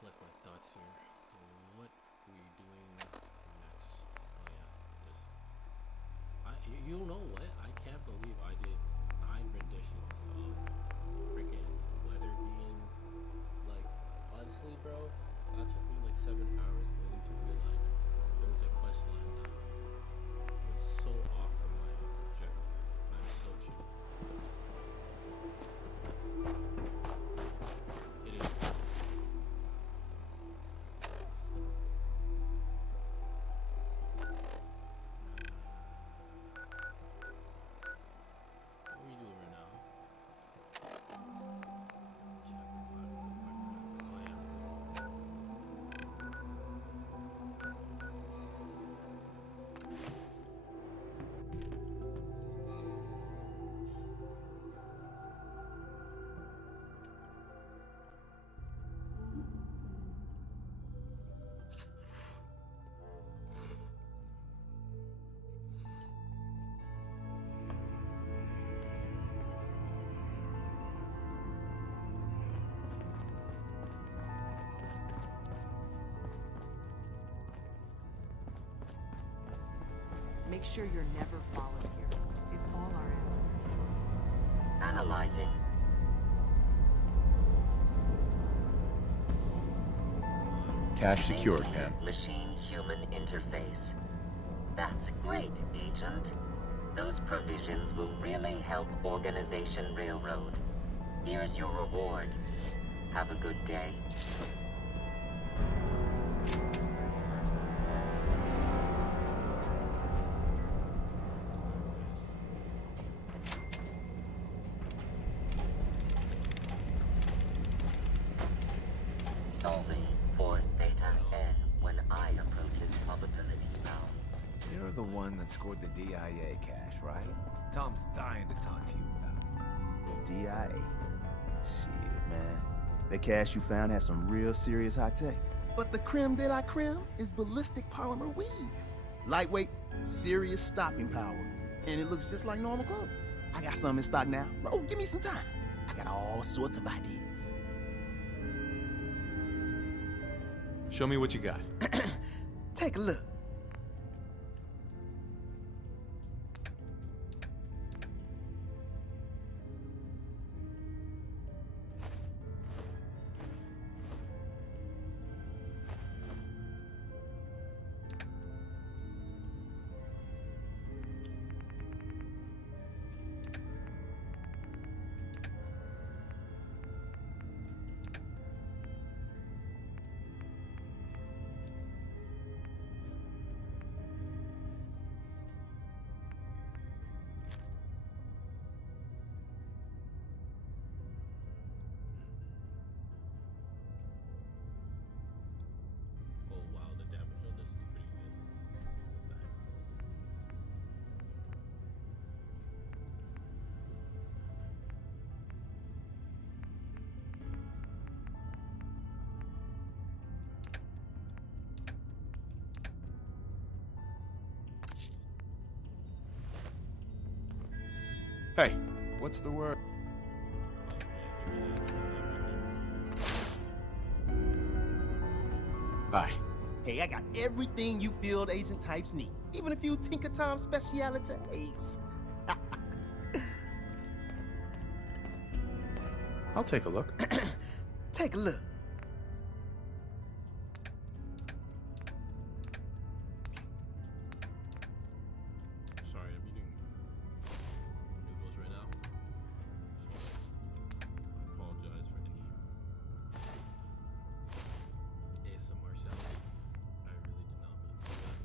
collect my thoughts here. What are we doing next? Oh yeah, this. You know what? I can't believe I did 9 renditions of freaking Weather Being. Like, honestly, bro, that took me like 7 hours only to realize it was a quest line that was so off from my objective. I'm so cheesy. It is. What are we doing right now? Jackpot. Oh yeah, Make sure you're never followed here. It's all our asses. Analyzing. Cache secured, Pam. Machine-human interface. That's great, Agent. Those provisions will really help Organization Railroad. Here's your reward. Have a good day. Solving for Theta N when I approaches probability bounds. You're the one that scored the DIA cache, right? Tom's dying to talk to you about it. DIA. Shit, man. The cache you found has some real serious high tech. But the creme de la creme is ballistic polymer weave. Lightweight, serious stopping power. And it looks just like normal clothing. I got some in stock now. Oh, give me some time. I got all sorts of ideas. Show me what you got. Take a look. oh wow, the damage on this is pretty good. What the heck? Hey, what's the word? Hi. Hey, I got everything you field agent types need. Even a few Tinker Tom specialities. I'll take a look. Take a look. Sorry, I'm eating noodles right now. So I apologize for any ASMR sounds. I really did not mean to do that.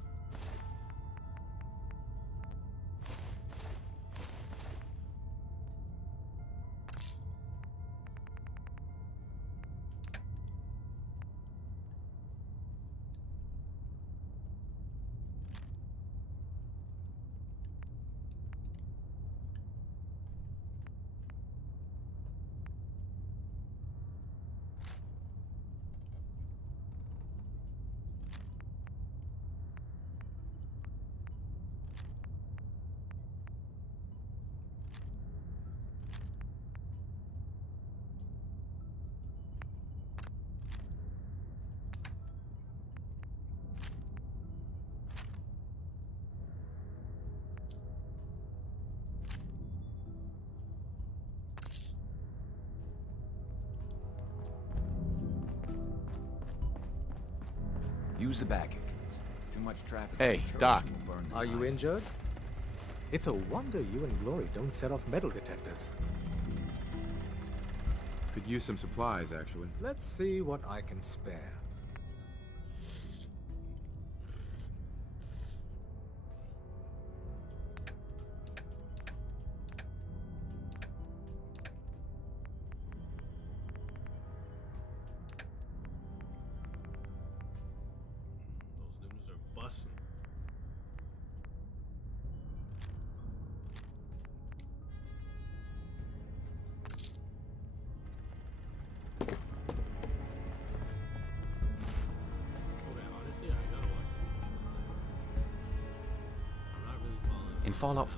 Use the back entrance. Too much traffic. Hey, on the church Doc. will burn the Are you sign. injured? It's a wonder you and Glory don't set off metal detectors. Could use some supplies, actually. Let's see what I can spare. Those noodles are busting. Okay, honestly, I gotta watch the movie. I'm not really following. In Fallout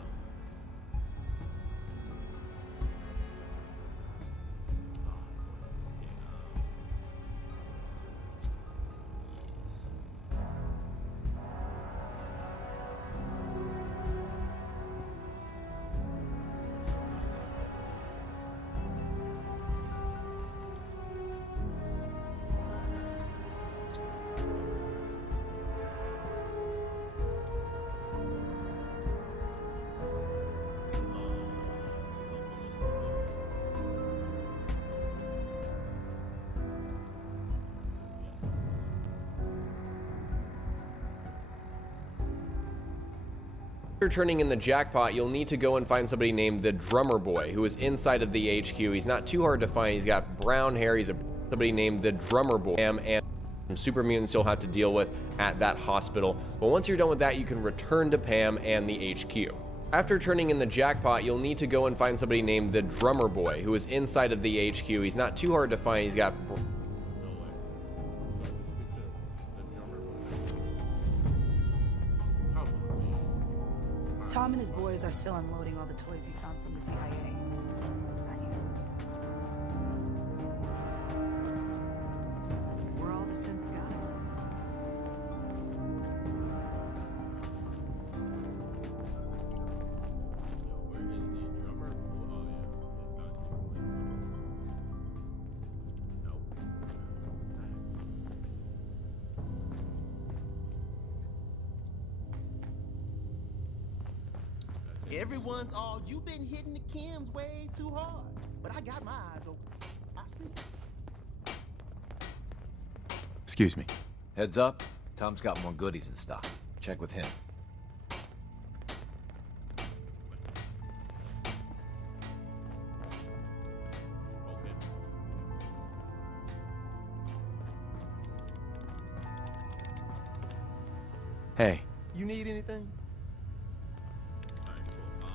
Oh, After turning in the jackpot, you'll need to go and find somebody named the Drummer Boy, who is inside of the HQ. He's not too hard to find. He's got brown hair. He's somebody named the Drummer Boy. And some super mutants you'll have to deal with at that hospital. But once you're done with that, you can return to Pam and the HQ. After turning in the jackpot, you'll need to go and find somebody named the Drummer Boy, who is inside of the HQ. He's not too hard to find. He's got... no way. So I have to speak to the drummer. Come on, man. Tom and his boys are still unloading all the toys you found from the DIA. Nice. Were all the synths got? Yo, where is the drummer? Oh, yeah. Okay, found him. Nope. Gotta take Everyone's all, you've been hitting the chems way too hard. But I got my eyes open. I see. Excuse me. Heads up, Tom's got more goodies in stock. Check with him. Okay. Hey, You need anything? Alright, cool.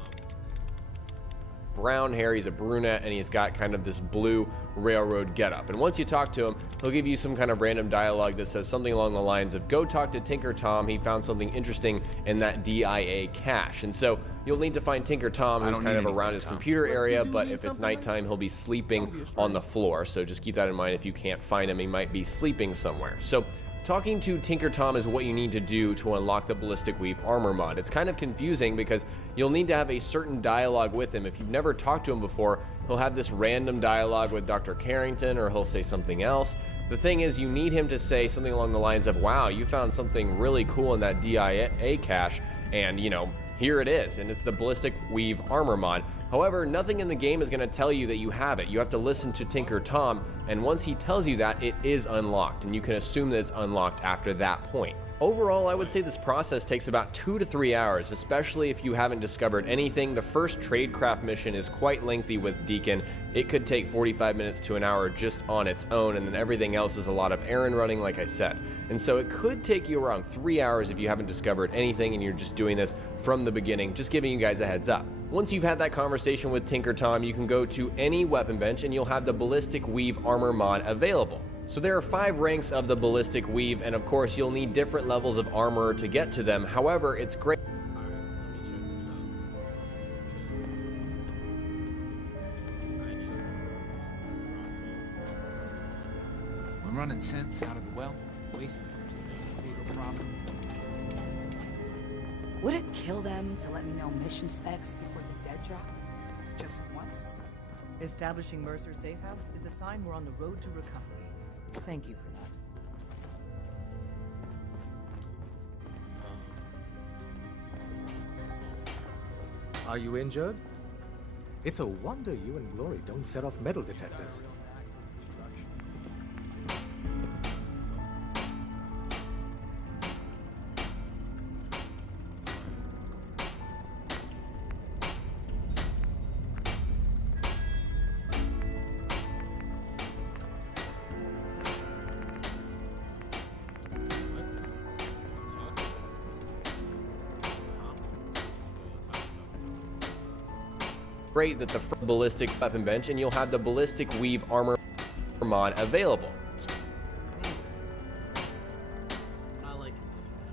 brown hair, he's a brunette, and he's got kind of this blue railroad getup. And once you talk to him, he'll give you some kind of random dialogue that says something along the lines of, go talk to Tinker Tom, he found something interesting in that DIA cache. And so you'll need to find Tinker Tom, I who's don't kind need of around anything, his Tom. computer Well, area, you do but need if it's something like nighttime, he'll be Don't sleeping be a on the stranger. floor. So just keep that in mind. If you can't find him, he might be sleeping somewhere. So talking to Tinker Tom is what you need to do to unlock the Ballistic Weave armor mod. It's kind of confusing because you'll need to have a certain dialogue with him. If you've never talked to him before, he'll have this random dialogue with Dr. Carrington, or he'll say something else. The thing is, you need him to say something along the lines of, wow, you found something really cool in that DIA cache, and, you know, here it is, and it's the Ballistic Weave armor mod. However, nothing in the game is going to tell you that you have it. You have to listen to Tinker Tom, and once he tells you that, it is unlocked, and you can assume that it's unlocked after that point. Overall, I would say this process takes about 2 to 3 hours, especially if you haven't discovered anything. The first Tradecraft mission is quite lengthy with Deacon. It could take 45 minutes to an hour just on its own, and then everything else is a lot of errand running, like I said. And so it could take you around 3 hours if you haven't discovered anything and you're just doing this from the beginning, just giving you guys a heads up. Once you've had that conversation with Tinker Tom, you can go to any weapon bench and you'll have the Ballistic Weave armor mod available. So there are 5 ranks of the Ballistic Weave, and of course you'll need different levels of armor to get to them. However, it's great. Alright, let me check this out. Because I need to confirm this for We're running synths out of the wealth. Wastelanders, bigger problem. Would it kill them to let me know mission specs before the dead drop? Just once? Establishing Mercer Safe House is a sign we're on the road to recovery. Thank you for that. Are you injured? It's a wonder you and Glory don't set off metal detectors. Great that the ballistic weapon bench, and you'll have the ballistic weave armor mod available. I like this one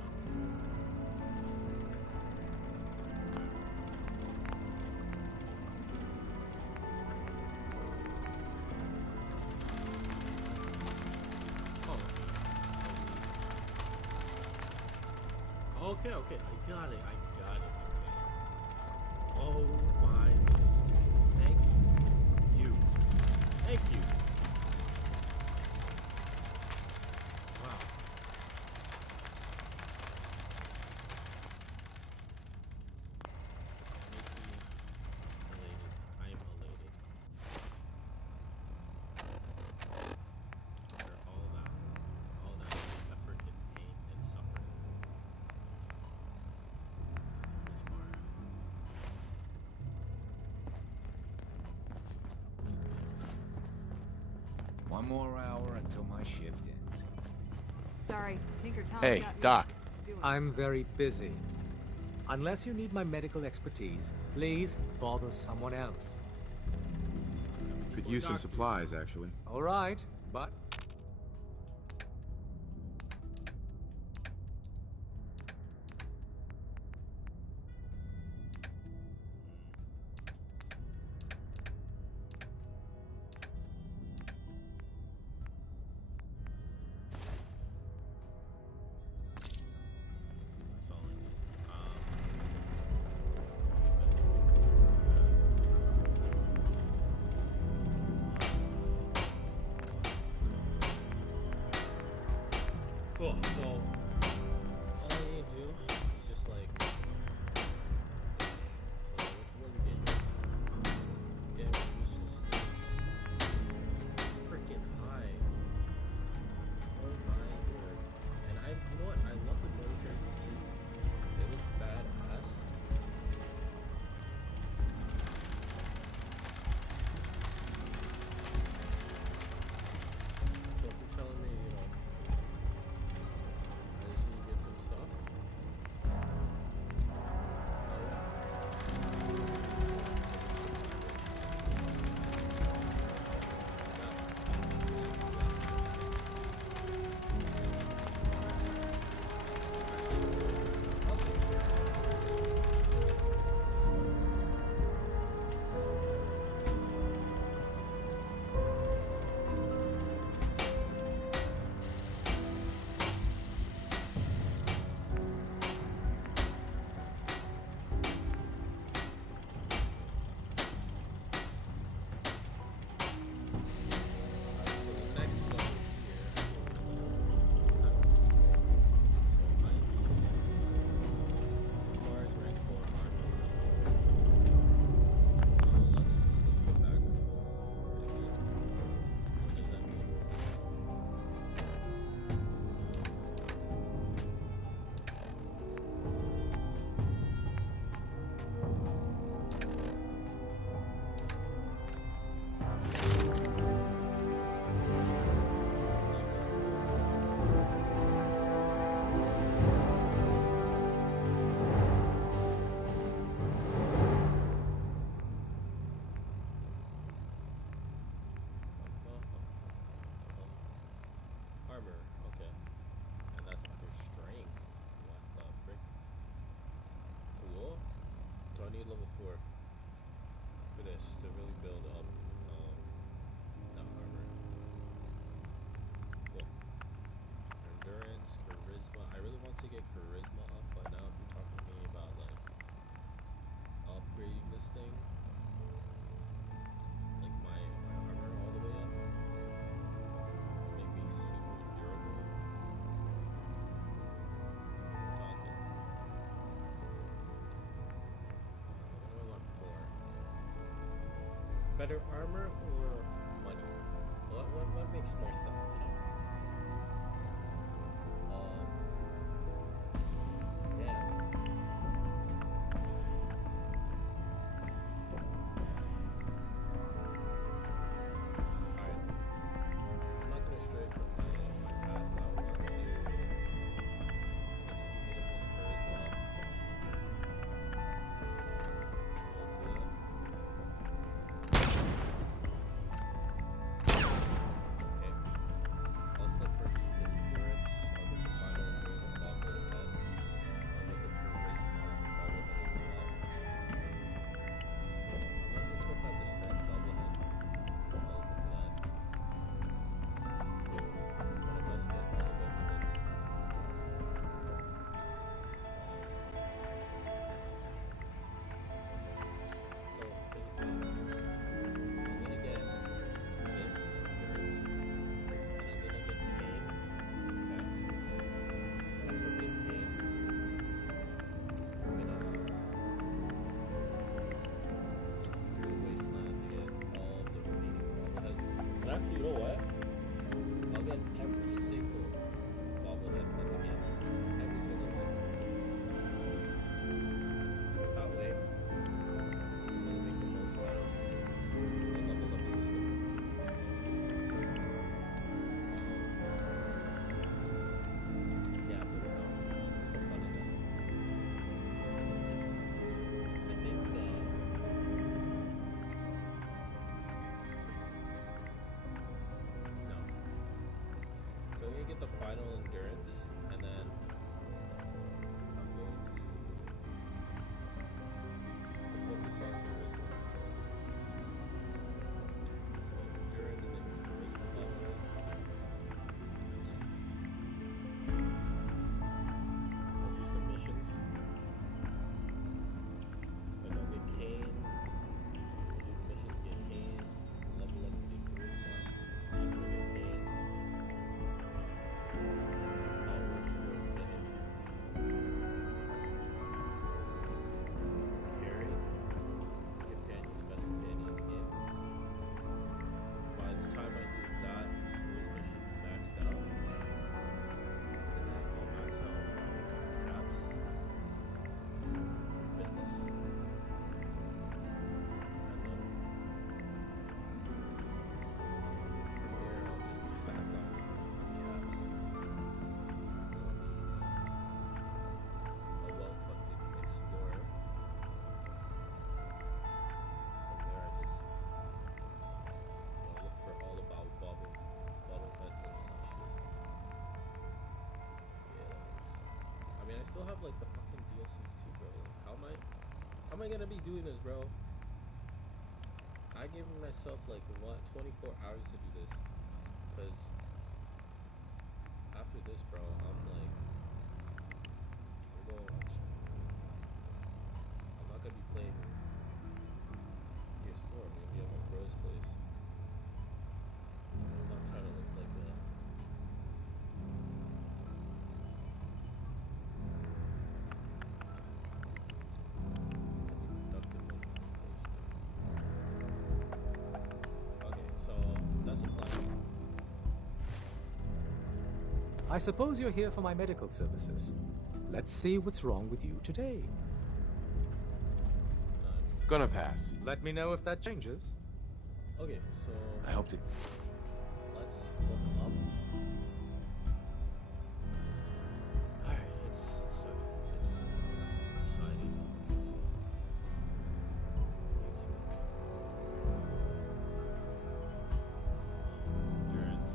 now. Okay, I got it. Okay. Oh my goodness. Thank you. Thank you. Wow. Makes me elated. I am elated. After all that effort and pain and suffering. This far. One more hour until my shift ends. Sorry, Tinker Tom. Hey, Doc. I'm very busy. Unless you need my medical expertise, please bother someone else. Could use some supplies, actually. All right, but That's all I need. Cool. So all I need to do is just like. So what do we get here? Get resistance. Freaking high. Oh my word. And you know what? I love the military fatigues. They look badass. So if you're telling me, you know, I just need to get some stuff. Oh yeah. Armor, okay. And that's under strength. What the frick? Cool. So I need level 4 for this to really build up the armor. Cool. Endurance, charisma. I really want to get charisma up, but now if you're talking to me about like upgrading this thing, like my armor all the way up, make me super durable. We're talking. What do I want Better armor or money? What makes more sense, you know? Yeah. Alright. I'm not gonna stray from my path. I want to continue with this charisma. Let's look for the endurance. I'll get the final endurance bubble head. I'll get the charisma bubble head as well. I'm not too sure if I have the strength bubble head. I'll look into that. But I must get all the bubble heads. So here's the plan. I'm gonna get this endurance. And I'm gonna get Kane. Okay. After we get Kane, I'm gonna look through the wasteland to get all of the remaining bobbleheads. But actually, you know what? I'll get every single bobblehead in the game. Every single one. That way, it'll make the most out of the level up system. Yeah, but it's so funny though. I think no. So I'm gonna get the final endurance, and then I'm going to focus on charisma. So endurance, then charisma level. I'll do some missions. Like I'll get Kane. Do the missions to get Kane. Level up to get charisma. After I get Kane, I'll work towards getting Carrie, the companion, the best companion in the game. By the time I do that, charisma should be maxed out. And then I'll max out caps. Some business. And then from there, I'll just be stacked on caps. A well-funded explorer. From there, I just look for all about bobbleheads and all that shit. Yeah, I mean, I still have like the fucking DLCs too, bro. Like, how am I gonna be doing this, bro? I gave myself like 24 hours to do this, cause after this, bro, I'm not gonna be playing PS4. I'm gonna be at my bro's place. I'm not trying to look like that. Productive on my place. Okay, so that's the plan. I suppose you're here for my medical services. Let's see what's wrong with you today. Gonna pass. Let me know if that changes. Okay, so I hope to. let's look up. Alright, it's deciding. Endurance.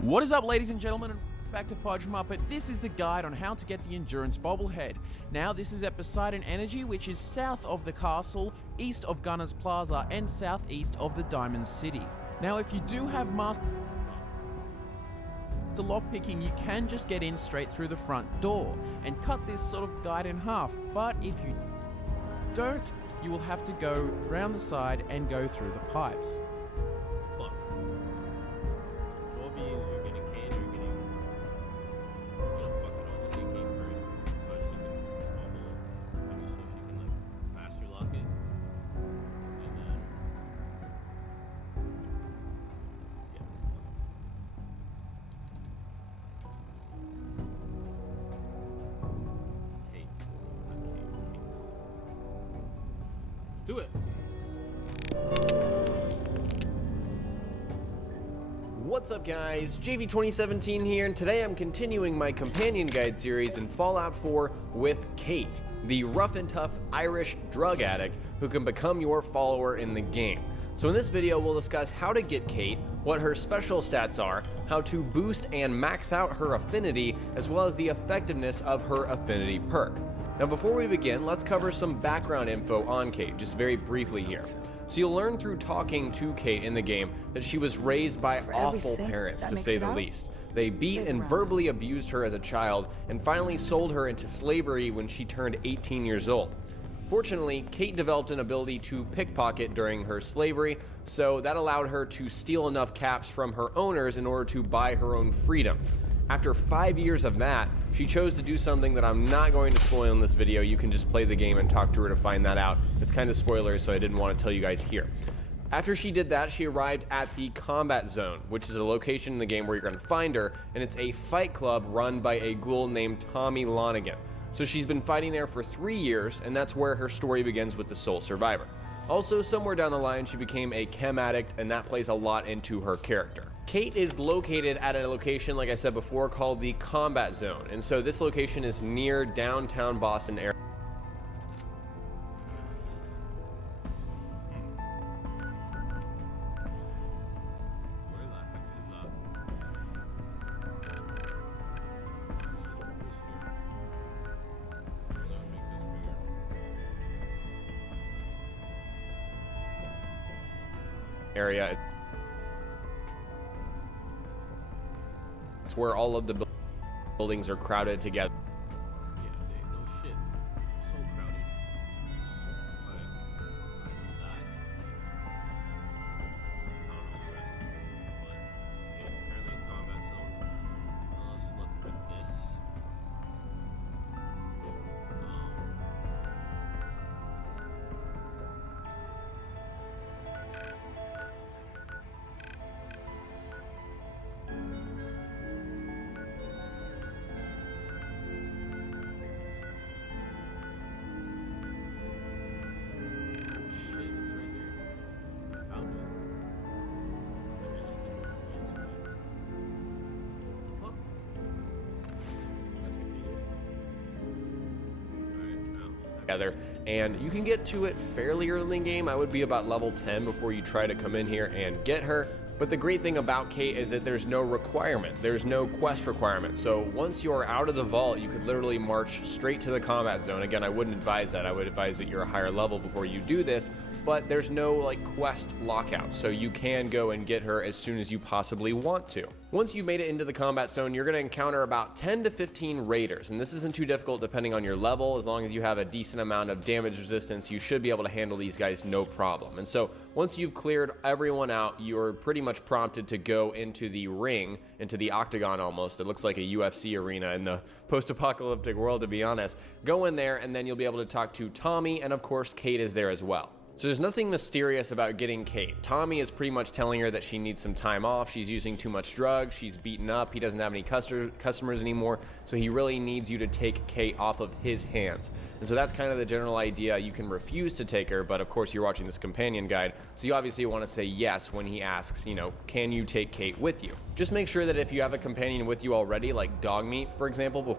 What is up, ladies and gentlemen, and back to Fudge Muppet. This is the guide on how to get the Endurance bobblehead. Now, this is at Poseidon Energy, which is south of the castle, east of Gunners Plaza, and southeast of the Diamond City. Now, if you do have master... after lockpicking, you can just get in straight through the front door and cut this sort of guide in half. But if you don't, you will have to go round the side and go through the pipes. Fuck. So it'll be easier getting Kate or getting. Fuck it, I'll just get Kate first. So she can bubble. I mean, so she can, like, master lock it. And then. Yeah. Kate. Not Kate. Kate's. Let's do it. What's up, guys? JV2017 here, and today I'm continuing my companion guide series in Fallout 4 with Kate, the rough and tough Irish drug addict who can become your follower in the game. So in this video, we'll discuss how to get Kate, what her special stats are, how to boost and max out her affinity, as well as the effectiveness of her affinity perk. Now before we begin, let's cover some background info on Kate, just very briefly here. So you'll learn through talking to Kate in the game that she was raised by awful parents, to say the least. They beat and verbally abused her as a child and finally sold her into slavery when she turned 18 years old. Fortunately, Kate developed an ability to pickpocket during her slavery, so that allowed her to steal enough caps from her owners in order to buy her own freedom. After 5 years of that, she chose to do something that I'm not going to spoil in this video. You can just play the game and talk to her to find that out. It's kind of spoilers, so I didn't want to tell you guys here. After she did that, she arrived at the Combat Zone, which is a location in the game where you're going to find her, and it's a fight club run by a ghoul named Tommy Lonigan. So she's been fighting there for 3 years, and that's where her story begins with the sole survivor. Also, somewhere down the line, she became a chem addict, and that plays a lot into her character. Kate is located at a location, like I said before, called the Combat Zone, and so this location is near downtown Boston area. Where the heck is that? So let me make this bigger. Area. It's where all of the buildings are crowded together. Yeah, no shit. So crowded. Okay. I know that. I don't know the rest. But okay, apparently it's combat zone. Let's look for this. Together, and you can get to it fairly early in the game. I would be about level 10 before you try to come in here and get her. But the great thing about Kate is that there's no requirement. There's no quest requirement. So once you're out of the vault, you could literally march straight to the combat zone. Again, I wouldn't advise that. I would advise that you're a higher level before you do this, but there's no like quest lockout. So you can go and get her as soon as you possibly want to. Once you've made it into the combat zone, you're going to encounter about 10 to 15 raiders, and this isn't too difficult depending on your level. As long as you have a decent amount of damage resistance, you should be able to handle these guys no problem. And so once you've cleared everyone out, you're pretty much prompted to go into the ring, into the octagon almost. It looks like a UFC arena in the post-apocalyptic world, to be honest. Go in there, and then you'll be able to talk to Tommy, and of course, Kate is there as well. So there's nothing mysterious about getting Kate. Tommy is pretty much telling her that she needs some time off. She's using too much drugs. She's beaten up. He doesn't have any customers anymore. So he really needs you to take Kate off of his hands. And so that's kind of the general idea. You can refuse to take her, but of course you're watching this companion guide. So you obviously want to say yes when he asks, you know, can you take Kate with you? Just make sure that if you have a companion with you already, like Dogmeat, for example,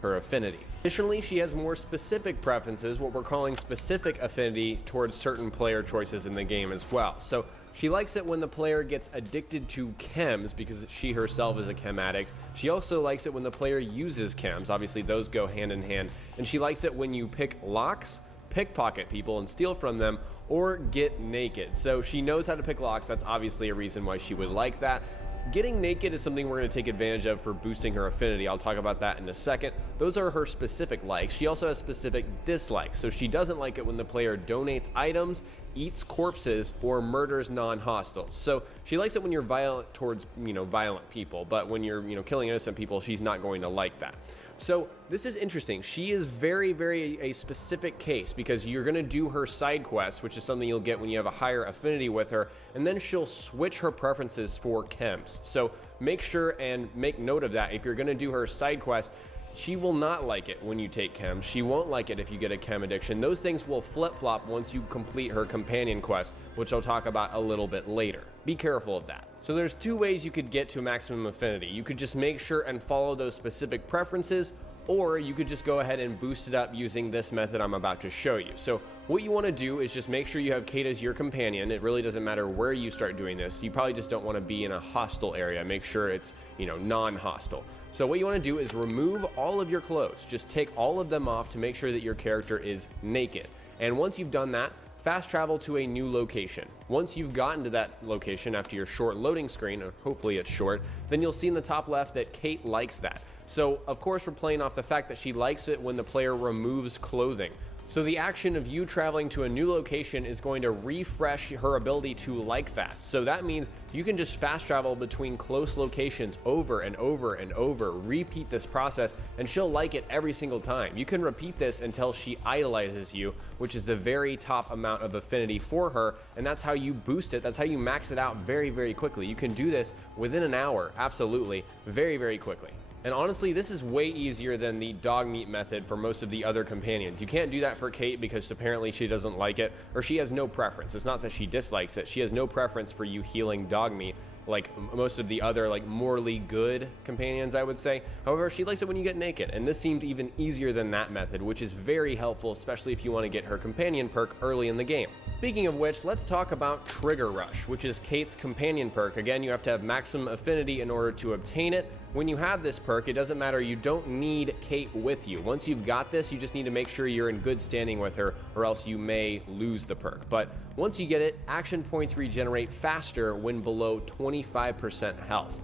her affinity. Additionally, she has more specific preferences, what we're calling specific affinity towards certain player choices in the game as well. So she likes it when the player gets addicted to chems because she herself is a chem addict. She also likes it when the player uses chems. Obviously those go hand in hand. And she likes it when you pick locks, pickpocket people and steal from them, or get naked. So she knows how to pick locks. That's obviously a reason why she would like that. Getting naked is something we're going to take advantage of for boosting her affinity. I'll talk about that in a second. Those are her specific likes. She also has specific dislikes. So she doesn't like it when the player donates items, eats corpses, or murders non-hostiles. So she likes it when you're violent towards, violent people, but when you're, killing innocent people, she's not going to like that. So this is interesting. She is very, very a specific case because you're going to do her side quest, which is something you'll get when you have a higher affinity with her, and then she'll switch her preferences for chems. So make sure and make note of that. If you're going to do her side quest, she will not like it when you take chem. She won't like it if you get a chem addiction. Those things will flip-flop once you complete her companion quest, which I'll talk about a little bit later. Be careful of that. So there's two ways you could get to maximum affinity. You could just make sure and follow those specific preferences, or you could just go ahead and boost it up using this method I'm about to show you. So what you want to do is just make sure you have Kate as your companion. It really doesn't matter where you start doing this. You probably just don't want to be in a hostile area. Make sure it's, non-hostile. So what you want to do is remove all of your clothes. Just take all of them off to make sure that your character is naked. And once you've done that, fast travel to a new location. Once you've gotten to that location after your short loading screen, or hopefully it's short, then you'll see in the top left that Kate likes that. So of course we're playing off the fact that she likes it when the player removes clothing. So the action of you traveling to a new location is going to refresh her ability to like that. So that means you can just fast travel between close locations over and over and over, repeat this process, and she'll like it every single time. You can repeat this until she idolizes you, which is the very top amount of affinity for her, and that's how you boost it. That's how you max it out very, very quickly. You can do this within an hour, absolutely, very, very quickly. And honestly, this is way easier than the dog meat method for most of the other companions. You can't do that for Kate because apparently she doesn't like it, or she has no preference. It's not that she dislikes it. She has no preference for you healing dog meat like most of the other morally good companions, I would say. However, she likes it when you get naked, and this seemed even easier than that method, which is very helpful, especially if you want to get her companion perk early in the game. Speaking of which, let's talk about Trigger Rush, which is Kate's companion perk. Again, you have to have maximum affinity in order to obtain it. When you have this perk, it doesn't matter, you don't need Kate with you. Once you've got this, you just need to make sure you're in good standing with her, or else you may lose the perk. But once you get it, action points regenerate faster when below 25% health.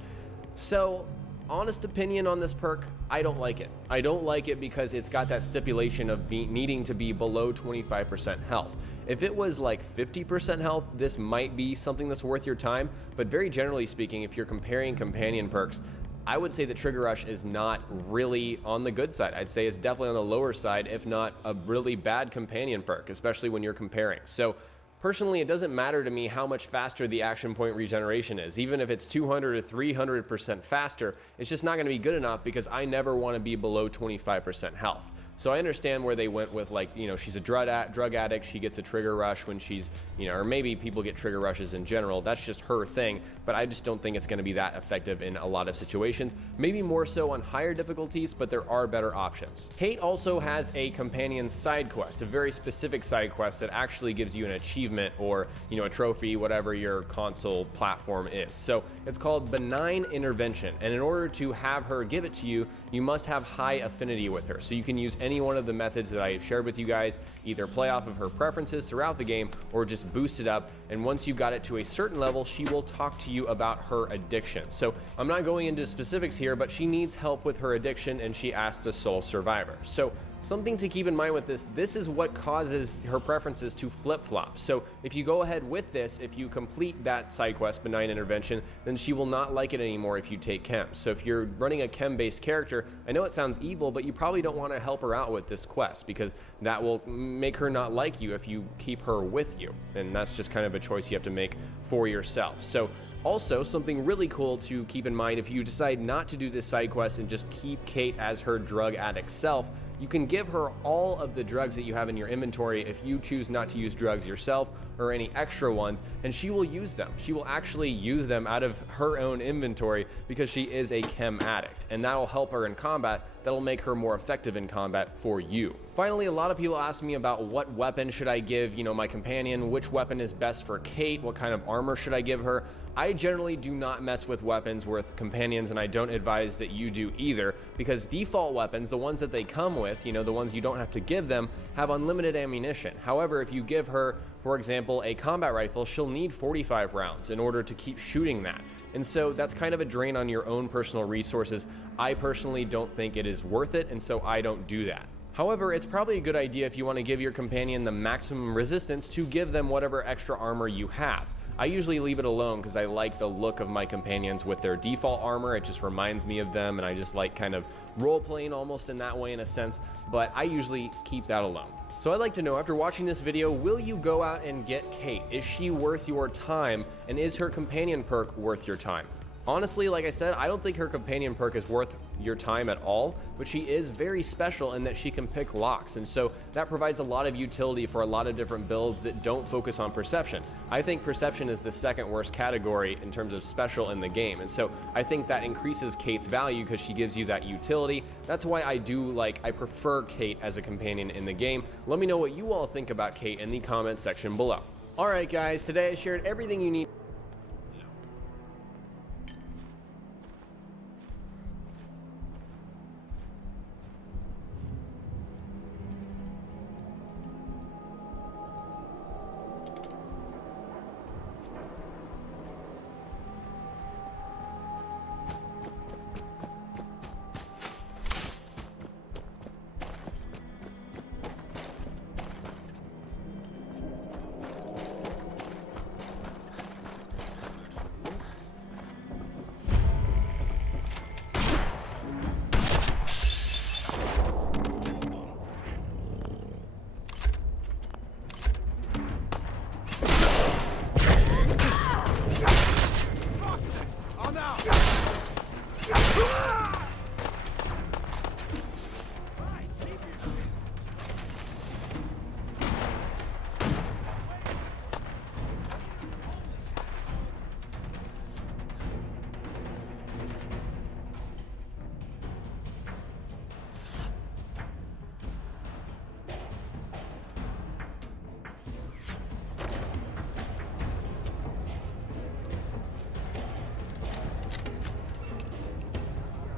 So, honest opinion on this perk, I don't like it. I don't like it because it's got that stipulation of needing to be below 25% health. If it was like 50% health, this might be something that's worth your time, but very generally speaking, if you're comparing companion perks, I would say that Trigger Rush is not really on the good side. I'd say it's definitely on the lower side, if not a really bad companion perk, especially when you're comparing. So personally, it doesn't matter to me how much faster the action point regeneration is. Even if it's 200 or 300% faster, it's just not going to be good enough because I never want to be below 25% health. So I understand where they went with, she's a drug addict, she gets a trigger rush when she's, or maybe people get trigger rushes in general. That's just her thing, but I just don't think it's going to be that effective in a lot of situations. Maybe more so on higher difficulties, but there are better options. Kate also has a companion side quest, a very specific side quest that actually gives you an achievement or, a trophy, whatever your console platform is. So it's called Benign Intervention, and in order to have her give it to you, you must have high affinity with her. So you can use any one of the methods that I shared with you guys, either play off of her preferences throughout the game or just boost it up. And once you got it to a certain level, she will talk to you about her addiction. So I'm not going into specifics here, but she needs help with her addiction and she asked a sole survivor. So something to keep in mind with this is what causes her preferences to flip-flop. So if you go ahead with this, if you complete that side quest, Benign Intervention, then she will not like it anymore if you take chem. So if you're running a chem-based character, I know it sounds evil, but you probably don't want to help her out with this quest because that will make her not like you if you keep her with you. And that's just kind of a choice you have to make for yourself. So also, something really cool to keep in mind if you decide not to do this side quest and just keep Kate as her drug addict self, you can give her all of the drugs that you have in your inventory if you choose not to use drugs yourself or any extra ones, and she will use them. She will actually use them out of her own inventory because she is a chem addict, and that will help her in combat. That'll make her more effective in combat for you. Finally, a lot of people ask me about what weapon should I give, my companion, which weapon is best for Kate, what kind of armor should I give her. I generally do not mess with weapons with companions, and I don't advise that you do either, because default weapons, the ones that they come with, with, you know, the ones you don't have to give them, have unlimited ammunition. However, if you give her, for example, a combat rifle, she'll need 45 rounds in order to keep shooting that. And so that's kind of a drain on your own personal resources. I personally don't think it is worth it, and so I don't do that. However, it's probably a good idea if you want to give your companion the maximum resistance to give them whatever extra armor you have. I usually leave it alone because I like the look of my companions with their default armor. It just reminds me of them, and I just like kind of role-playing almost in that way in a sense, but I usually keep that alone. So I'd like to know, after watching this video, will you go out and get Kate? Is she worth your time, and is her companion perk worth your time? Honestly, like I said, I don't think her companion perk is worth your time at all, but she is very special in that she can pick locks, and so that provides a lot of utility for a lot of different builds that don't focus on perception. I think perception is the second worst category in terms of special in the game, and so I think that increases Kate's value because she gives you that utility. That's why I prefer Kate as a companion in the game. Let me know what you all think about Kate in the comment section below. Alright guys, today I shared everything you need.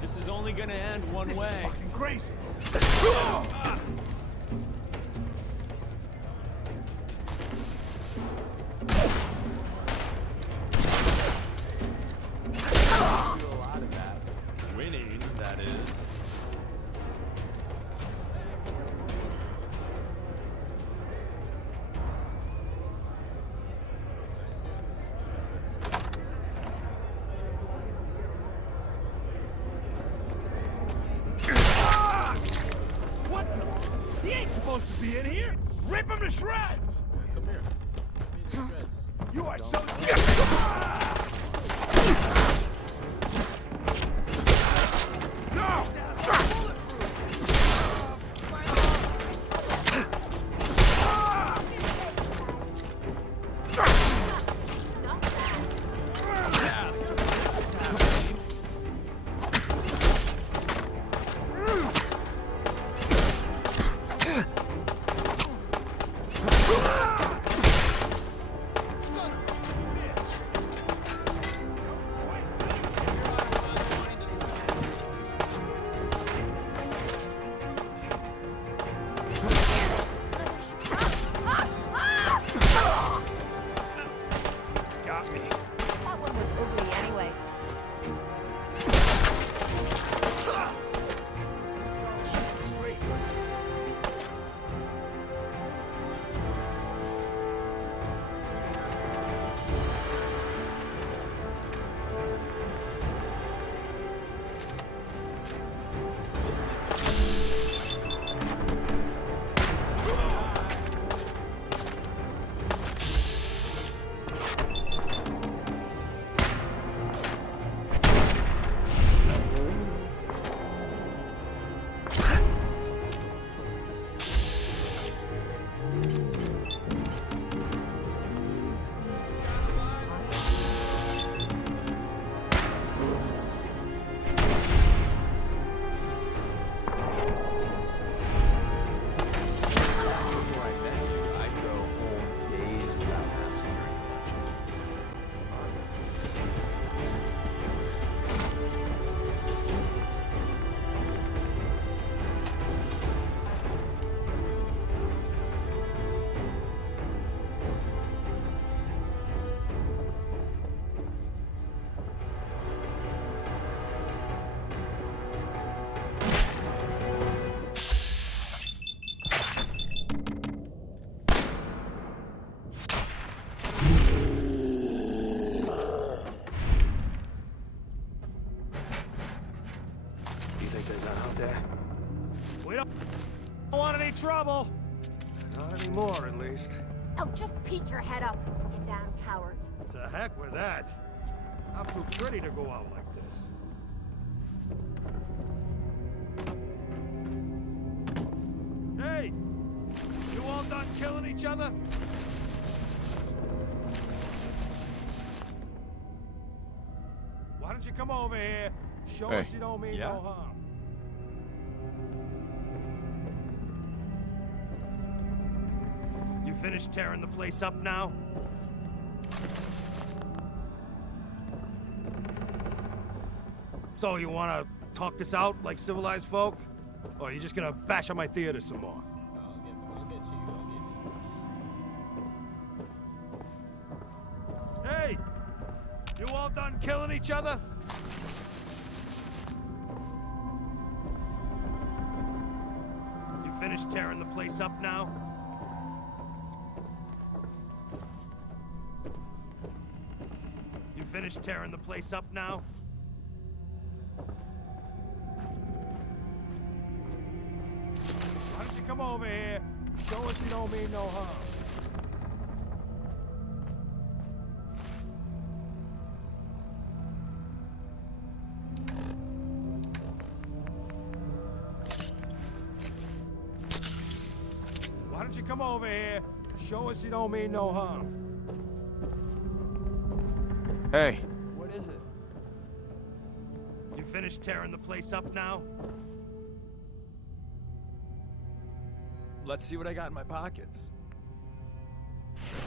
This is only gonna end one way. This is fucking crazy. Winning, that is. What the? He ain't supposed to be in here. Rip him to shreds. Come here. Give me the shreds. You are so. No! there. We don't want any trouble. Not anymore, at least. Oh, just peek your head up, you damn coward. To heck with that. I'm too pretty to go out like this. Hey! You all done killing each other? Why don't you come over here? Show us you don't mean no harm. You finished tearing the place up now? So you wanna talk this out like civilized folk? Or are you just gonna bash on my theater some more? I'll get to you. Hey! You all done killing each other? You finished tearing the place up now? You finished tearing the place up now? Why don't you come over here? Show us you don't mean no harm. Why don't you come over here? Show us you don't mean no harm. Hey. What is it? You finished tearing the place up now? Let's see what I got in my pockets.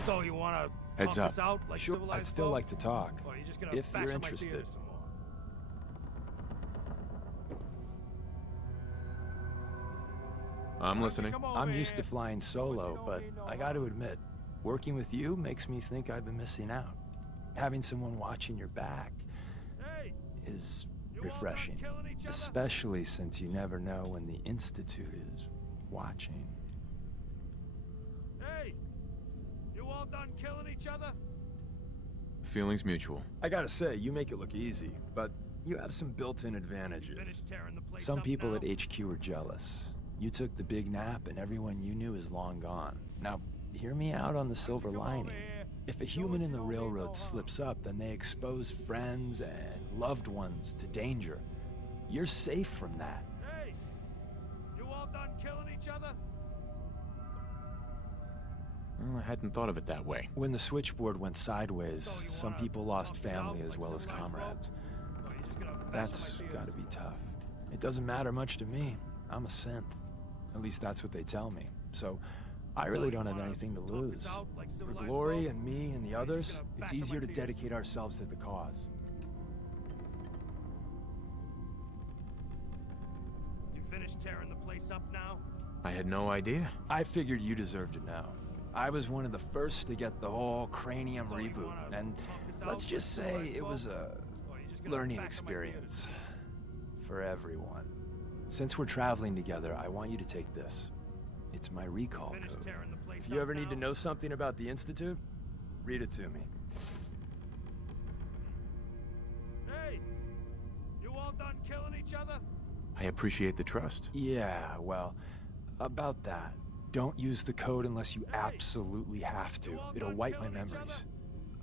So you wanna Heads talk up. us out like Sure, civilized I'd still folk? like to talk, Or are you just gonna if bash you're on my interested. theater some more? I'm listening. I'm used to flying solo, but I got to admit, working with you makes me think I've been missing out. Having someone watching your back is refreshing, especially since you never know when the Institute is watching. Hey! You all done killing each other? Feelings mutual. I gotta say, you make it look easy, but you have some built-in advantages. Finished tearing the place Some up people now? at HQ are jealous. You took the big nap and everyone you knew is long gone. Now, hear me out on the silver lining. If a human in the railroad slips up, then they expose friends and loved ones to danger. You're safe from that. Hey! You all done killing each other? Well, I hadn't thought of it that way. When the switchboard went sideways, some people lost family as well as comrades. That's gotta be tough. It doesn't matter much to me. I'm a synth. At least that's what they tell me. So, I really don't have anything to lose. For Glory and me and the others, it's easier to dedicate ourselves to the cause. You finished tearing the place up now? I had no idea. I figured you deserved to know. I was one of the first to get the whole Cranium reboot, and let's just say it was a learning experience for everyone. Since we're traveling together, I want you to take this. It's my recall code. If you ever need to know something about the Institute, read it to me. Hey! You all done killing each other? I appreciate the trust. Yeah, well, about that. Don't use the code unless you absolutely have to. It'll wipe my memories.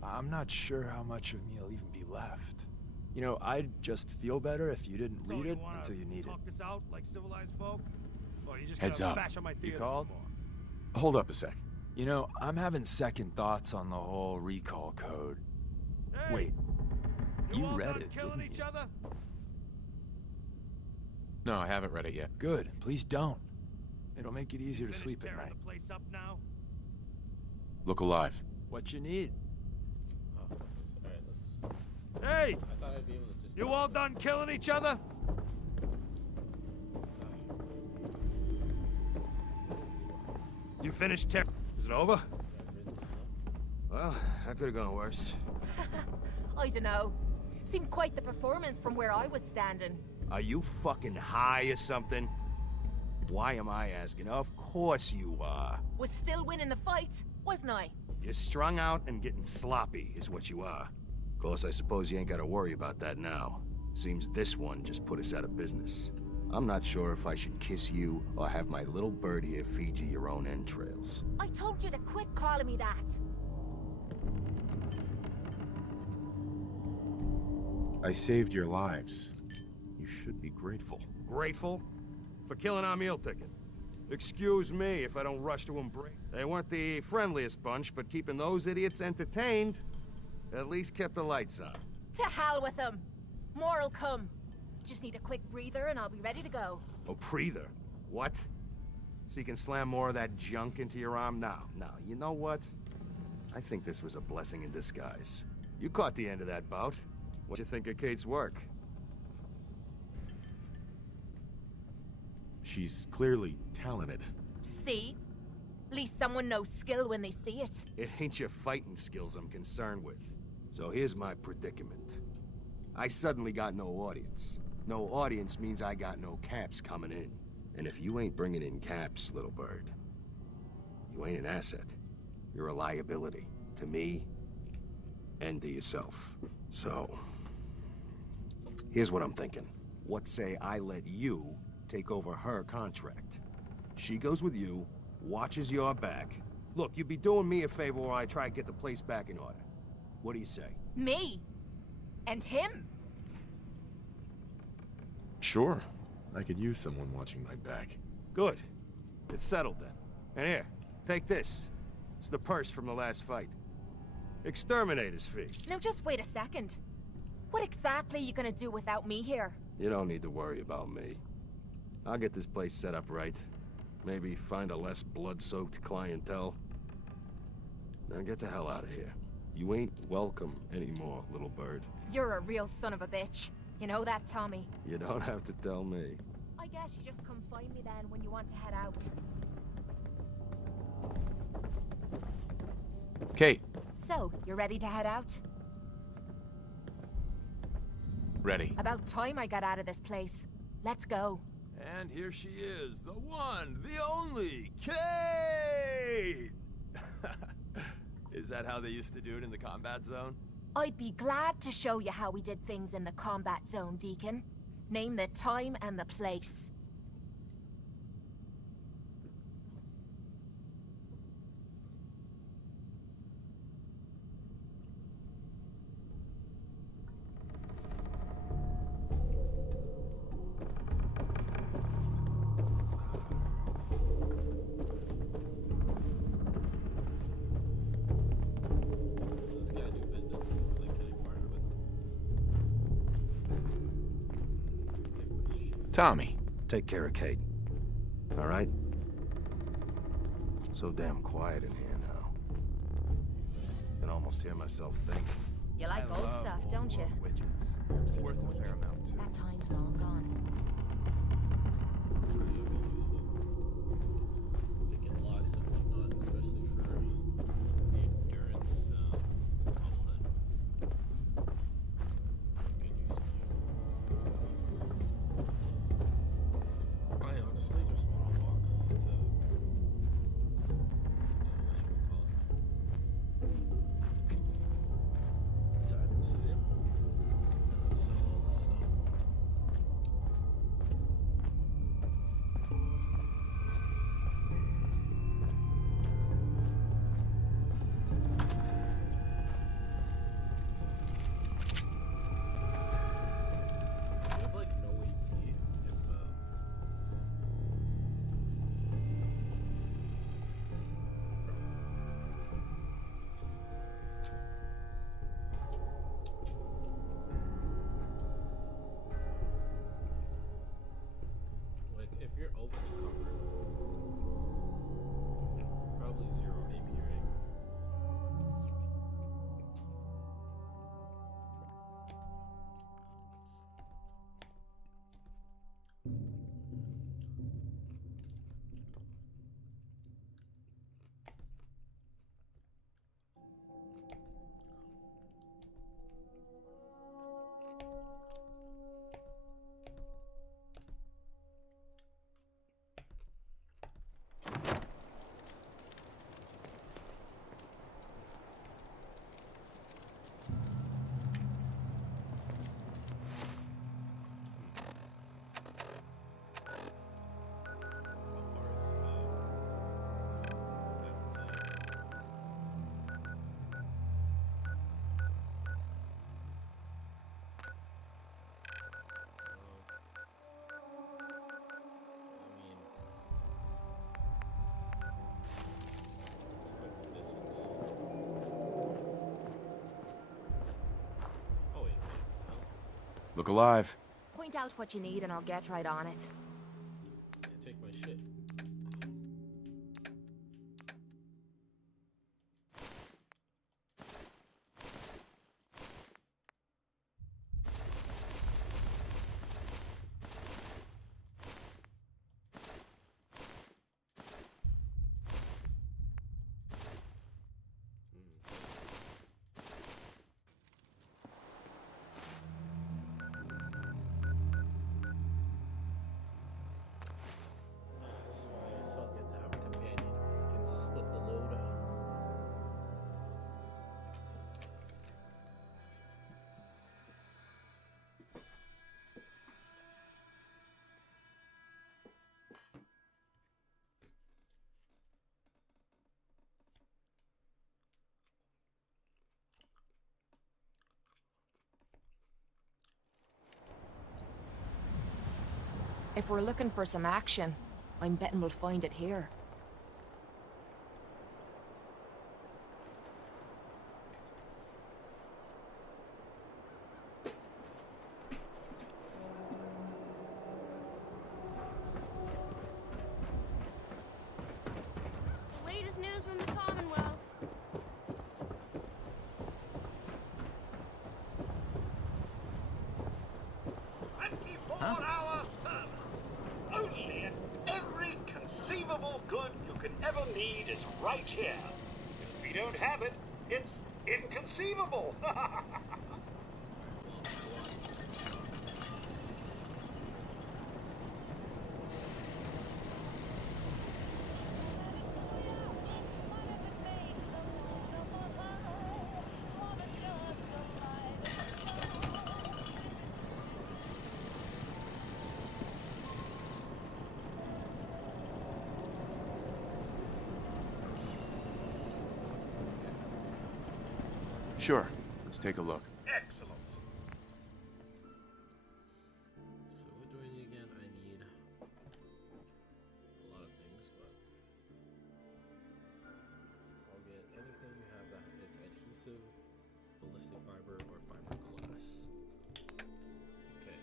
I'm not sure how much of me'll even be left. You know, I'd just feel better if you didn't read it until you need it. Talk this out like civilized folk? Or are you just Heads gonna up. bash on my You theater called? some more? Hold up a sec. You know, I'm having second thoughts on the whole recall code. Hey! Wait, you all read done it, killing didn't each you? other? No, I haven't read it yet. Good, please don't. It'll make it easier to Finished sleep at tearing night. the place up now? Look alive. What you need? Oh, alright, let's... Hey! I thought I'd be able to just... You all done killing each other? You finished tearing... Is it over? Well, that could have gone worse. I dunno. Seemed quite the performance from where I was standing. Are you fucking high or something? Why am I asking? Of course you are. Was still winning the fight, wasn't I? You're strung out and getting sloppy, is what you are. Of course, I suppose you ain't gotta worry about that now. Seems this one just put us out of business. I'm not sure if I should kiss you or have my little bird here feed you your own entrails. I told you to quit calling me that. I saved your lives. You should be grateful. Grateful? For killing our meal ticket. Excuse me if I don't rush to embrace. They weren't the friendliest bunch, but keeping those idiots entertained at least kept the lights on. To hell with them. More'll come. Just need a quick breather and I'll be ready to go. Oh, breather? What? So you can slam more of that junk into your arm? No, you know what? I think this was a blessing in disguise. You caught the end of that bout. What you think of Kate's work? She's clearly talented. See? At least someone knows skill when they see it. It ain't your fighting skills I'm concerned with. So here's my predicament. I suddenly got no audience. No audience means I got no caps coming in. And if you ain't bringing in caps, little bird, you ain't an asset. You're a liability to me and to yourself. So, here's what I'm thinking. What say I let you take over her contract? She goes with you, watches your back. Look, you'd be doing me a favor while I try to get the place back in order. What do you say? Me? And him? Sure. I could use someone watching my back. Good. It's settled then. And here, take this. It's the purse from the last fight. Exterminator's fee. Now just wait a second. What exactly are you gonna do without me here? You don't need to worry about me. I'll get this place set up right. Maybe find a less blood-soaked clientele. Now get the hell out of here. You ain't welcome anymore, little bird. You're a real son of a bitch. You know that, Tommy? You don't have to tell me. I guess you just come find me then when you want to head out. Kate. So, you're ready to head out? Ready. About time I got out of this place. Let's go. And here she is, the one, the only, Kate! Is that how they used to do it in the combat zone? I'd be glad to show you how we did things in the combat zone, Deacon. Name the time and the place. Tommy. Take care of Kate. All right? So damn quiet in here now. I can almost hear myself think. You like old stuff, don't you? Widgets. Worth a fair amount, too. That time's long gone. Picking locks and whatnot, especially for the endurance bobblehead. I honestly just want to walk to Diamond City and sell all this stuff. Look alive. Point out what you need and I'll get right on it. Take my shit. If we're looking for some action, I'm betting we'll find it here. The latest news from the Commonwealth. Only every conceivable good you could ever need is right here. If we don't have it, it's inconceivable. Sure. Let's take a look. Excellent. So what do I need again? I need a lot of things, but I'll get anything you have that is adhesive, ballistic fiber, or fiberglass. Okay.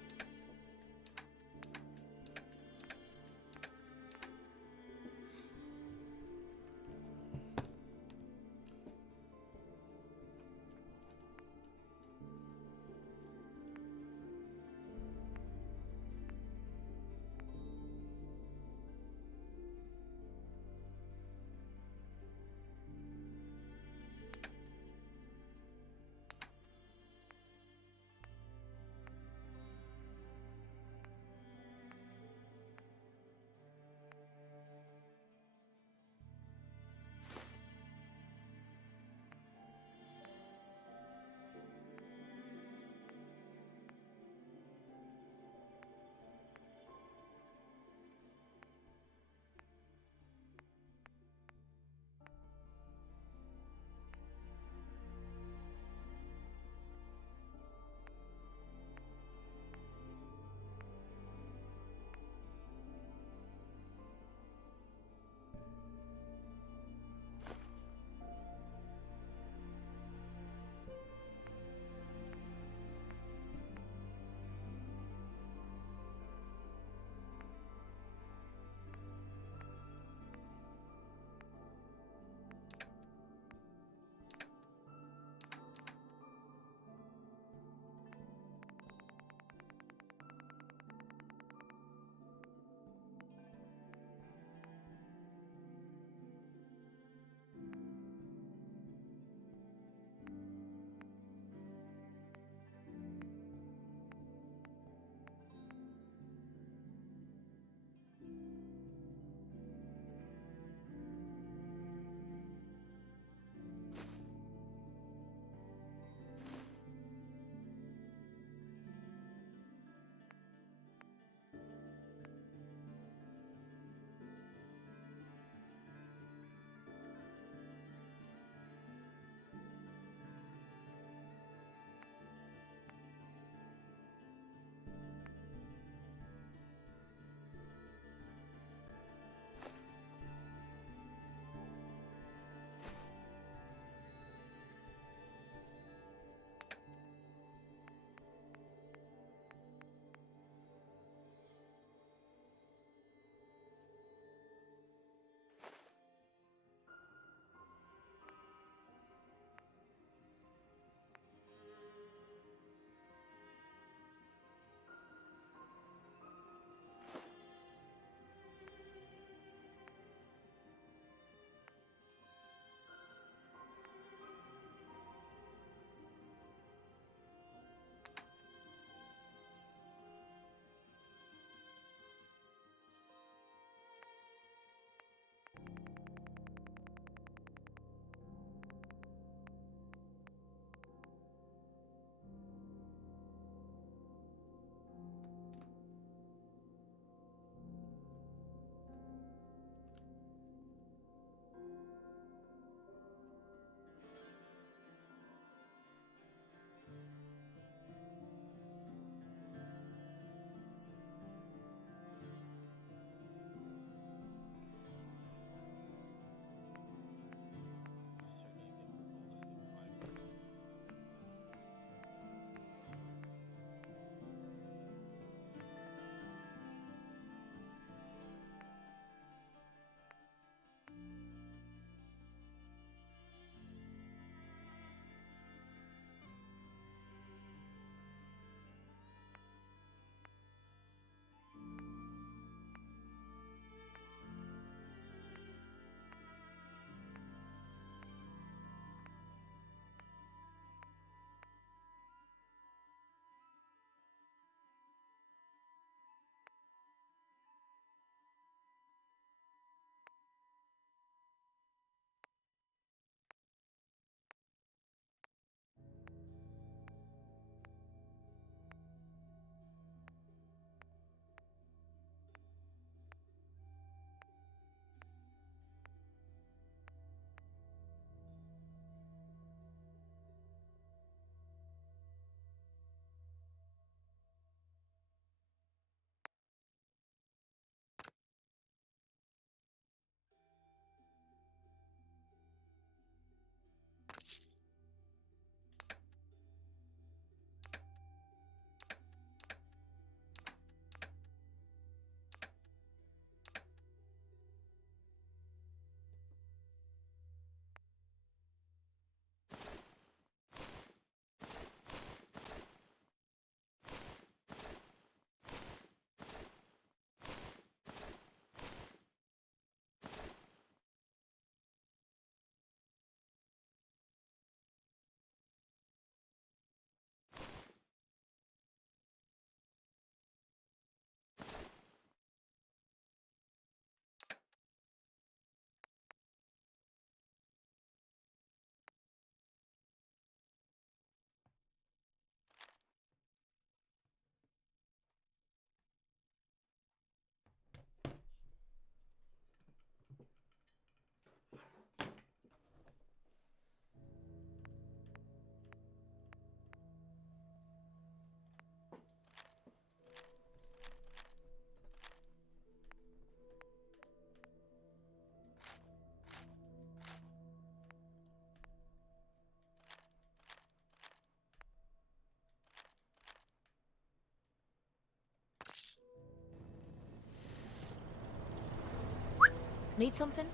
Need something?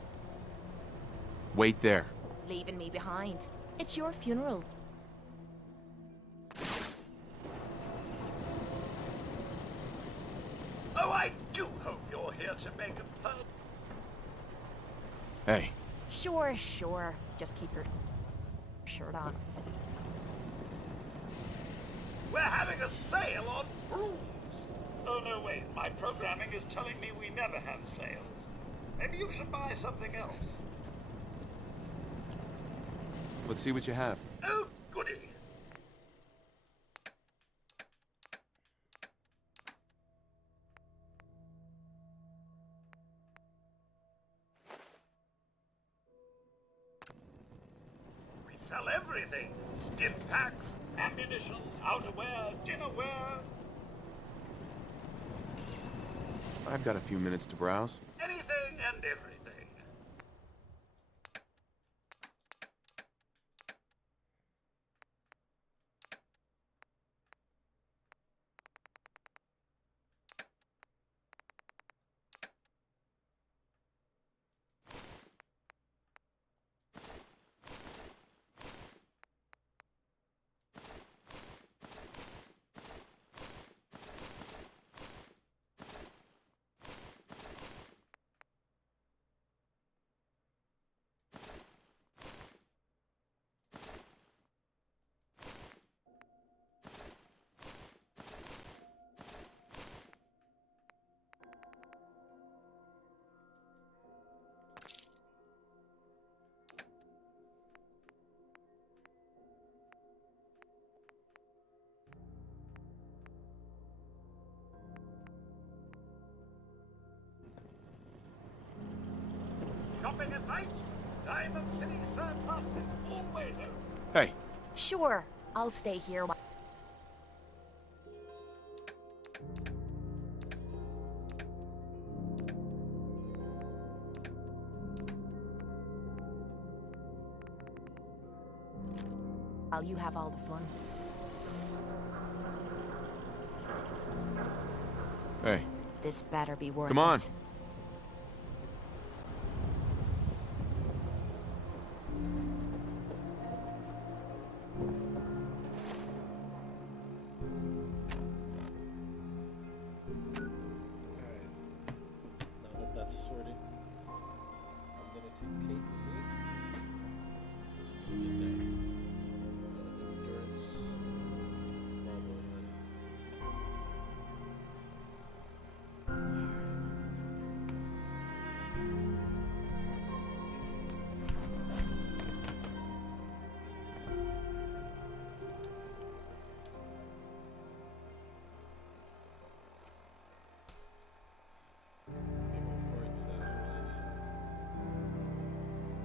Wait there. Leaving me behind. It's your funeral. Oh, I do hope you're here to make a pub. Hey. Sure, sure. Just keep your shirt on. We're having a sale on brooms. Oh, no, wait. My programming is telling me we never have sales. Maybe you should buy something else. Let's see what you have. Oh, goody. We sell everything. Stim packs, ammunition, outerwear, dinnerware. I've got a few minutes to browse. Anything and everything. Shopping at night? Diamond City Surplus is always open. Hey. Sure, I'll stay here. While you have all the fun. Hey. This better be worth it. Come on. Now that that's sorted, I'm gonna take Kate with me. In there. Endurance. Bobblehead. Before I do that, I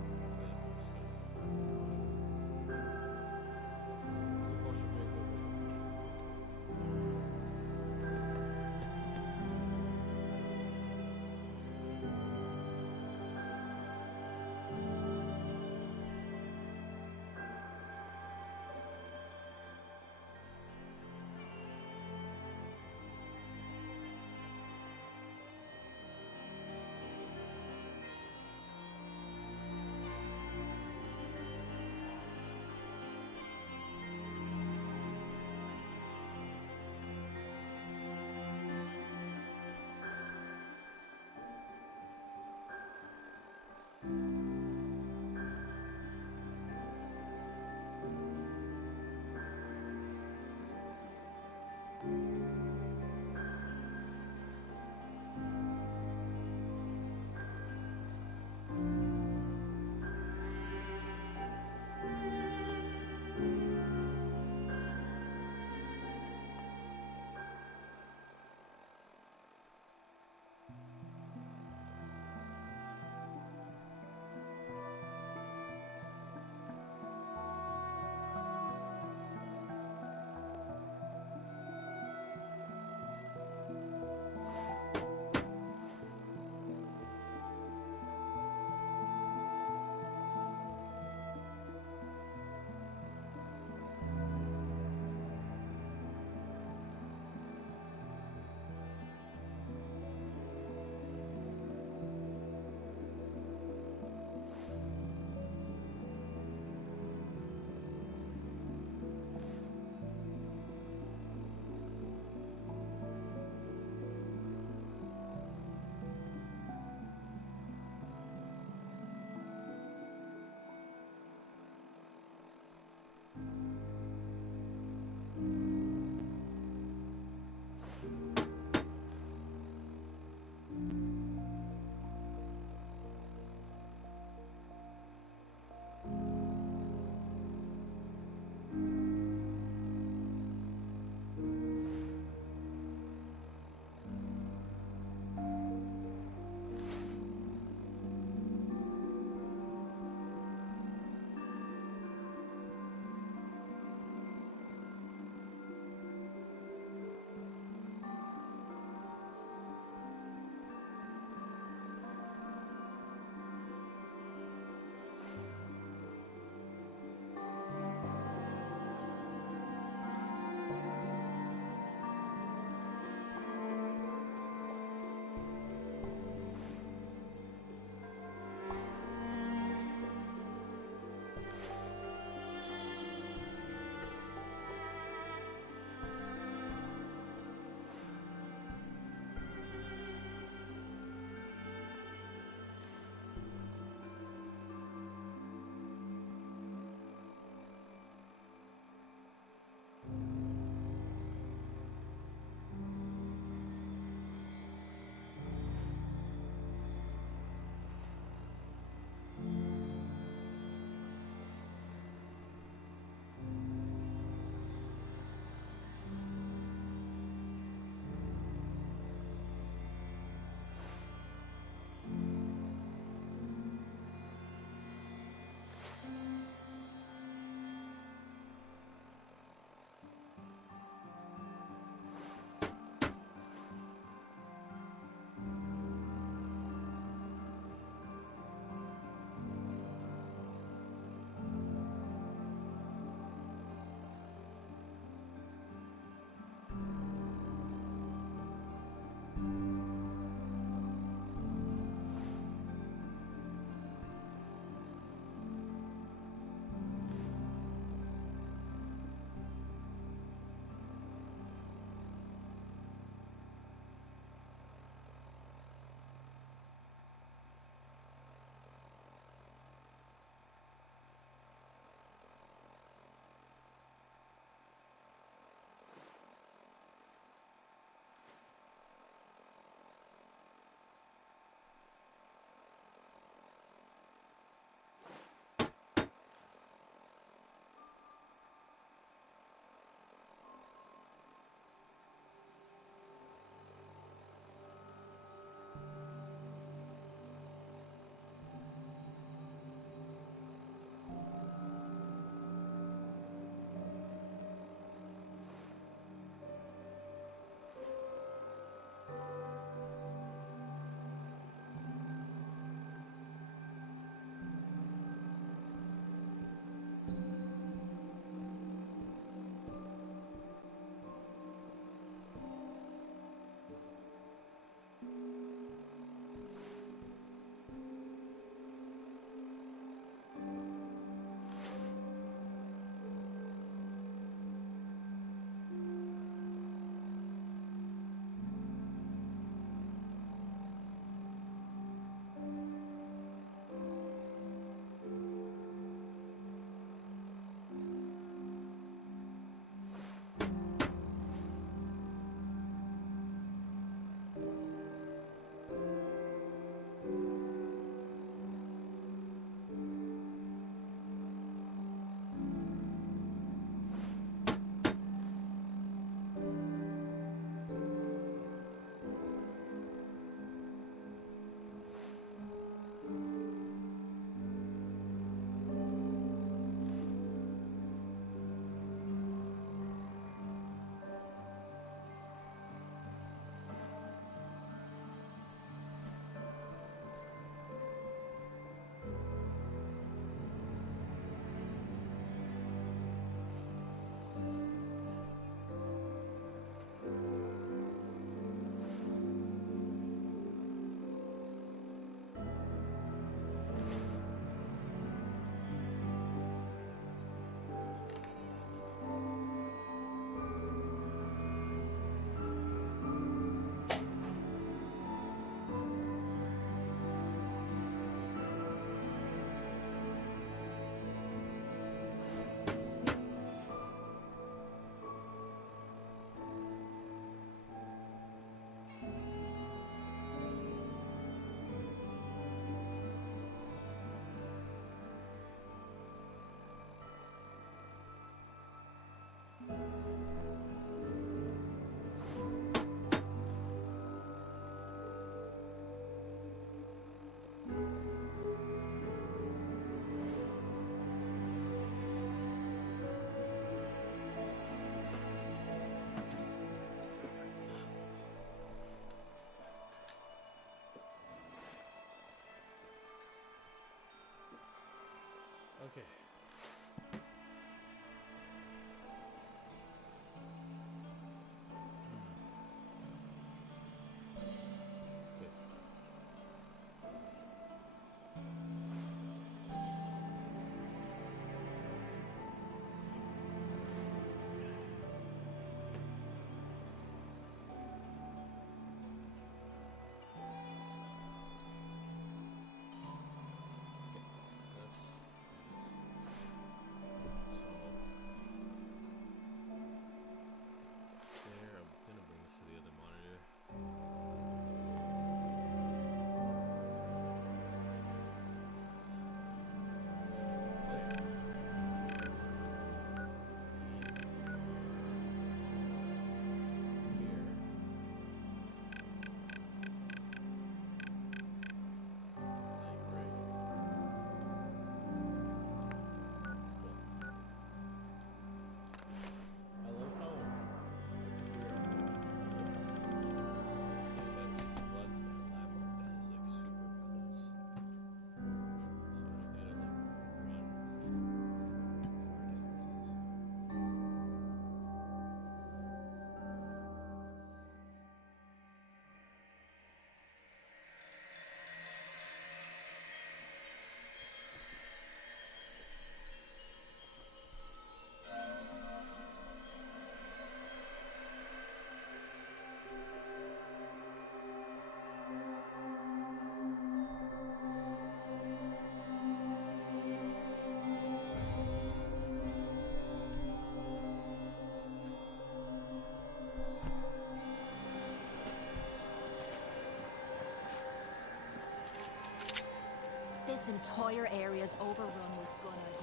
entire area's overrun with gunners.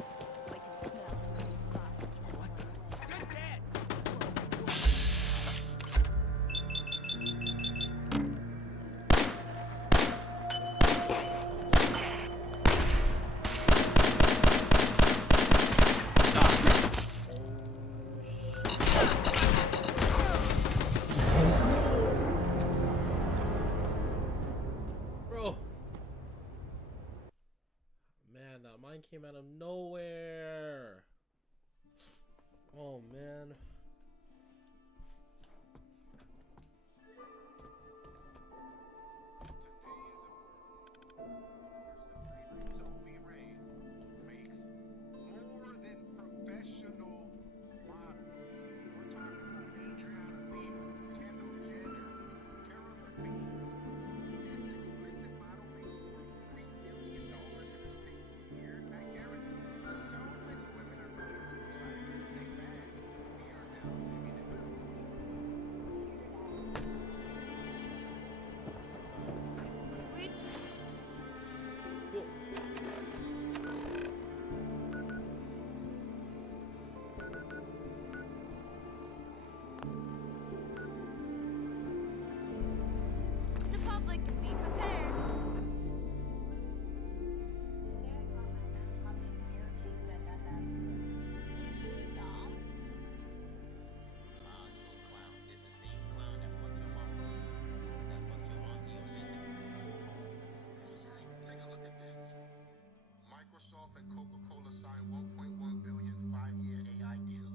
I can smell the crazy bastards. Bro. Man, that mine came out of nowhere. Oh, man. Sophie Rain makes more than professional models. We're talking about Adriana Lima, Kendall Jenner, Cara Levine. This explicit model makes more than $3 million in a single year. And I guarantee so many women are going to try to do the same bag. We are now living in The public can be prepared. Take a look at this. Microsoft and Coca-Cola signed $1.1 billion 5-year AI deal.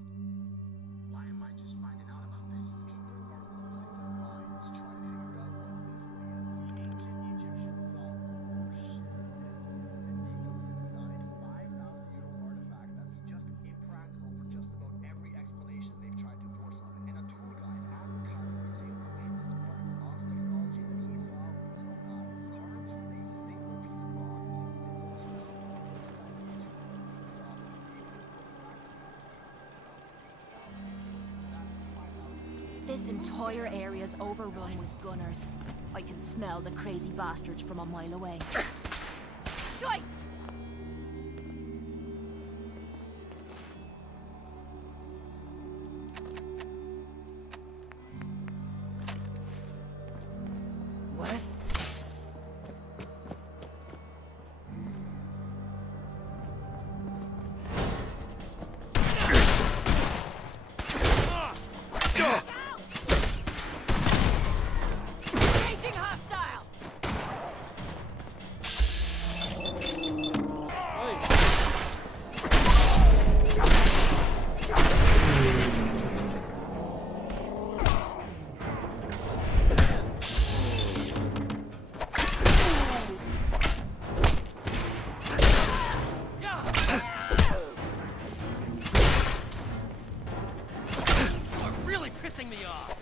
Why am I just finding out about this? People are losing their minds trying to figure out what this lands. Ancient Egyptians saw Orshis. This is a meticulously designed 5,000-year-old artifact that's just impractical for just about every explanation they've tried to force on it. And a tour guide at the Cairo Museum claims it's part of the lost technology that he saw with his own eyes. Carved from a single piece of rock, these discs This entire area's overrun with gunners. I can smell the crazy bastards from a mile away. Shite! What? Engaging hostile! You are really pissing me off.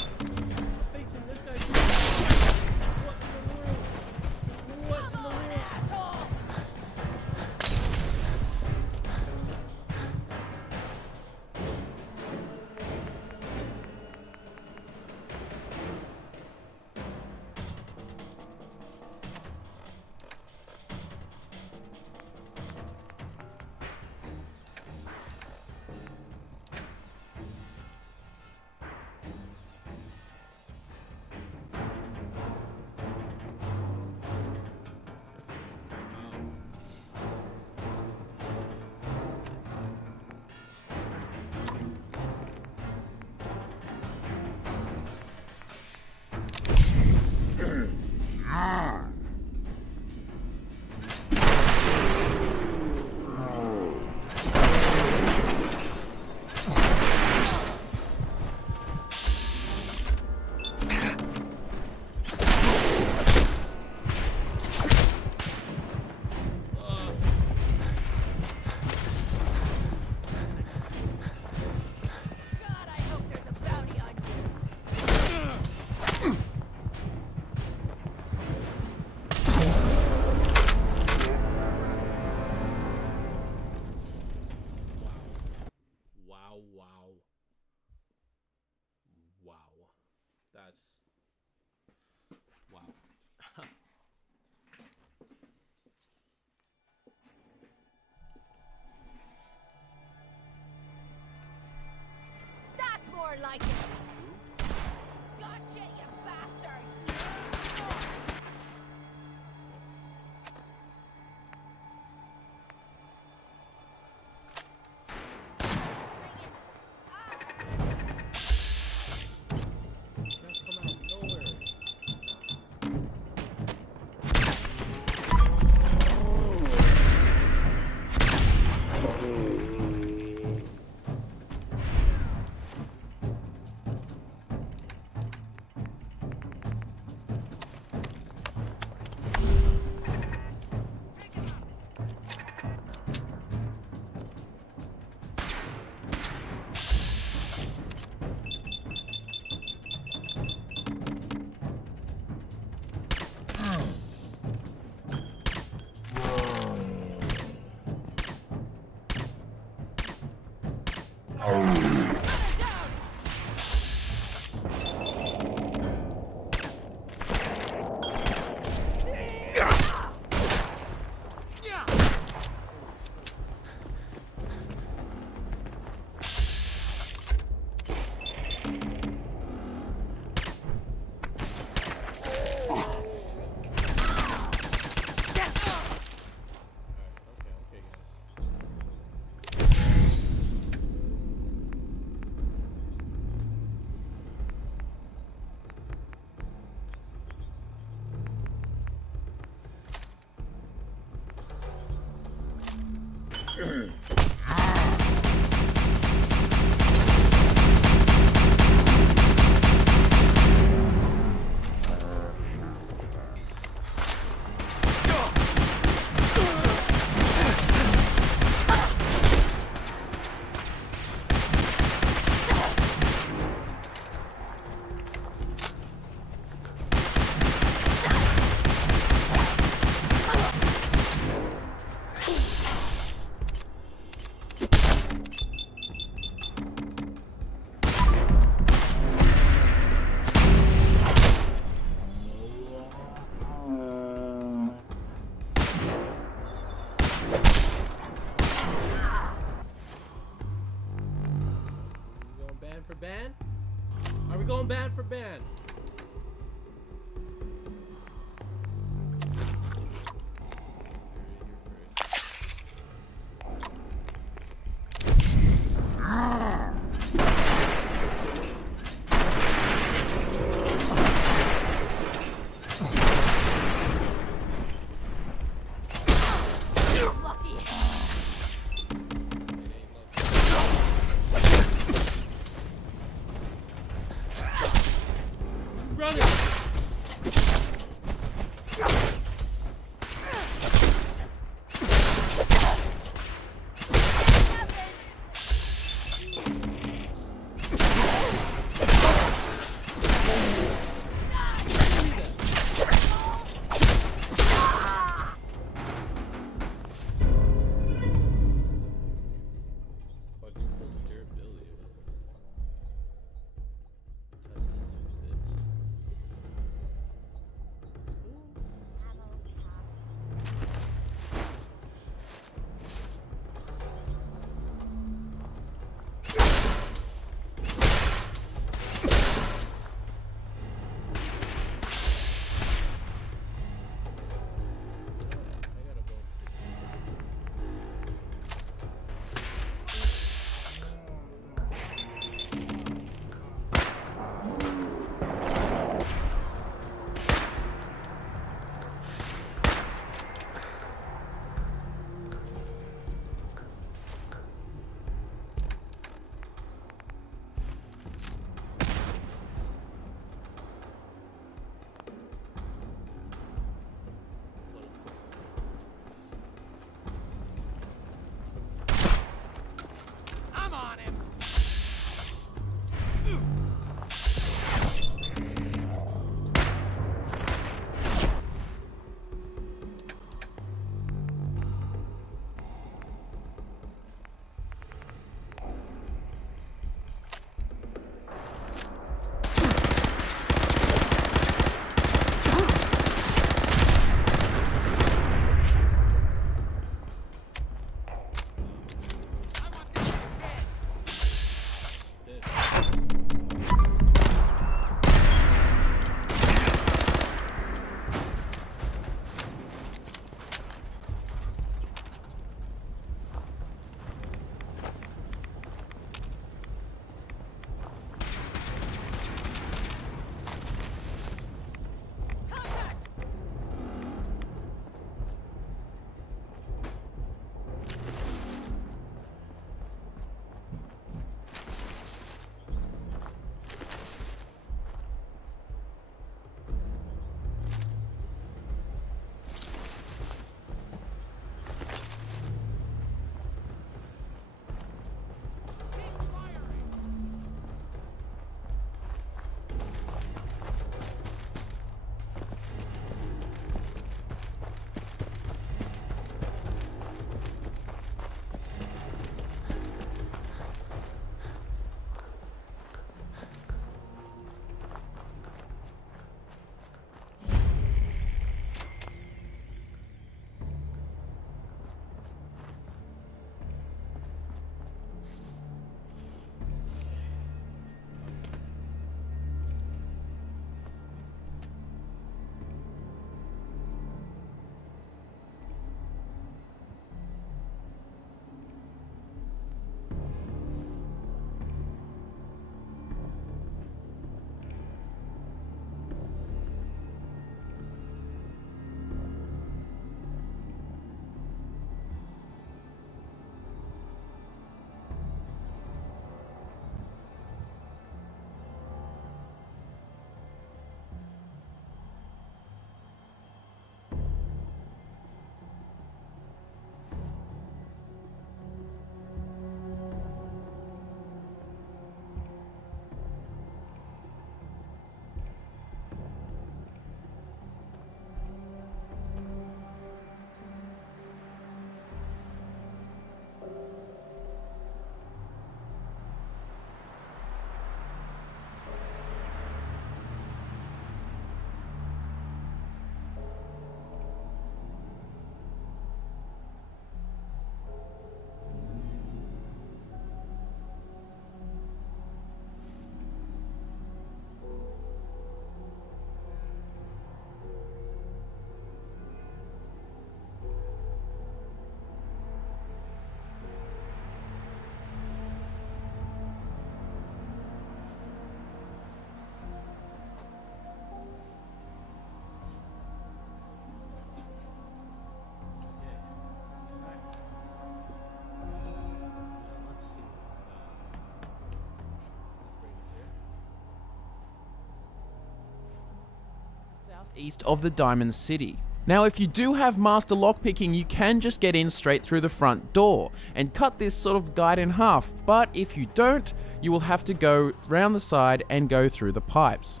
southeast of the Diamond City. Now, if you do have master lockpicking, you can just get in straight through the front door and cut this sort of guide in half, but if you don't, you will have to go round the side and go through the pipes.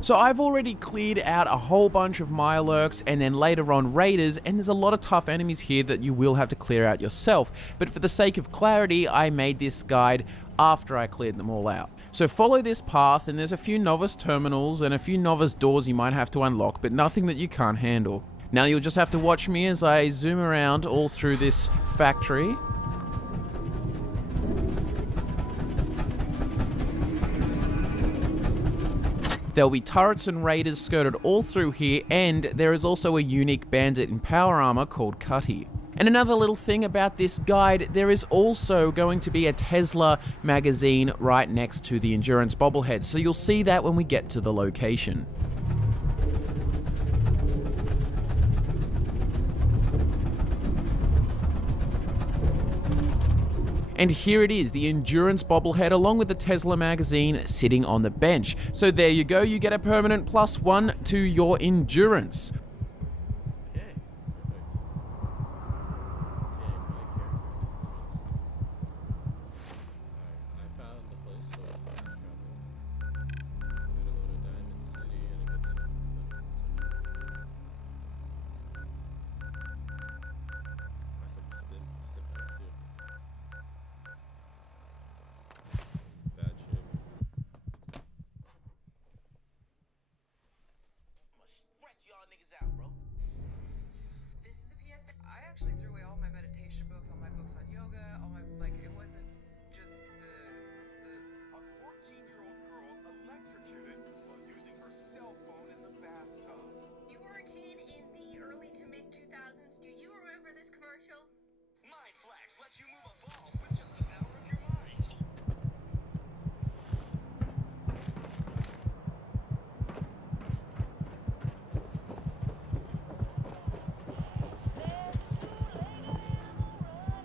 So I've already cleared out a whole bunch of Mirelurks and then later on Raiders, and there's a lot of tough enemies here that you will have to clear out yourself. But for the sake of clarity, I made this guide after I cleared them all out. So follow this path, and there's a few novice terminals and a few novice doors you might have to unlock, but nothing that you can't handle. Now you'll just have to watch me as I zoom around all through this factory. There'll be turrets and raiders skirted all through here, and there is also a unique bandit in power armor called Cutty. And another little thing about this guide, there is also going to be a Tesla magazine right next to the Endurance bobblehead, so you'll see that when we get to the location. And here it is, the Endurance bobblehead along with the Tesla magazine sitting on the bench. So there you go, you get a permanent +1 to your Endurance.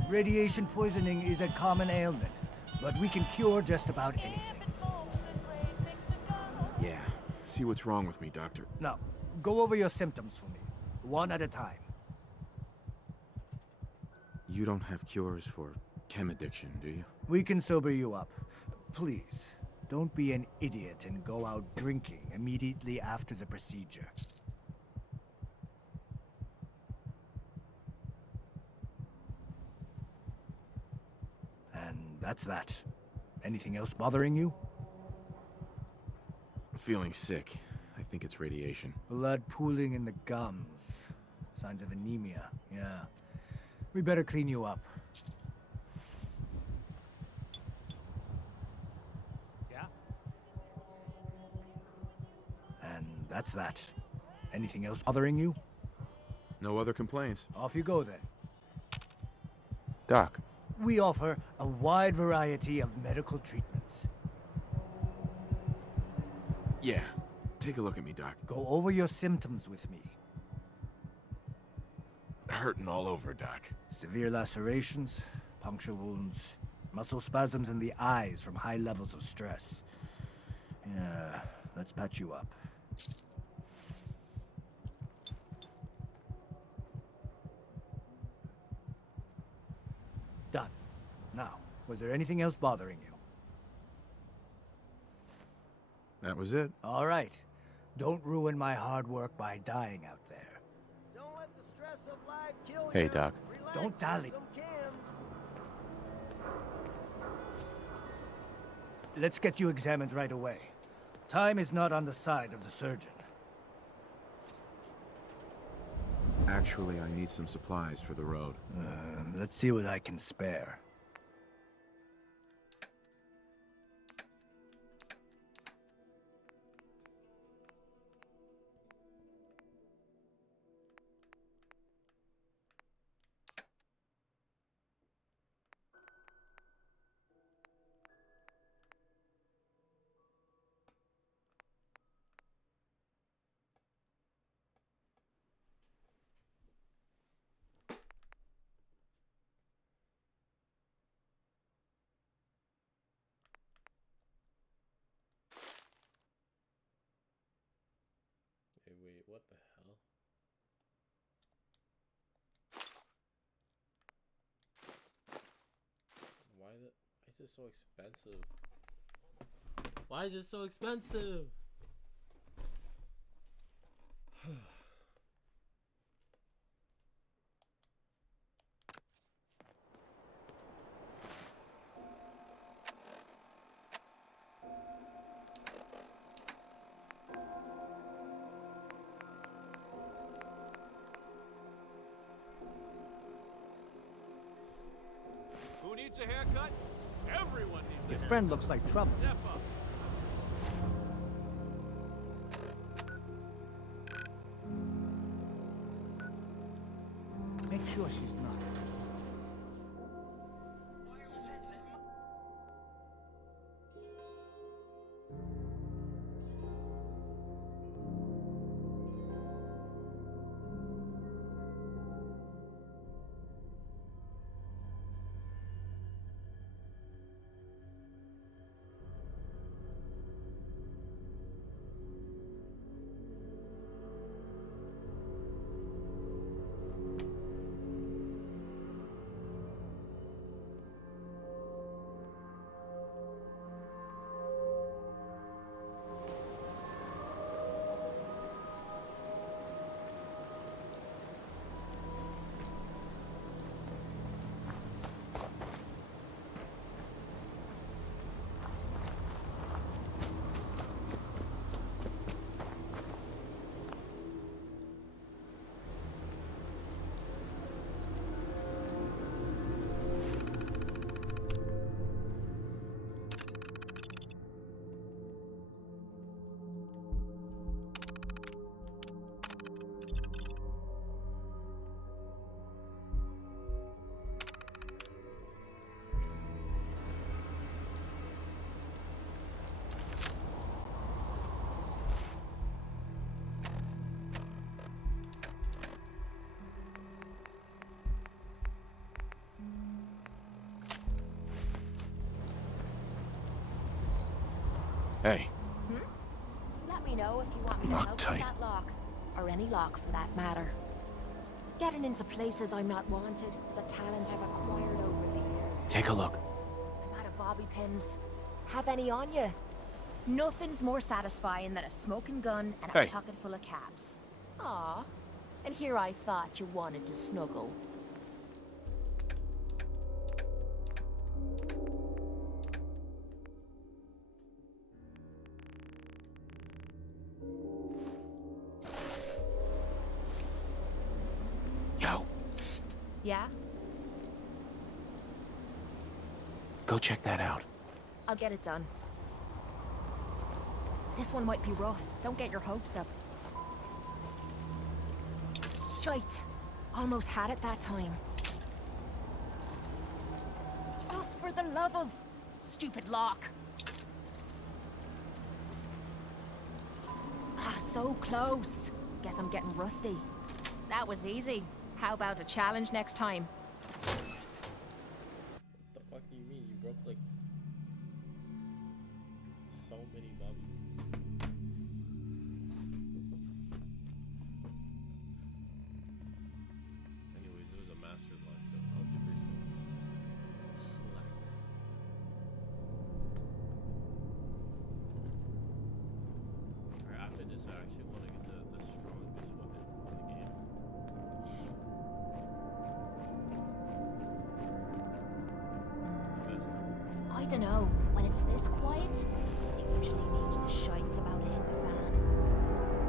Radiation poisoning is a common ailment, but we can cure just about anything. Yeah. See what's wrong with me, Doctor. Now, go over your symptoms for me, one at a time. You don't have cures for chem addiction, do you? We can sober you up. Please, don't be an idiot and go out drinking immediately after the procedure. That's that. Anything else bothering you? Feeling sick. I think it's radiation. Blood pooling in the gums. Signs of anemia. Yeah. We better clean you up. Yeah? And that's that. Anything else bothering you? No other complaints. Off you go then. Doc. We offer a wide variety of medical treatments. Yeah. Take a look at me, Doc. Go over your symptoms with me. Hurting all over, Doc. Severe lacerations, puncture wounds, muscle spasms in the eyes from high levels of stress. Yeah, let's patch you up. Done. Now, was there anything else bothering you? That was it. All right. Don't ruin my hard work by dying out there. Don't let the stress of life kill Hey, Doc. Don't dally. Let's get you examined right away. Time is not on the side of the surgeon. Actually, I need some supplies for the road. Let's see what I can spare. what the hell? Why is it so expensive? Why is it so expensive? Who needs a haircut? Everyone needs a Your haircut. friend looks like trouble. Step up. Make sure she's not. Hey, Let me know if you want me to Lock help tight. with that lock. Or any lock for that matter. Getting into places I'm not wanted is a talent I've acquired over the years. Take a look. I'm out of bobby pins. Have any on you? Nothing's more satisfying than a smoking gun and a Hey. pocket full of caps. Aw. And here I thought you wanted to snuggle. Yo, psst. Yeah? Go check that out. I'll get it done. This one might be rough. Don't get your hopes up. Shite. Almost had it that time. Oh, for the love of... stupid lock. Ah, so close. Guess I'm getting rusty. That was easy. How about a challenge next time? What the fuck do you mean? You broke like so many bobbies. Anyways, it was a master lock, so I'll give her some slack. Alright, after this, I actually want to get the strongest weapon in the game. I dunno. When it's this quiet, it usually means the shite's about to hit the fan.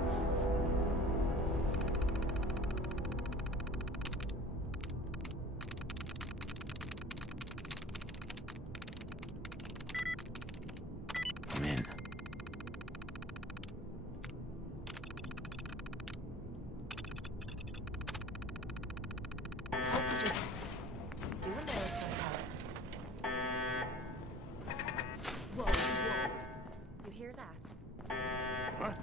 I'm in. Doing there is gonna help. Whoa, whoa. You hear that? What?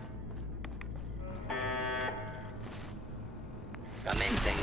Commencing.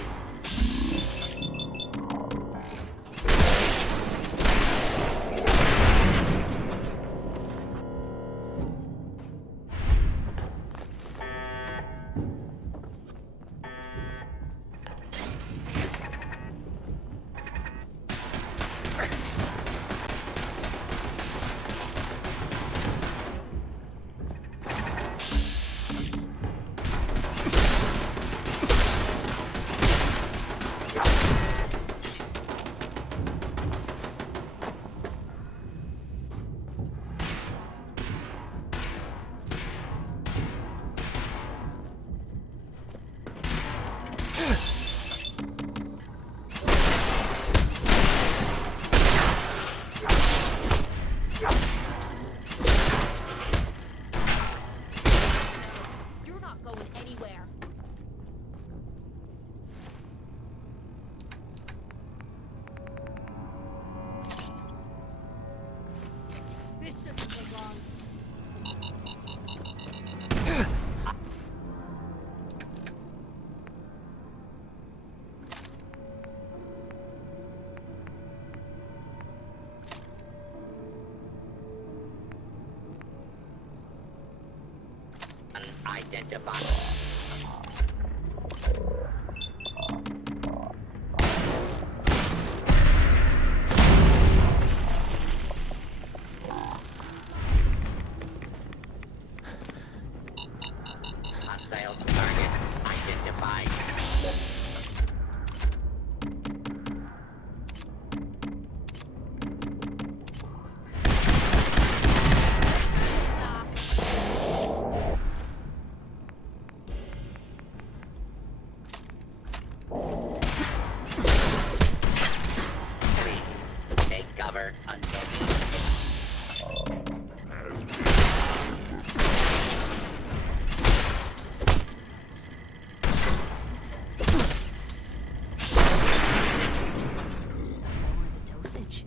identified. Hostile target identified. Please take cover until the dosage.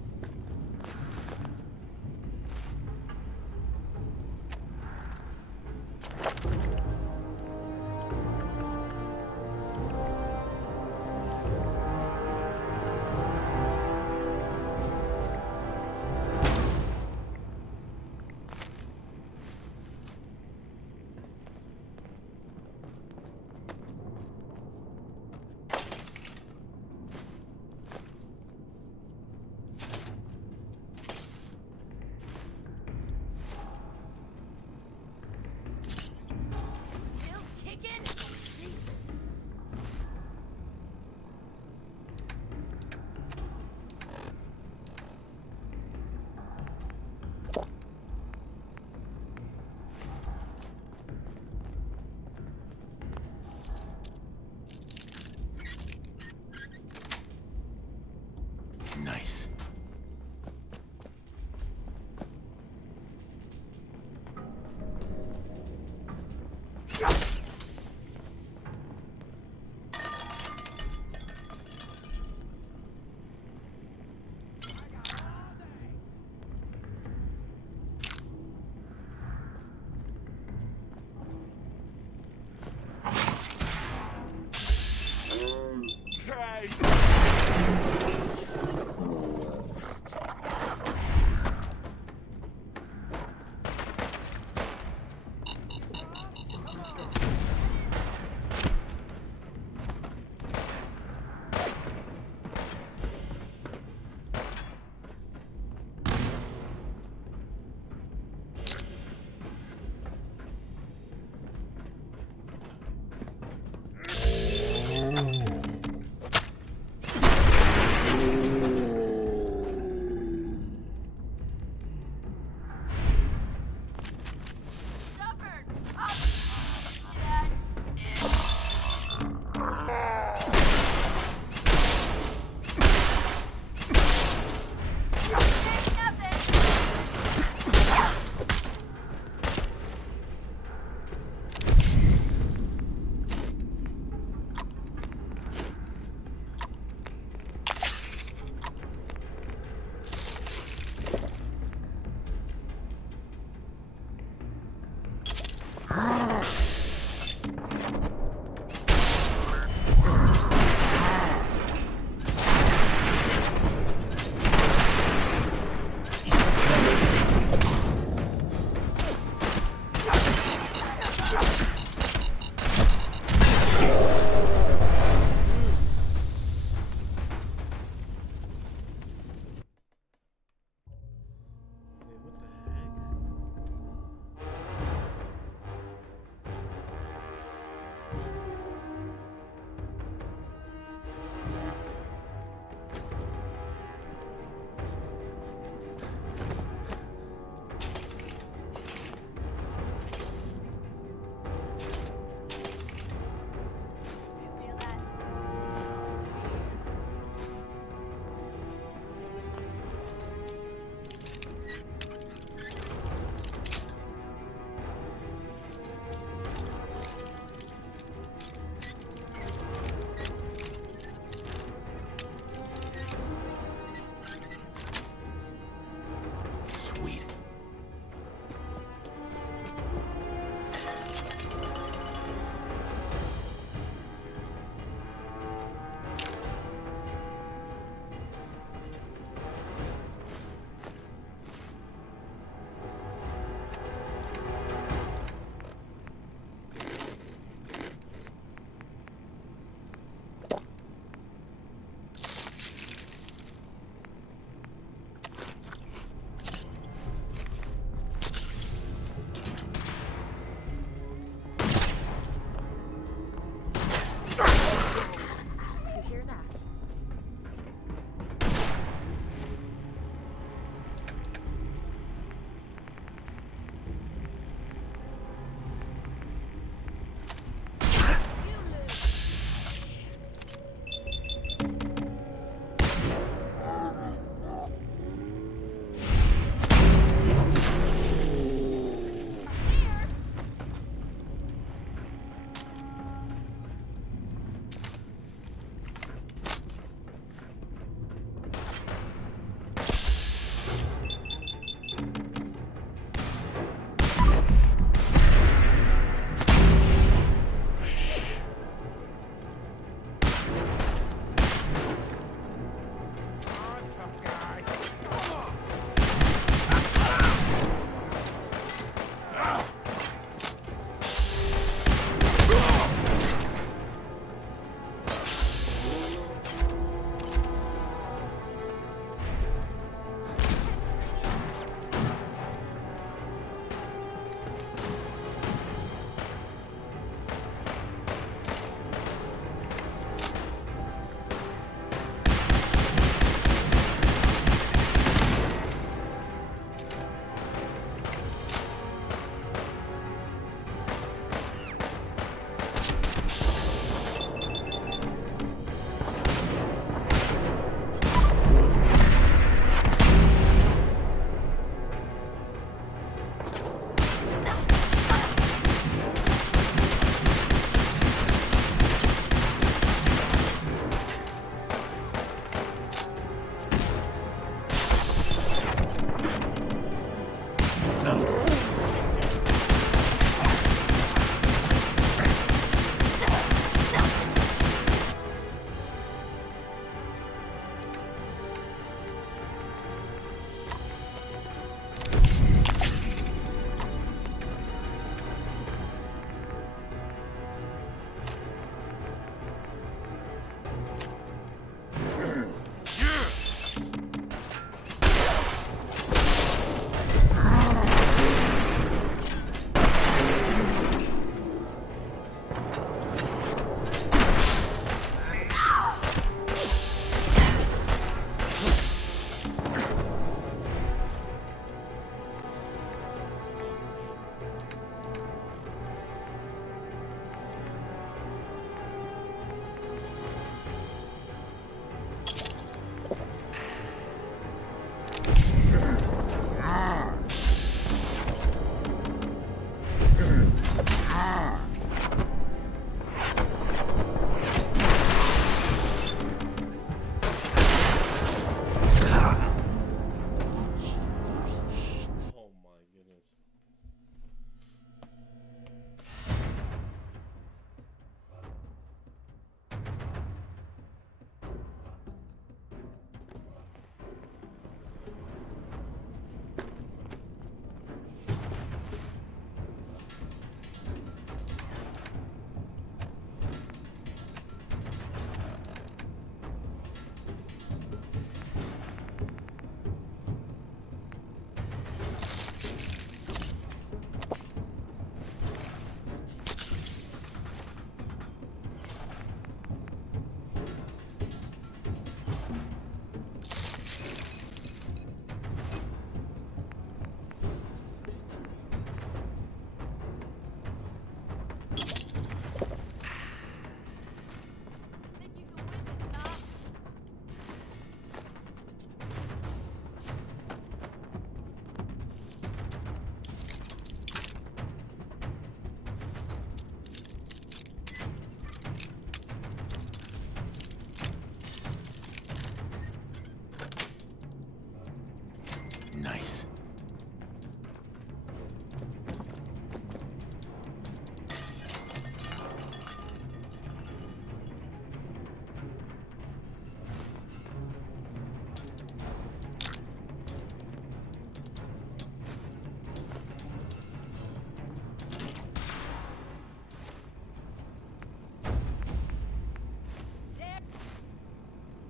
Nice.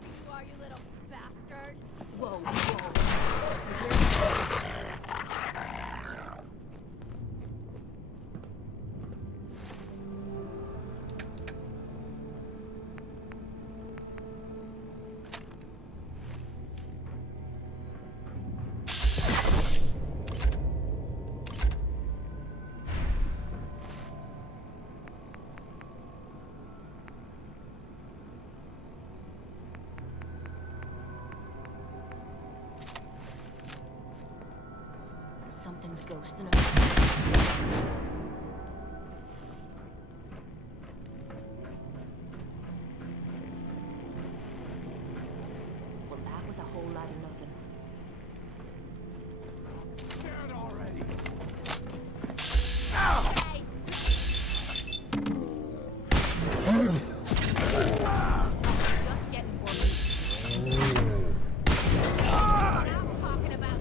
You are, you little bastard. Whoa, something's ghosting us. Well, that was a whole lot of nothing. Dead already. Just getting worried. What I'm talking about.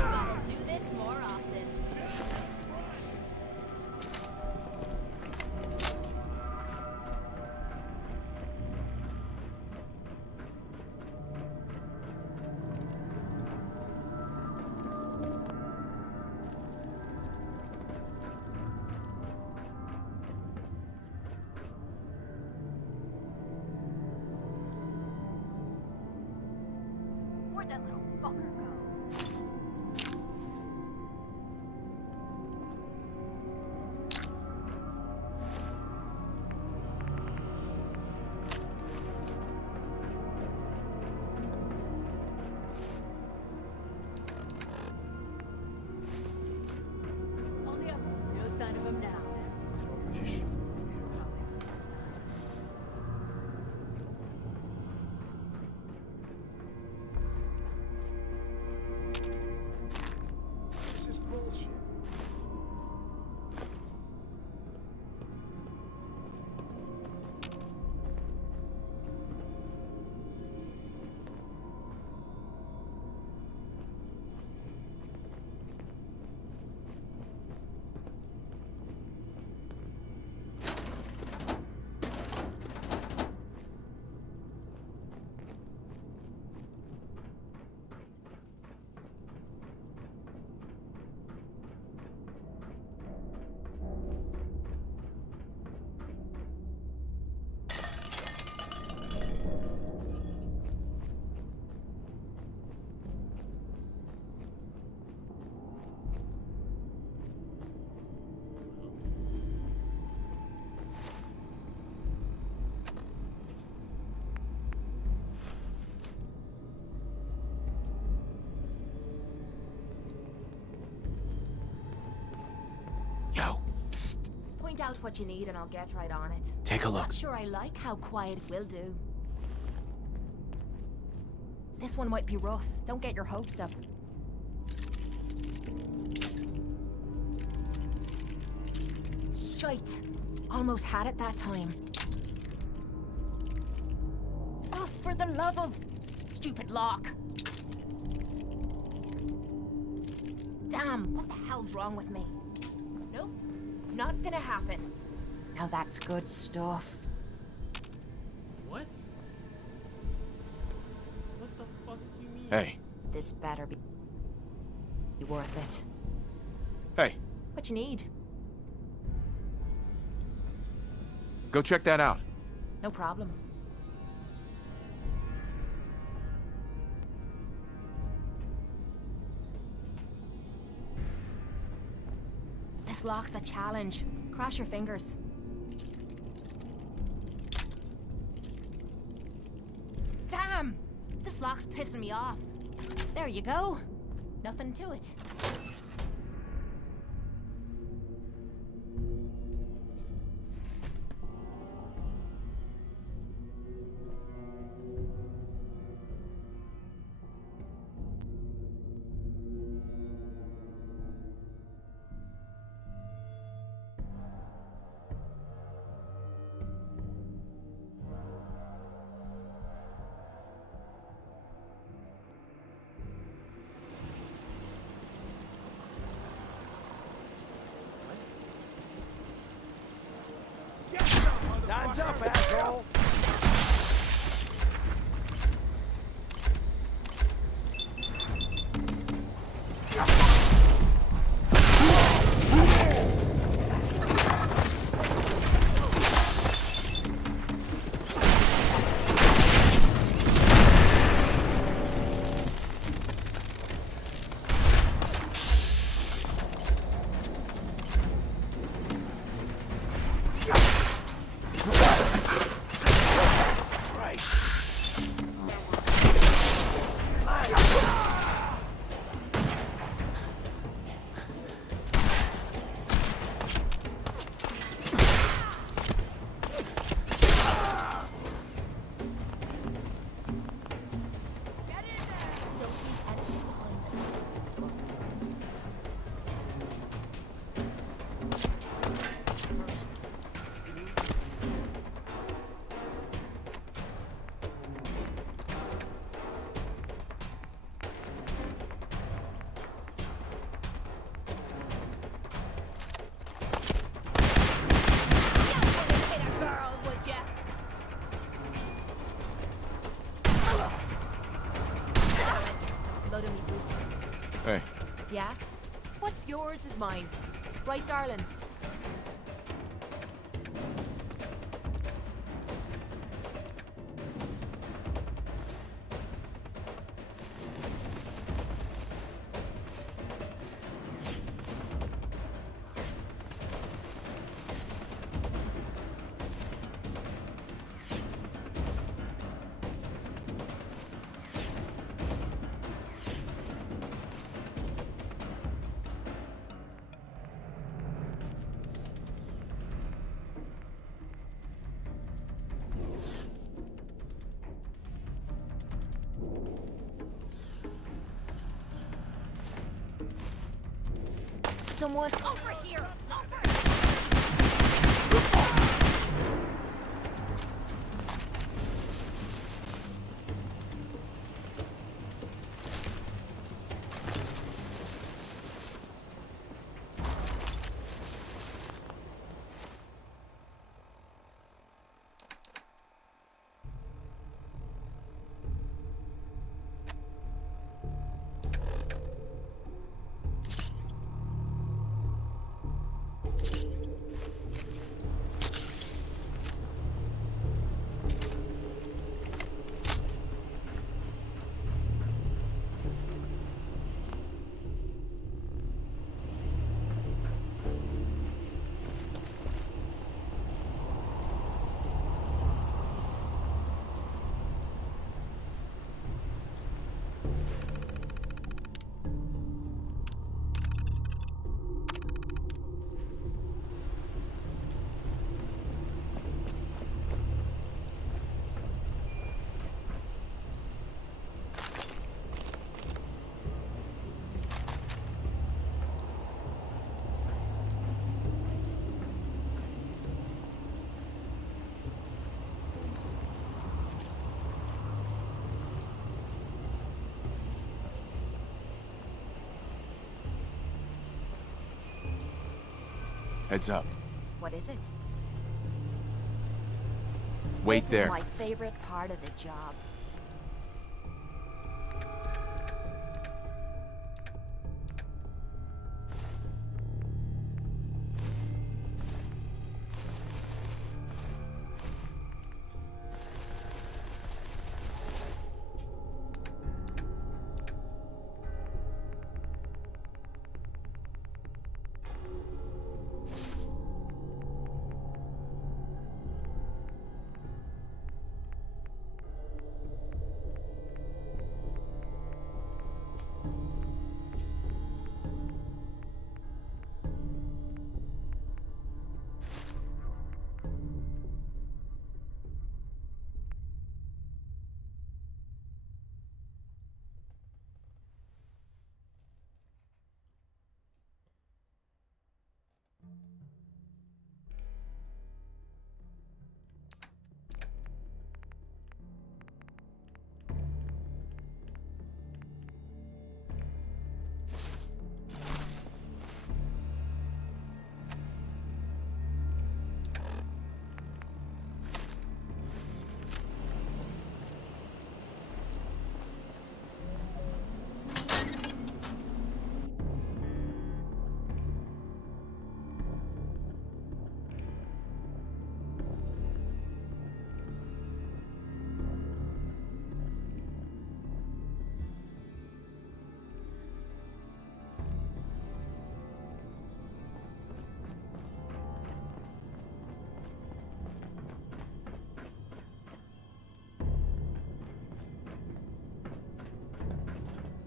Gotta do this more often. Where'd that little fucker go? Only up. No sign of him now. Point out what you need and I'll get right on it. Take a look. Not sure I like how quiet it will do. This one might be rough. Don't get your hopes up. Shite. Almost had it that time. Oh, for the love of... stupid lock. Damn, what the hell's wrong with me? Nope, not gonna happen. Now that's good stuff. What? What the fuck do you mean? Hey. This better be worth it. Hey. What you need? Go check that out. No problem. This lock's a challenge. Cross your fingers. Damn! This lock's pissing me off. There you go. Nothing to it. Time's up, asshole! Hey. Yeah? What's yours is mine. Right, darling? Someone over here! Heads up. What is it? Wait this there. Is my favorite part of the job.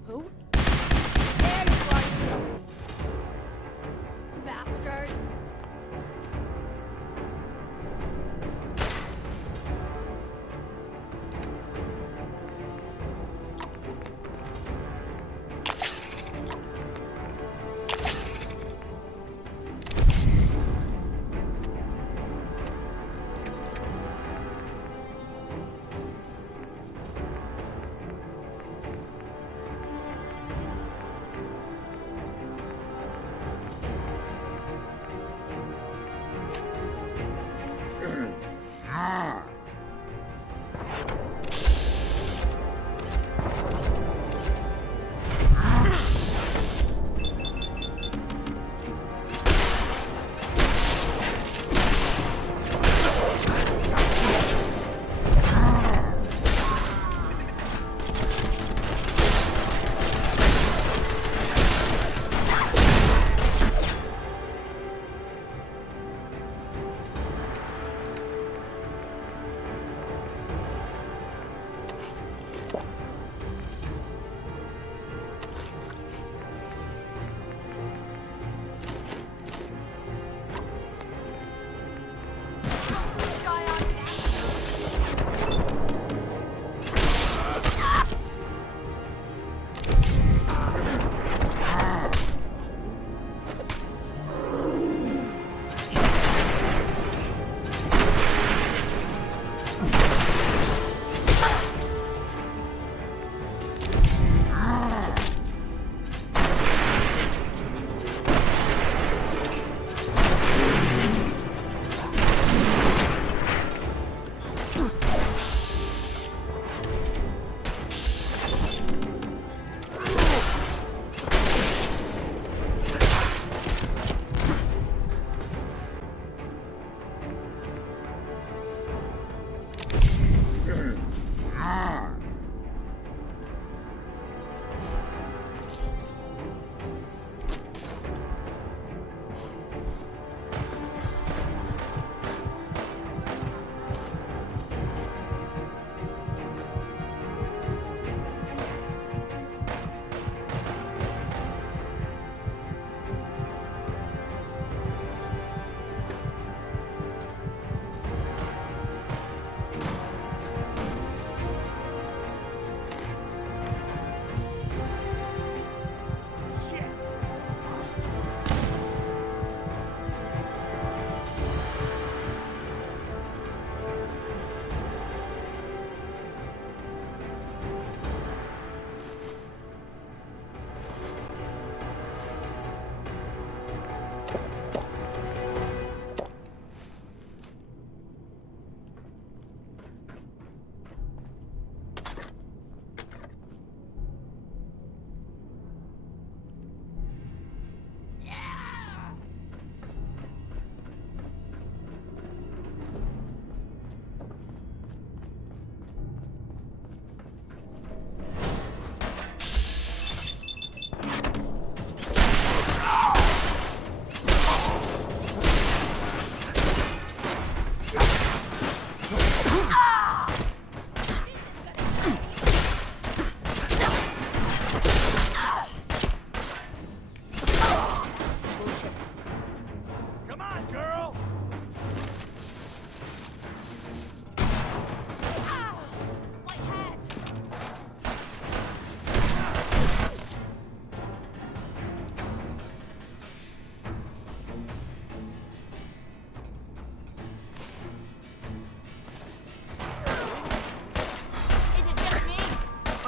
Who? There you are, you little bastard!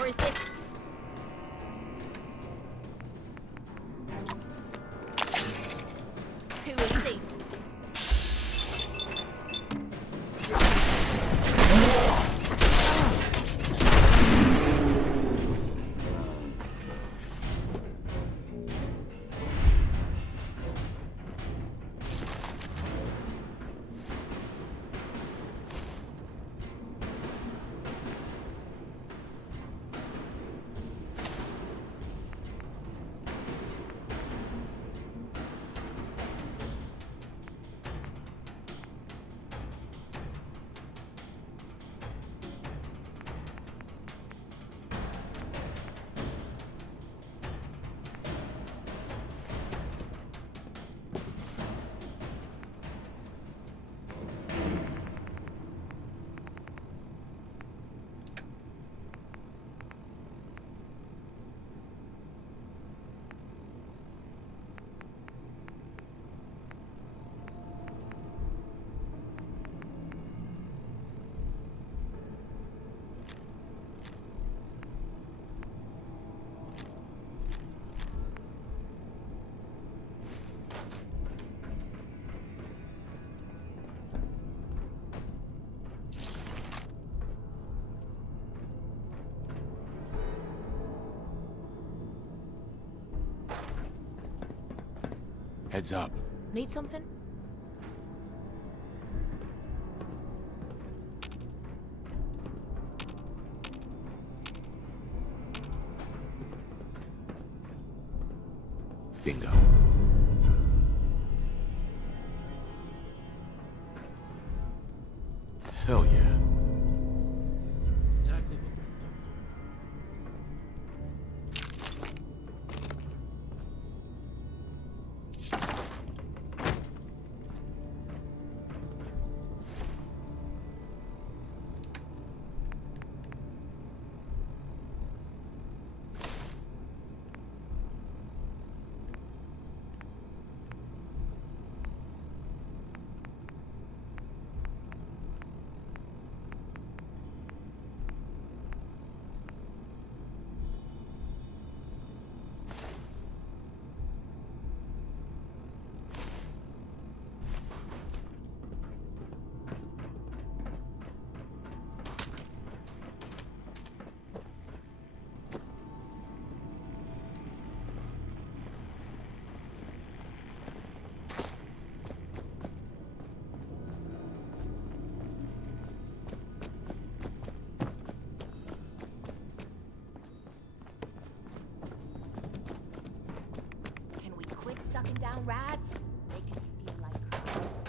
Or is this... too easy? Heads up. Need something? Bingo. Hell yeah. Exactly Sucking down rads, making me feel like crap.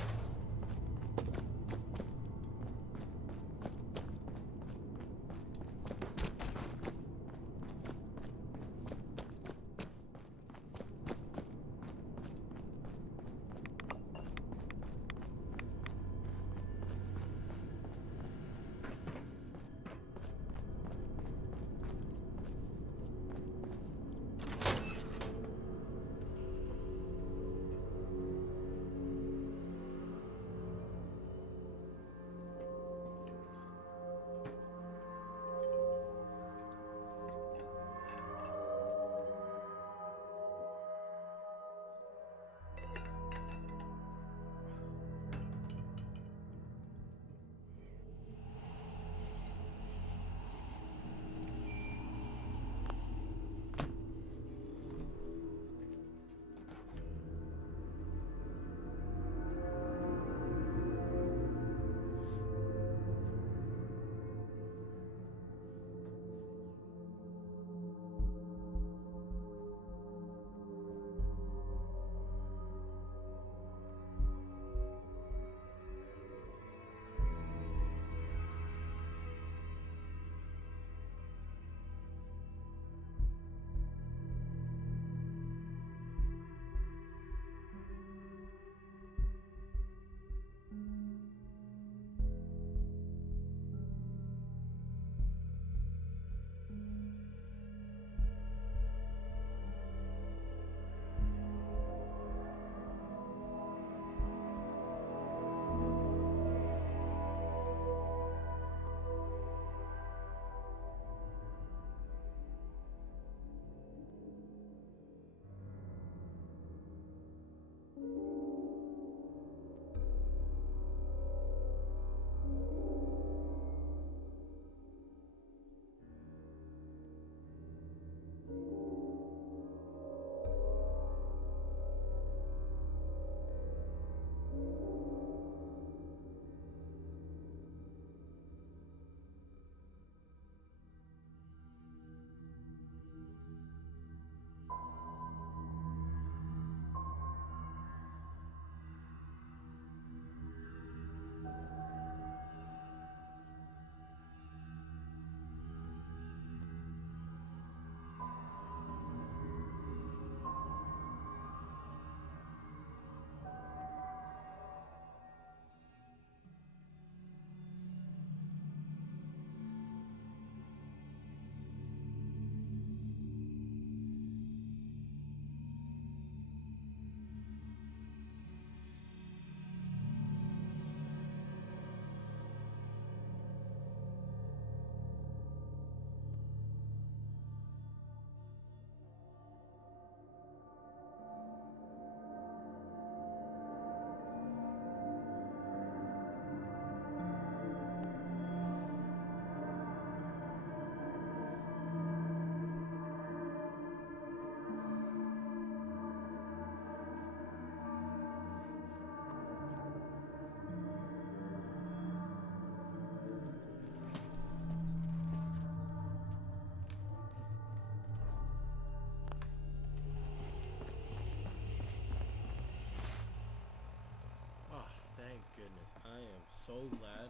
I am so glad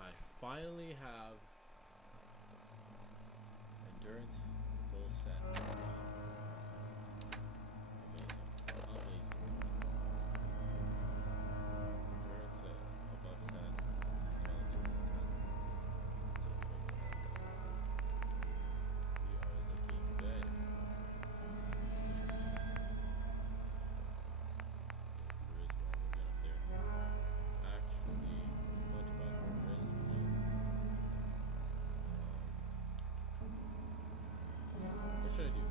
I finally have endurance full set. Wow. Amazing. Endurance set above 10. Intelligence 10. We are looking good. What should I do?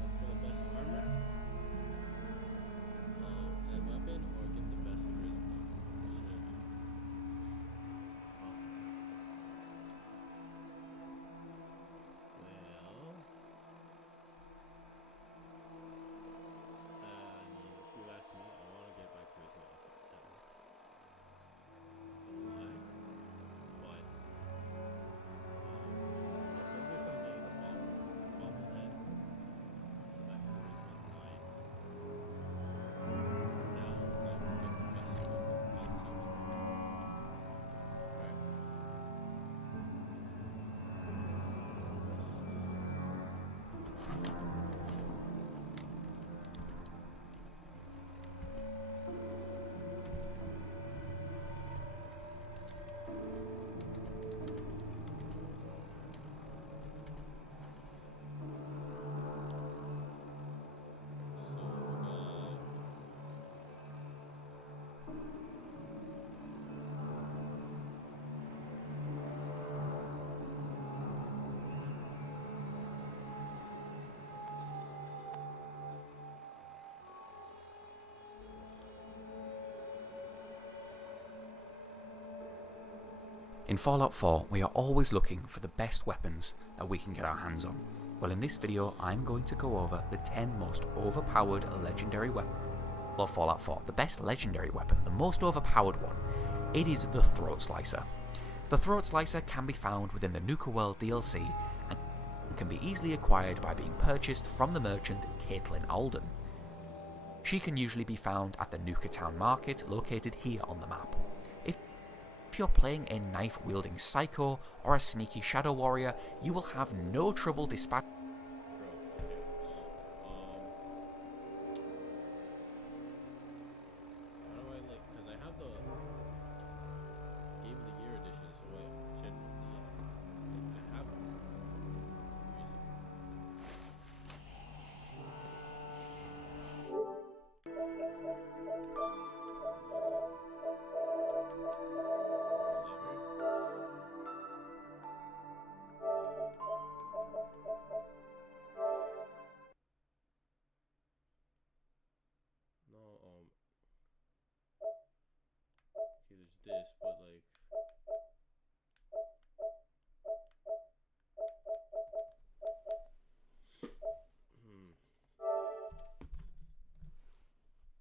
Look for the best armor and weapon, or get the best charisma? What should I do? If you ask me, I want to get my charisma up to 10. Don't lie. But focus on getting the bobblehead. So that charisma 9. Now let me get the best weapon. That seems right. In Fallout 4, we are always looking for the best weapons that we can get our hands on. Well, in this video, I'm going to go over the 10 most overpowered legendary weapons. Well, Fallout 4, the best legendary weapon, the most overpowered one, it is the Throat Slicer. The Throat Slicer can be found within the Nuka World DLC and can be easily acquired by being purchased from the merchant Caitlin Alden. She can usually be found at the Nuka Town Market located here on the map. If you're playing a knife-wielding psycho or a sneaky shadow warrior, you will have no trouble dispatching. How do I like? Because I have the Game of the Year edition, so I generally I have. No, okay, there's this, but like,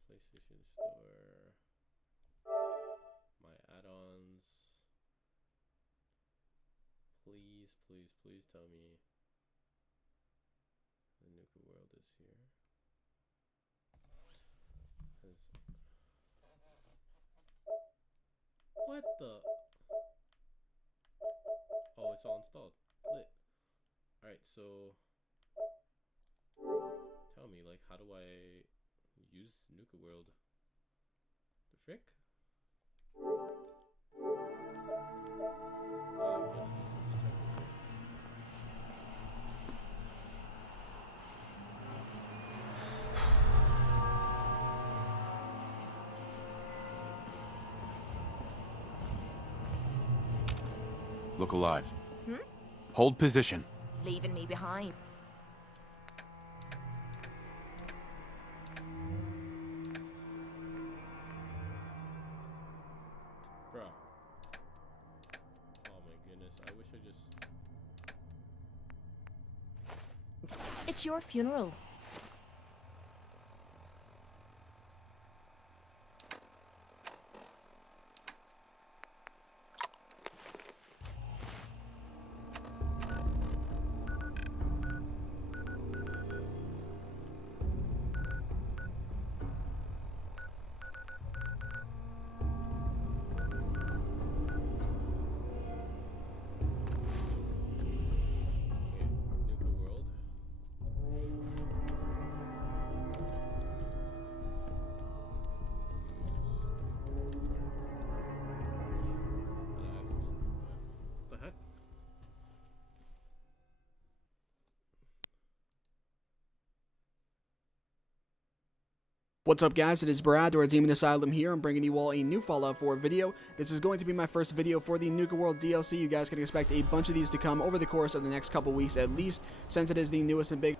PlayStation Store, my add-ons, please tell me the Nuka World is here. What the? Oh, it's all installed. Lit. Alright, so tell me, like, how do I use Nuka World? The frick? I'm gonna do some detective work. Look alive. Hmm? Hold position. Leaving me behind. Bruh. Oh my goodness, I wish I just... It's your funeral. What's up guys, it is Brad, or Demon Asylum here. I'm bringing you all a new Fallout 4 video. This is going to be my first video for the Nuka World DLC. You guys can expect a bunch of these to come over the course of the next couple weeks at least, since it is the newest and big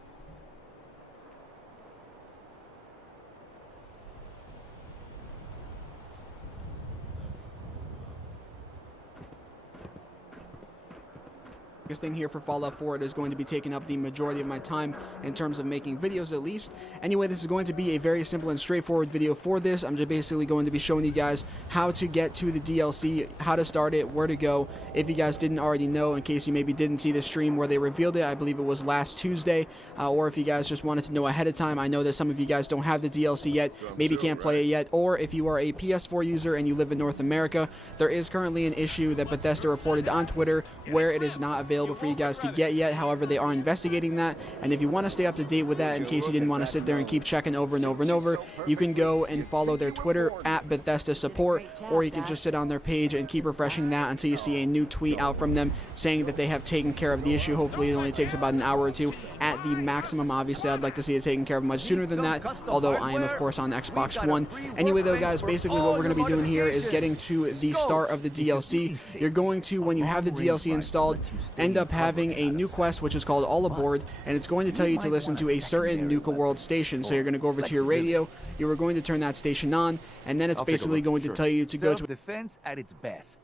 thing here for Fallout 4. It is going to be taking up the majority of my time in terms of making videos at least. Anyway, this is going to be a very simple and straightforward video for this. I'm just basically going to be showing you guys how to get to the DLC, how to start it, where to go, if you guys didn't already know, in case you maybe didn't see the stream where they revealed it. I believe it was last Tuesday, or if you guys just wanted to know ahead of time. I know that some of you guys don't have the DLC yet, maybe can't play it yet, or if you are a PS4 user and you live in North America, there is currently an issue that Bethesda reported on Twitter where it is not available for you guys to get yet. However, they are investigating that, and if you want to stay up to date with that, in case you didn't want to sit there and keep checking over and over and over, you can go and follow their Twitter at Bethesda Support, or you can just sit on their page and keep refreshing that until you see a new tweet out from them saying that they have taken care of the issue. Hopefully it only takes about an hour or two at the maximum. Obviously I'd like to see it taken care of much sooner than that, although I am of course on Xbox One. Anyway though guys, basically what we're going to be doing here is getting to the start of the DLC. You're going to, when you have the DLC installed, end up having a new quest which is called All Aboard, and it's going to tell you to listen to a certain Nuka World station. So you're going to go over to your radio, you are going to turn that station on, and then it's basically going to tell you to go to defense at its best.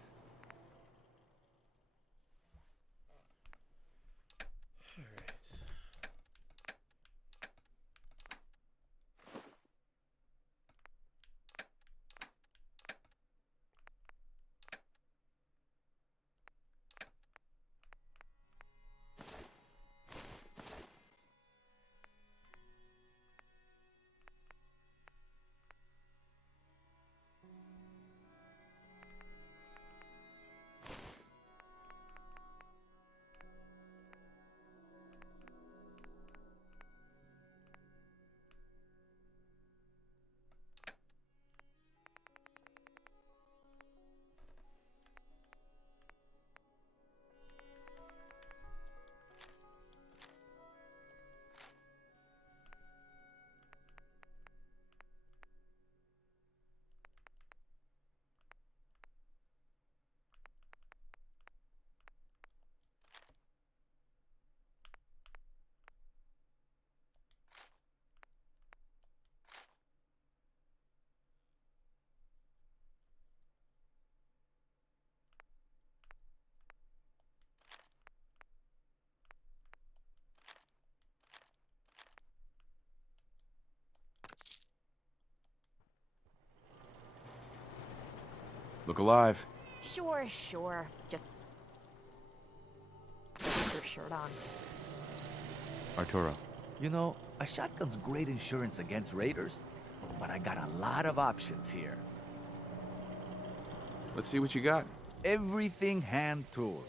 Look alive. Sure. Just put your shirt on. Arturo. You know, a shotgun's great insurance against raiders, but I got a lot of options here. Let's see what you got. Everything hand-tooled.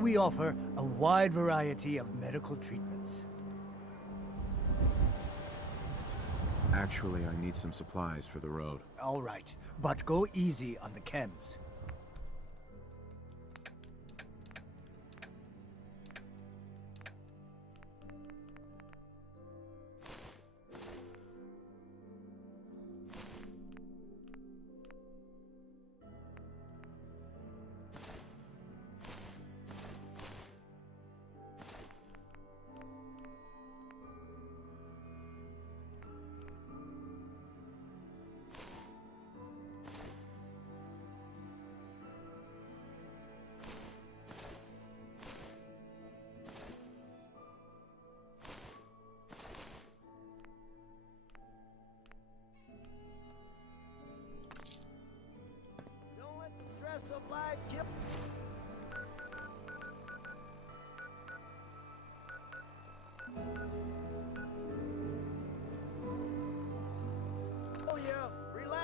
We offer a wide variety of medical treatments. Actually, I need some supplies for the road. All right, but go easy on the chems.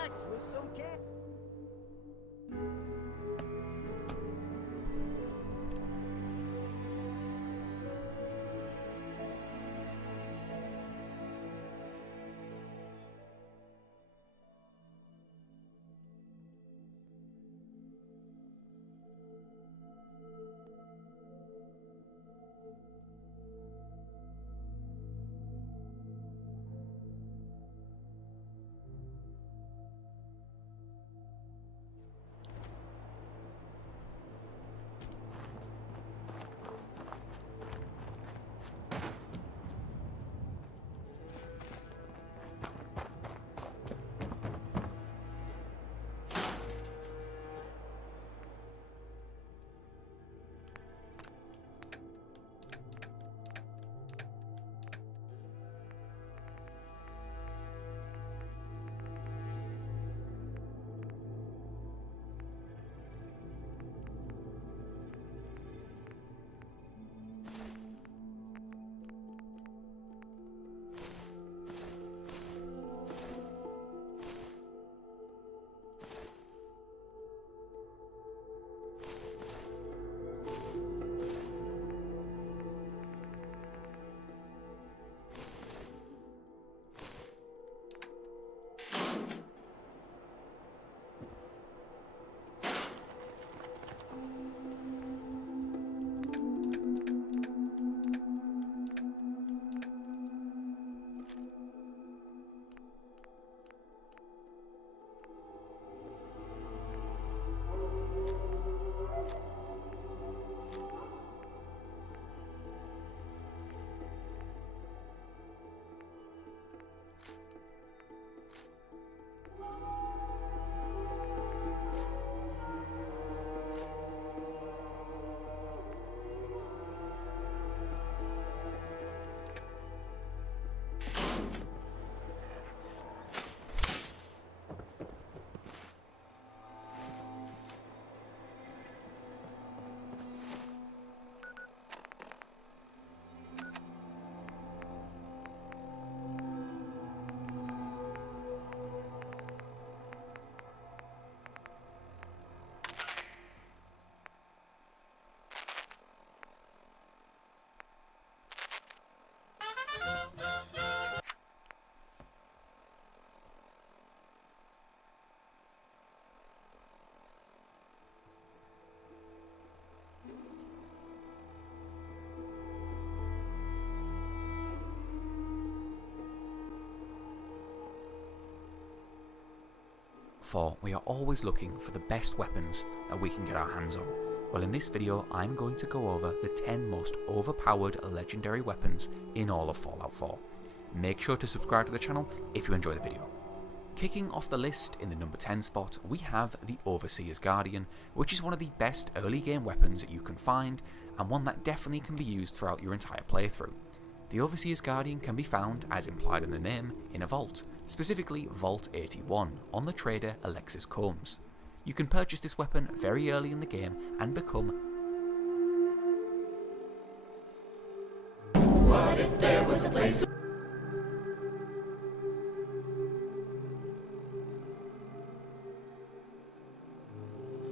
relax with some cat. For we are always looking for the best weapons that we can get our hands on. Well, in this video, I'm going to go over the 10 most overpowered legendary weapons in all of Fallout 4. Make sure to subscribe to the channel if you enjoy the video. Kicking off the list in the number 10 spot, we have the Overseer's Guardian, which is one of the best early game weapons that you can find, and one that definitely can be used throughout your entire playthrough. The Overseer's Guardian can be found, as implied in the name, in a vault, specifically Vault 81, on the trader Alexis Combs. You can purchase this weapon very early in the game and become... What if there was a place...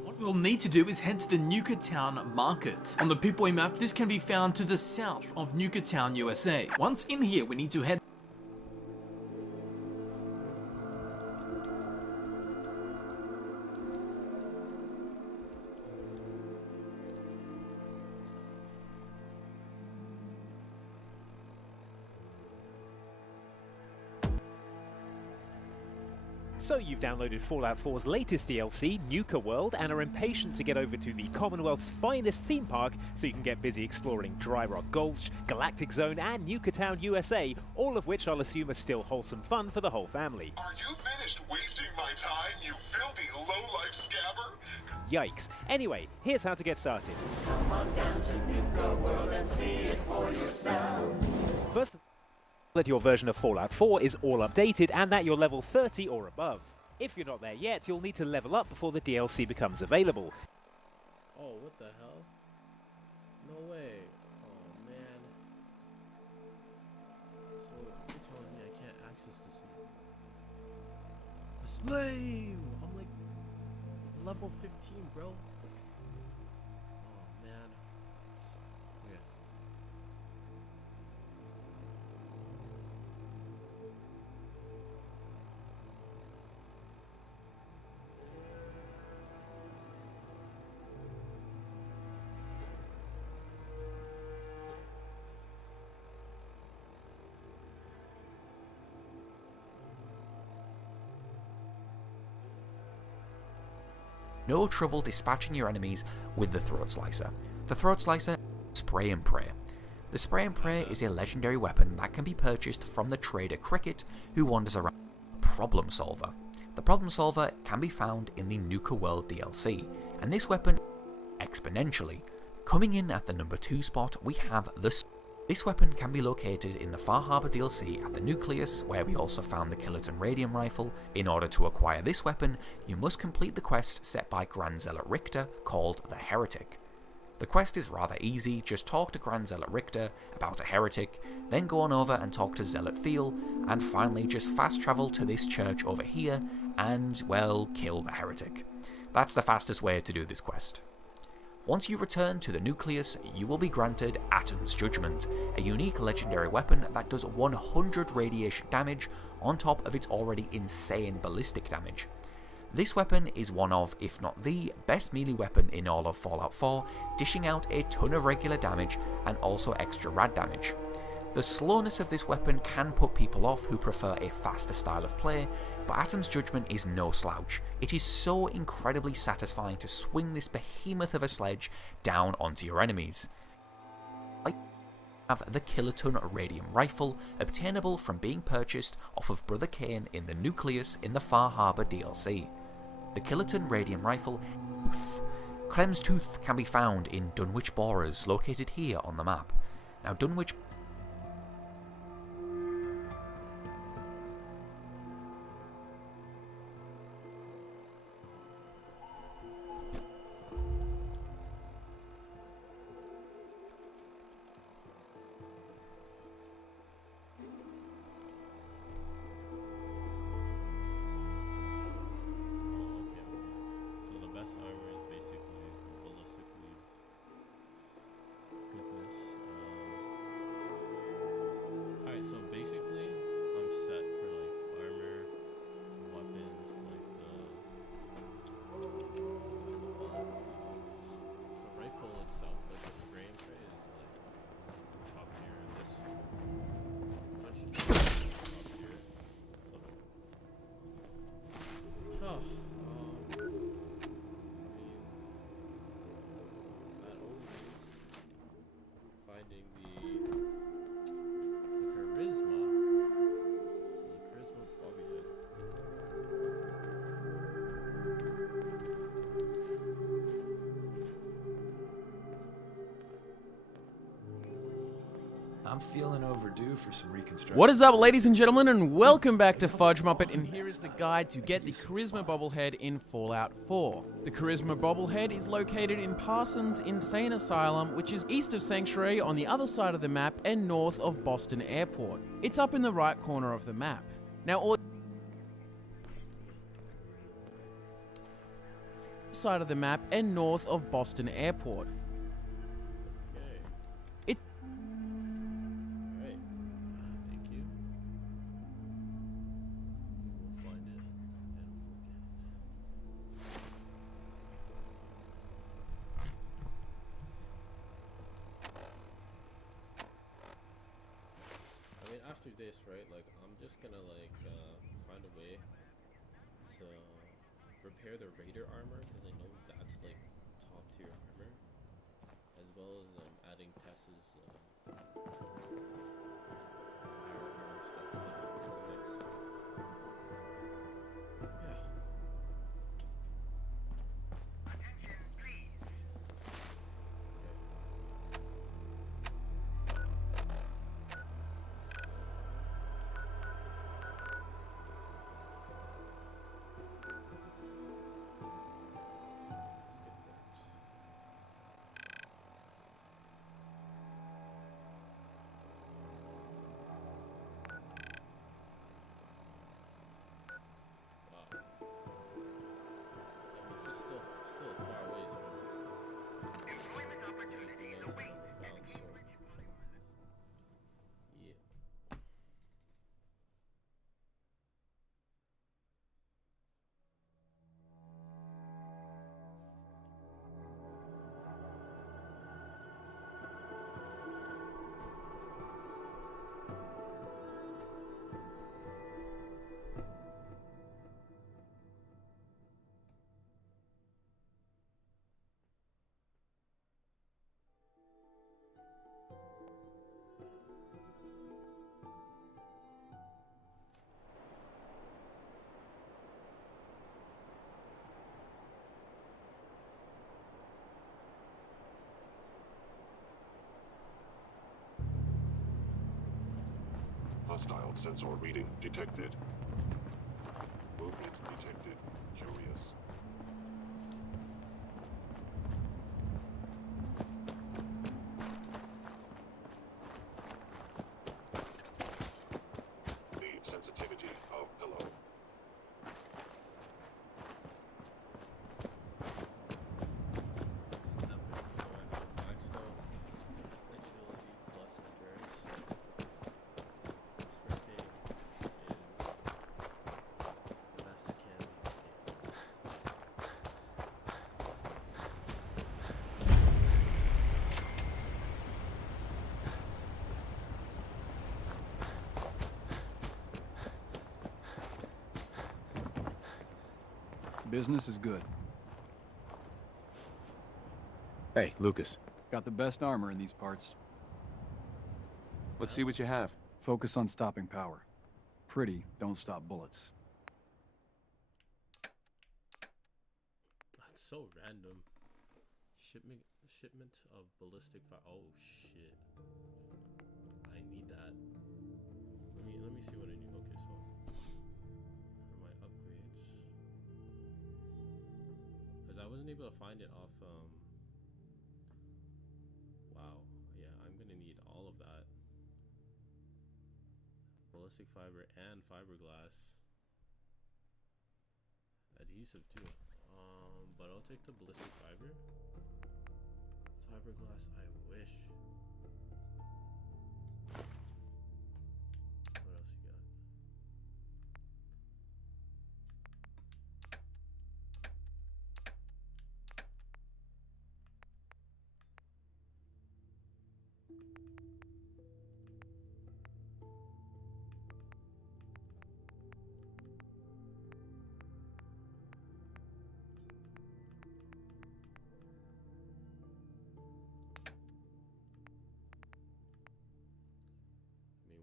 What we'll need to do is head to the Nuka Town Market. On the Pip-Boy map, this can be found to the south of Nuka Town, USA. Once in here, we need to head... So you've downloaded Fallout 4's latest DLC, Nuka World, and are impatient to get over to the Commonwealth's finest theme park so you can get busy exploring Dry Rock Gulch, Galactic Zone, and Nuka Town, USA, all of which I'll assume are still wholesome fun for the whole family. Are you finished wasting my time, you filthy low-life scabber? Yikes. Anyway, here's how to get started. Come on down to Nuka World and see it for yourself. First, that your version of Fallout 4 is all updated and that you're level 30 or above. If you're not there yet, you'll need to level up before the DLC becomes available. Oh, what the hell? No way. Oh, man. So, you're telling me I can't access this. As Slave! I'm like level 15, bro. Oh man. Okay. No trouble dispatching your enemies with the Throat Slicer. The Throat Slicer, Spray and Pray. The Spray and Pray is a legendary weapon that can be purchased from the trader Cricket, who wanders around Problem Solver. The Problem Solver can be found in the Nuka World DLC, and this weapon exponentially. Coming in at the number 2 spot, we have the This weapon can be located in the Far Harbor DLC at the Nucleus, where we also found the Kiloton Radium Rifle. In order to acquire this weapon, you must complete the quest set by Grand Zealot Richter called the Heretic. The quest is rather easy, just talk to Grand Zealot Richter about a heretic, then go on over and talk to Zealot Thiel, and finally just fast travel to this church over here and, well, kill the heretic. That's the fastest way to do this quest. Once you return to the Nucleus, you will be granted Atom's Judgment, a unique legendary weapon that does 100 radiation damage on top of its already insane ballistic damage. This weapon is one of, if not the, best melee weapon in all of Fallout 4, dishing out a ton of regular damage and also extra rad damage. The slowness of this weapon can put people off who prefer a faster style of play, but Atom's Judgment is no slouch. It is so incredibly satisfying to swing this behemoth of a sledge down onto your enemies. I have the Kiloton Radium Rifle, obtainable from being purchased off of Brother Kane in the Nucleus in the Far Harbor DLC. The Kiloton Radium Rifle Clem's Tooth can be found in Dunwich Borers, located here on the map. Now Dunwich So basically, I'm set for like armor, weapons, like the rifle itself, like the spray and pray is like top tier. This punch is top tier. So, I mean, that only means finding the charisma. So the charisma bobby head. I'm feeling overdue for some reconstruction. What is up, ladies and gentlemen, and welcome back to Fudge Muppet, and here is the guide to get the Charisma Bobblehead in Fallout 4. The Charisma Bobblehead is located in Parsons Insane Asylum, which is east of Sanctuary on the other side of the map and north of Boston Airport. It's up in the right corner of the map. Now, all side of the map and north of Boston Airport. After this, right, like, I'm just gonna, like, find a way to repair the Raider armor, because I know that's, like, top tier armor, as well as adding Tess's armor stuff to the mix. Yeah. Hostile sensor reading detected. Movement detected. Curious. The sensitivity of pillow. Business is good. Hey, Lucas. Got the best armor in these parts. Let's see what you have. Focus on stopping power. Pretty don't stop bullets. That's so random. Shipment of ballistic fire. Oh shit. I need that. Let me see what I need. Okay, so for my upgrades, because I wasn't able to find it off. Wow. Yeah, I'm gonna need all of that. Ballistic fiber and fiberglass. Adhesive too. But I'll take the ballistic fiber. Fiberglass, I wish. What else you got?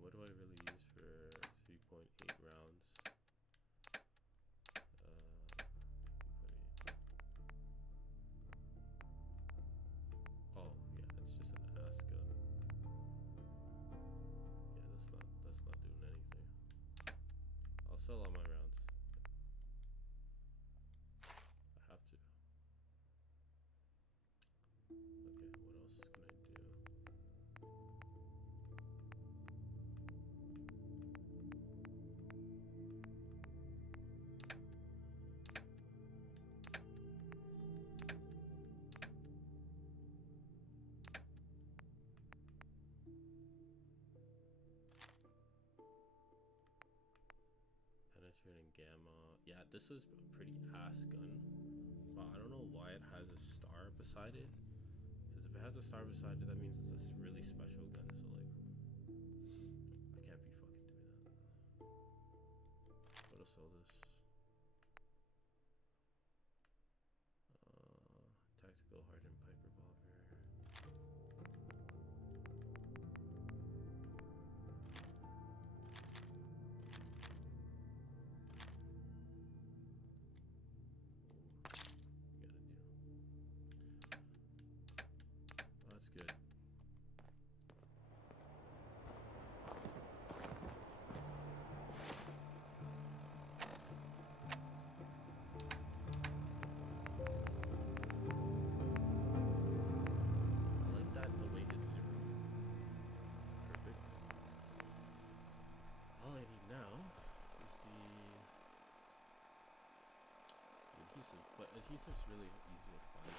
What do I really use for 3.8 rounds? 3.8. Oh, yeah, it's just an ass gun. Yeah, that's not doing anything. I'll sell all my rounds. I have to. Okay, what else can I do? Penetrating gamma. Yeah, this was a pretty ass gun. But I don't know why it has a star beside it. Because if it has a star beside it, that means it's a really special gun. So like, I can't be fucking doing that. Go to sell this. Tactical hardened pipe revolver. That's good. I like that the weight is 0. It's perfect. All I need now is the adhesive, but adhesive's really easy to find.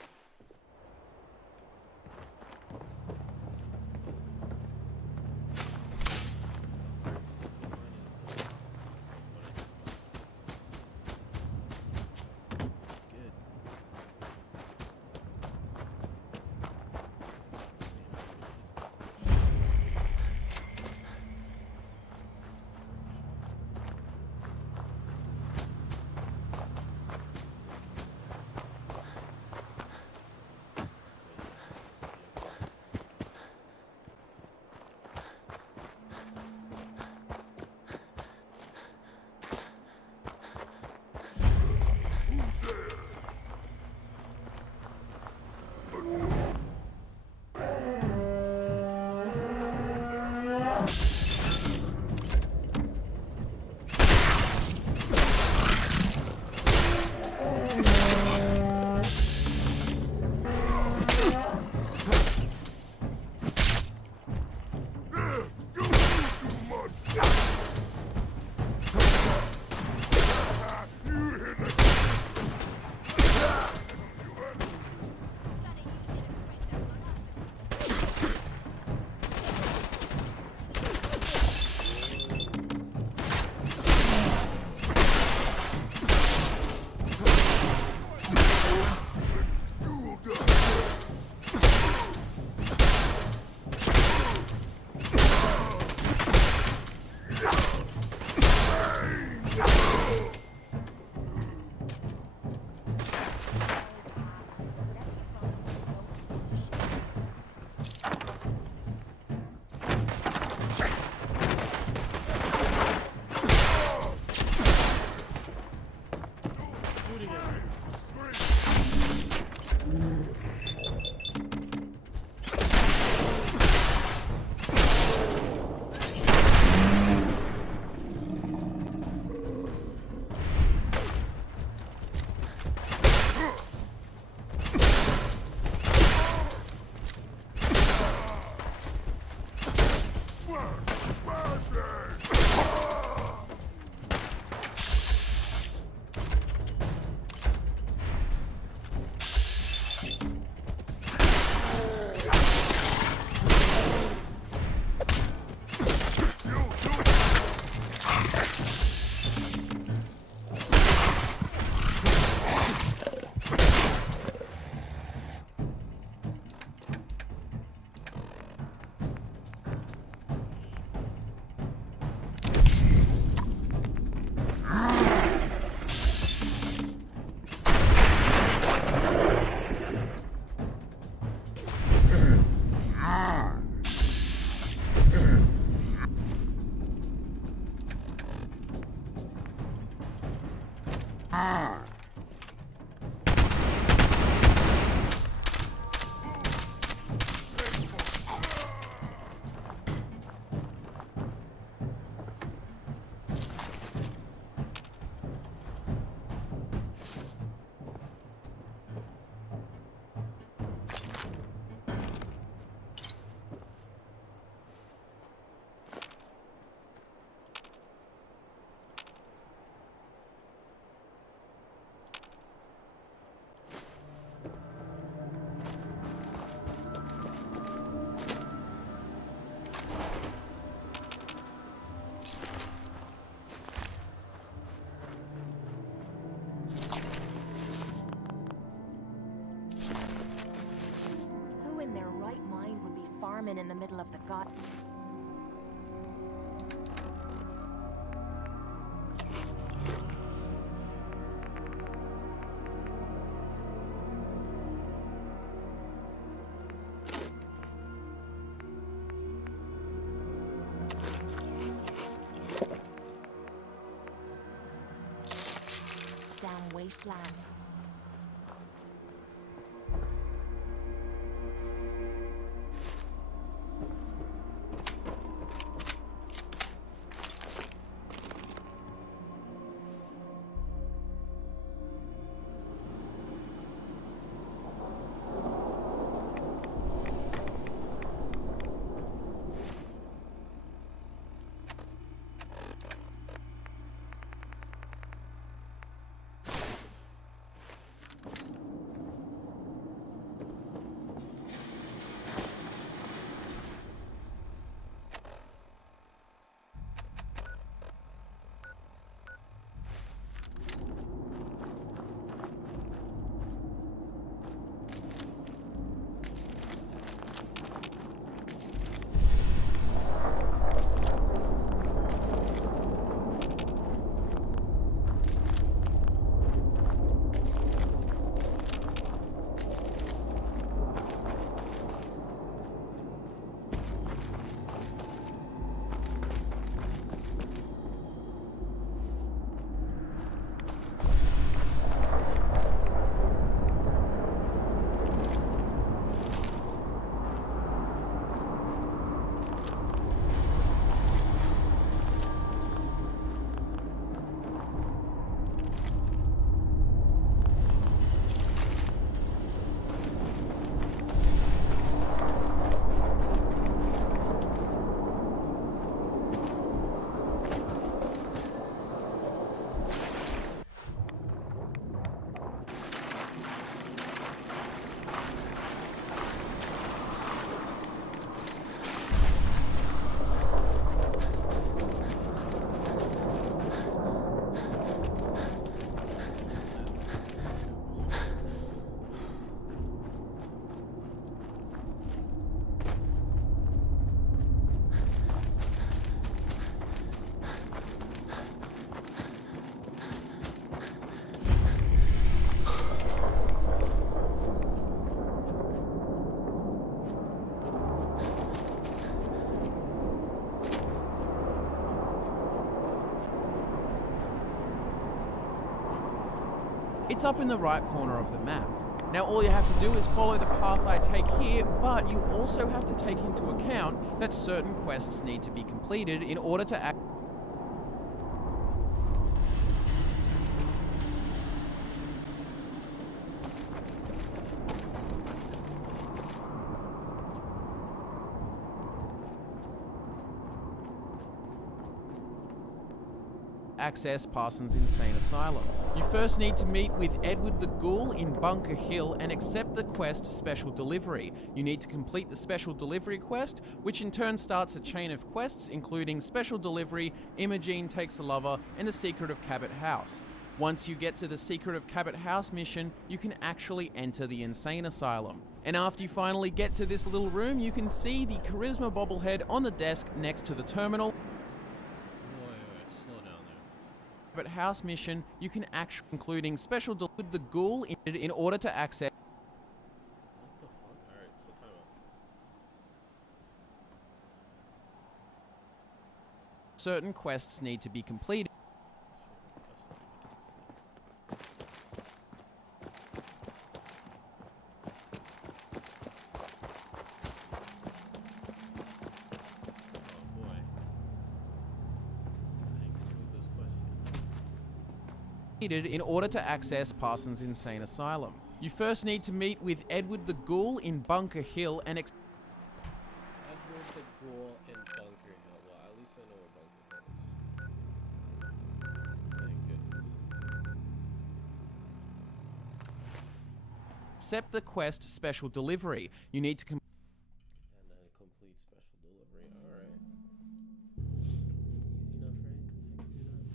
shooting at me. Who in their right mind would be farming in the middle of the god? Damn wasteland. It's up in the right corner of the map. Now all you have to do is follow the path I take here, but you also have to take into account that certain quests need to be completed in order to access Parsons Insane Asylum. You first need to meet with Edward the Ghoul in Bunker Hill and accept the quest Special Delivery. You need to complete the Special Delivery quest, which in turn starts a chain of quests including Special Delivery, Imogene Takes a Lover, and The Secret of Cabot House. Once you get to the Secret of Cabot House mission, you can actually enter the Insane Asylum. And after you finally get to this little room, you can see the Charisma bobblehead on the desk next to the terminal. But house mission, you can actually, including Special Delivery the Ghoul in order to access. What the fuck? Alright, so time out. Certain quests need to be completed. In order to access Parsons Insane Asylum. You first need to meet with Edward the Ghoul in Bunker Hill and Edward the Ghoul in Bunker Hill. Well, at least I know where Bunker Hill is. Thank goodness. accept the quest Special Delivery. You need to and then complete Special Delivery. Alright. Easy enough, right? I can do that.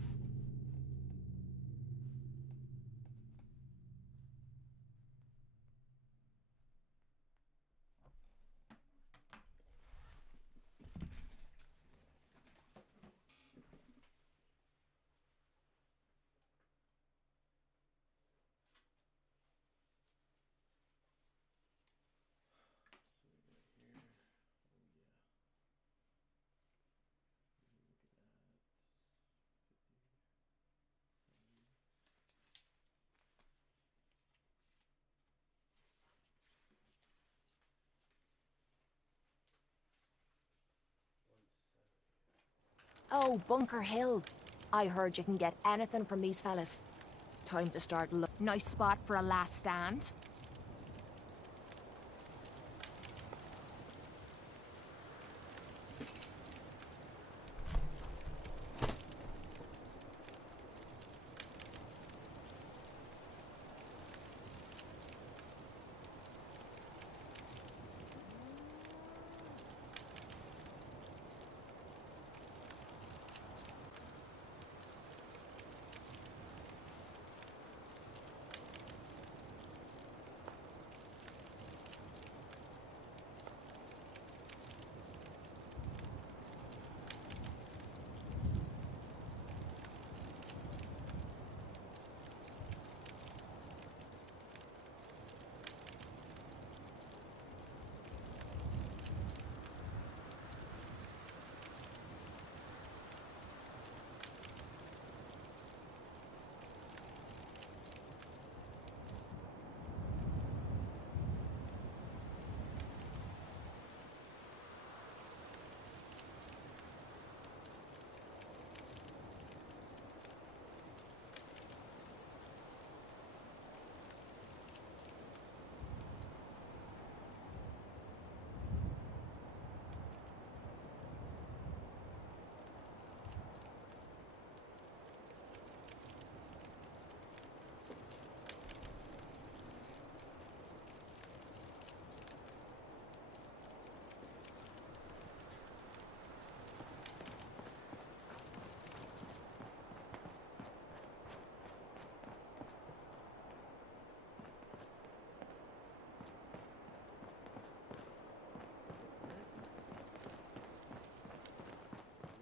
Oh, Bunker Hill. I heard you can get anything from these fellas. Time to start nice spot for a last stand.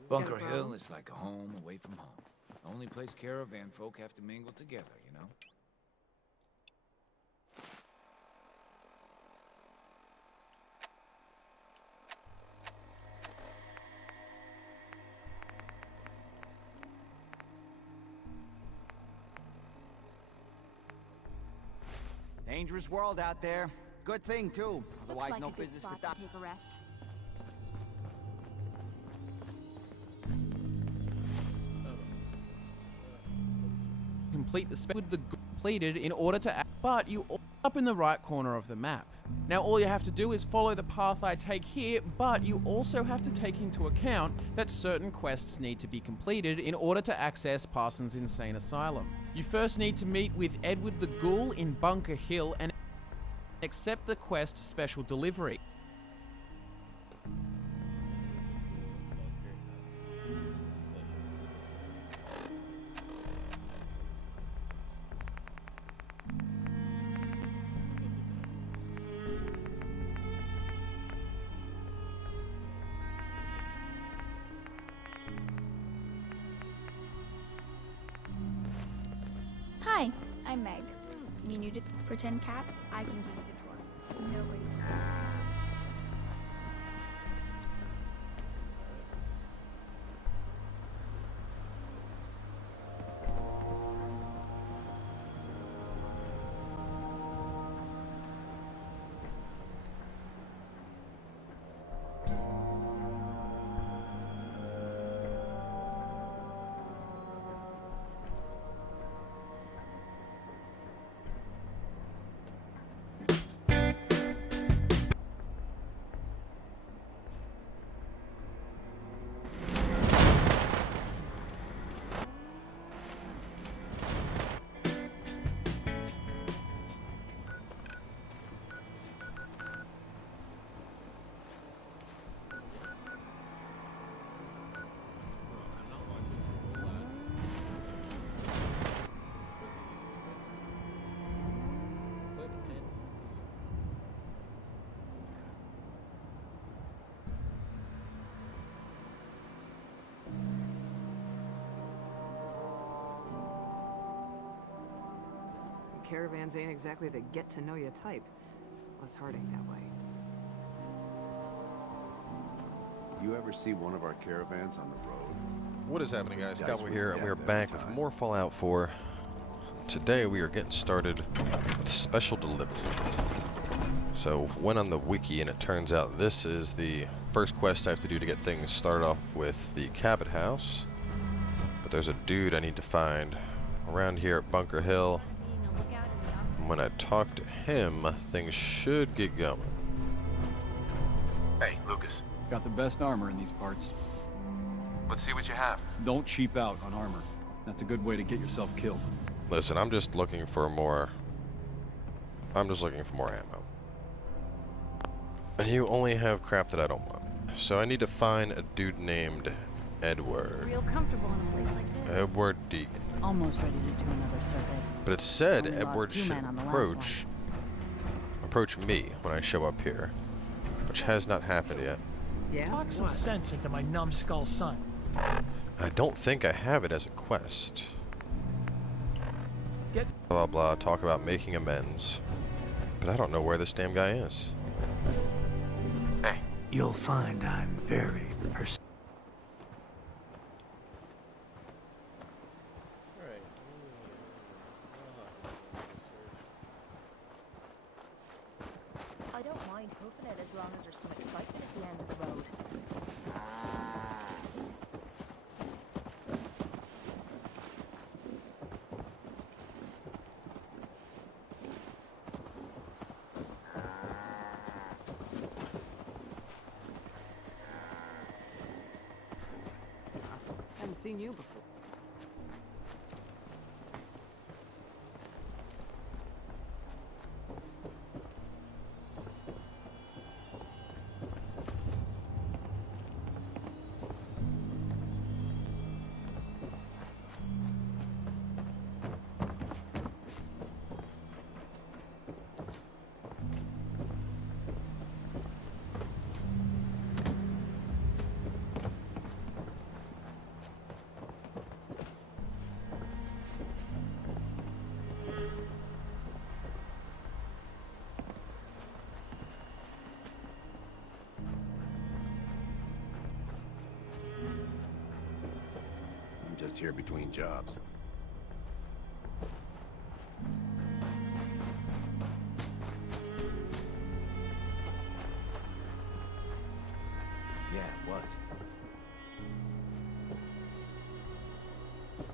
Bunker Hill is like a home away from home. The only place caravan folk have to mingle together, you know? Dangerous world out there. Good thing, too. Otherwise, Looks like no a good business for spot to take a rest. Complete the spec with the completed in order to act, but you all up in the right corner of the map. Now all you have to do is follow the path I take here, but you also have to take into account that certain quests need to be completed in order to access Parsons Insane Asylum. You first need to meet with Edward the Ghoul in Bunker Hill and accept the quest Special Delivery. Hi, I'm Meg. You need to pretend caps? I can give you the tour. Nobody. Caravans ain't exactly the get-to-know-you type. Us Hart ain't that way. You ever see one of our caravans on the road? What is happening, guys? Dice Cowboy with here, and we are death back every with time. more Fallout 4. Today we are getting started with Special Delivery. So, went on the wiki, and it turns out this is the first quest I have to do to get things started off with the Cabot House. But there's a dude I need to find around here at Bunker Hill. When I talk to him, things should get going. Hey, Lucas. Got the best armor in these parts. Let's see what you have. Don't cheap out on armor. That's a good way to get yourself killed. Listen, I'm just looking for more... ammo. And you only have crap that I don't want. So I need to find a dude named Edward. Real comfortable in a place like this. Edward Deacon. Almost ready to do another circuit. But it said Only lost Edward 2 should men on the last approach me when I show up here, which has not happened yet. Yeah? Talk some sense into my numbskull son. I don't think I have it as a quest. Blah blah blah, talk about making amends. But I don't know where this damn guy is. Hey. You'll find I'm very persistent. I don't mind hoofing it as long as there's some excitement at the end of the road. Haven't seen you before. I'm just here between jobs.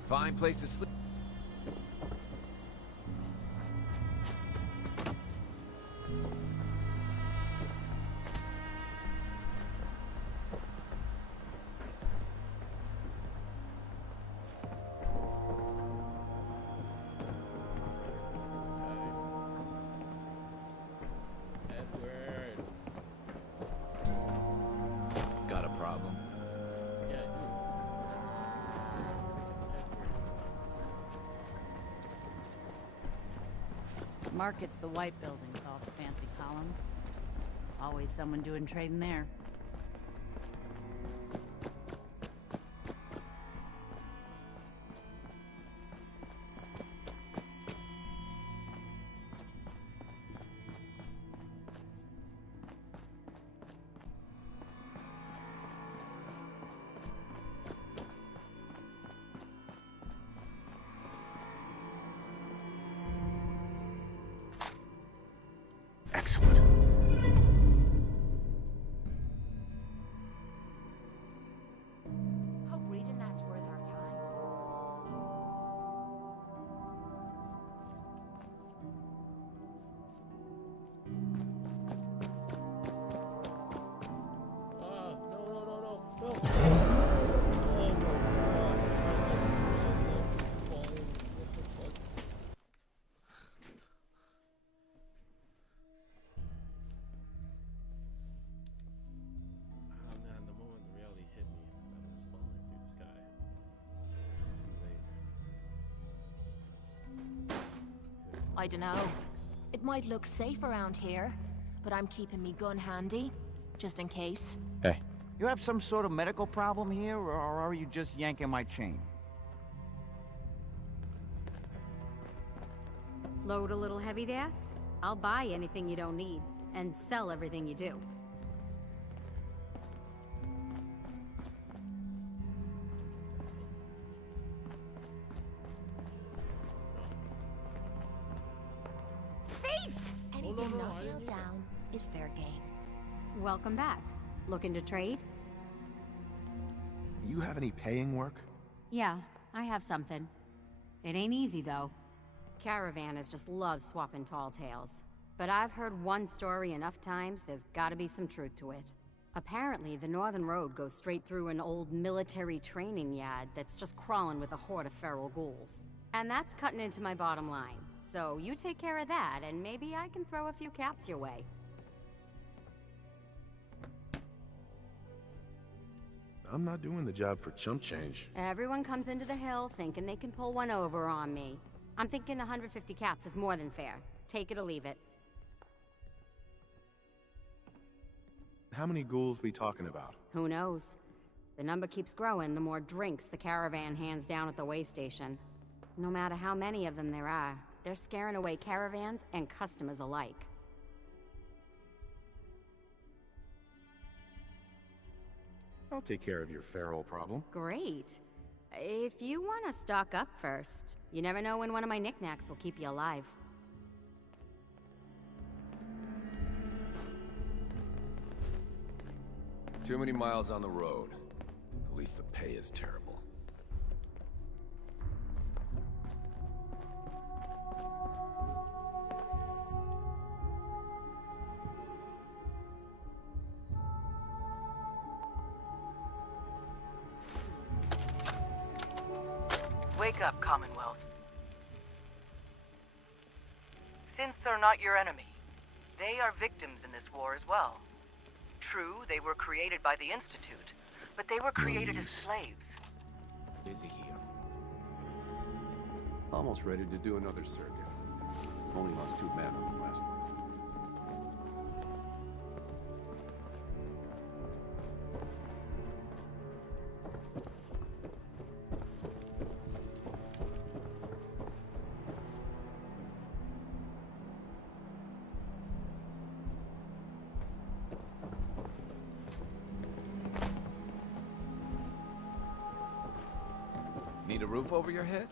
Fine place to sleep. Got a problem? Yeah, I do. Market's the white building with all the fancy columns. Always someone doing trading there. Excellent. Hope reading that's worth our time. Oh man, the moment the reality hit me that it was falling through the sky. It's too late. I dunno. It might look safe around here, but I'm keeping me gun handy, just in case. Hey. You have some sort of medical problem here, or are you just yanking my chain? Load a little heavy there? I'll buy anything you don't need, and sell everything you do. Thief! Anything not nailed down is fair game. Welcome back. Looking to trade? You have any paying work? Yeah, I have something. It ain't easy, though. Caravanners just love swapping tall tales. But I've heard one story enough times, there's gotta be some truth to it. Apparently, the Northern Road goes straight through an old military training yard that's just crawling with a horde of feral ghouls. And that's cutting into my bottom line. So you take care of that, and maybe I can throw a few caps your way. I'm not doing the job for chump change. Everyone comes into the hill thinking they can pull one over on me. I'm thinking 150 caps is more than fair. Take it or leave it. How many ghouls we talking about? Who knows? The number keeps growing the more drinks the caravan hands down at the way station. No matter how many of them there are, they're scaring away caravans and customers alike. I'll take care of your feral problem. Great. If you want to stock up first, you never know when one of my knickknacks will keep you alive. Too many miles on the road. At least the pay is terrible. Wake up, Commonwealth. Synths are not your enemy. They are victims in this war as well. True, they were created by the Institute, but they were created as slaves. Busy here. Almost ready to do another circuit. Only lost 2 men on the last one. Need a roof over your head?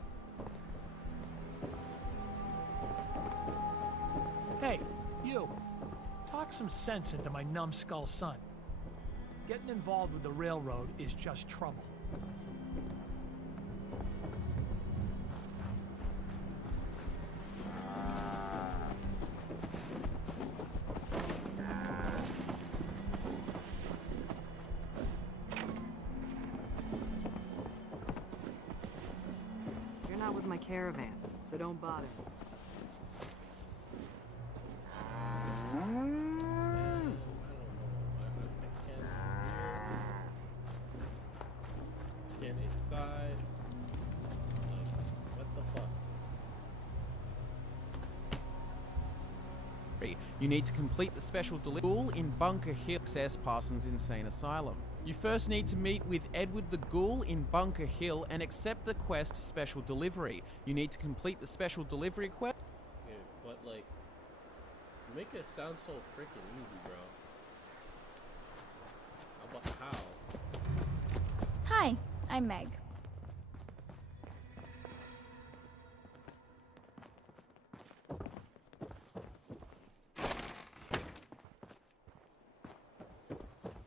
Hey, you. Talk some sense into my numbskull son. Getting involved with the railroad is just trouble. caravan, so don't bother. Scan inside. What the fuck? You need to complete the special delivery in Bunker Hill, access Parsons Insane Asylum. You first need to meet with Edward the Ghoul in Bunker Hill and accept the quest Special Delivery. You need to complete the Special Delivery quest. Yeah, but like, you make it sound so freaking easy, bro. How about how? Hi, I'm Meg.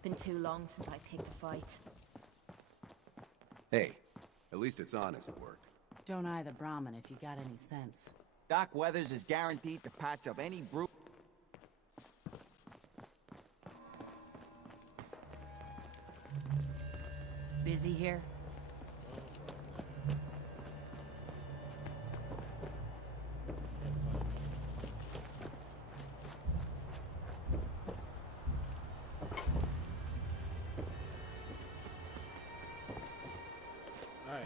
Been too long since I picked a fight. Hey, at least it's honest work. Don't eye the Brahmin if you got any sense. Doc Weathers is guaranteed to patch up any brute. Busy here? All right.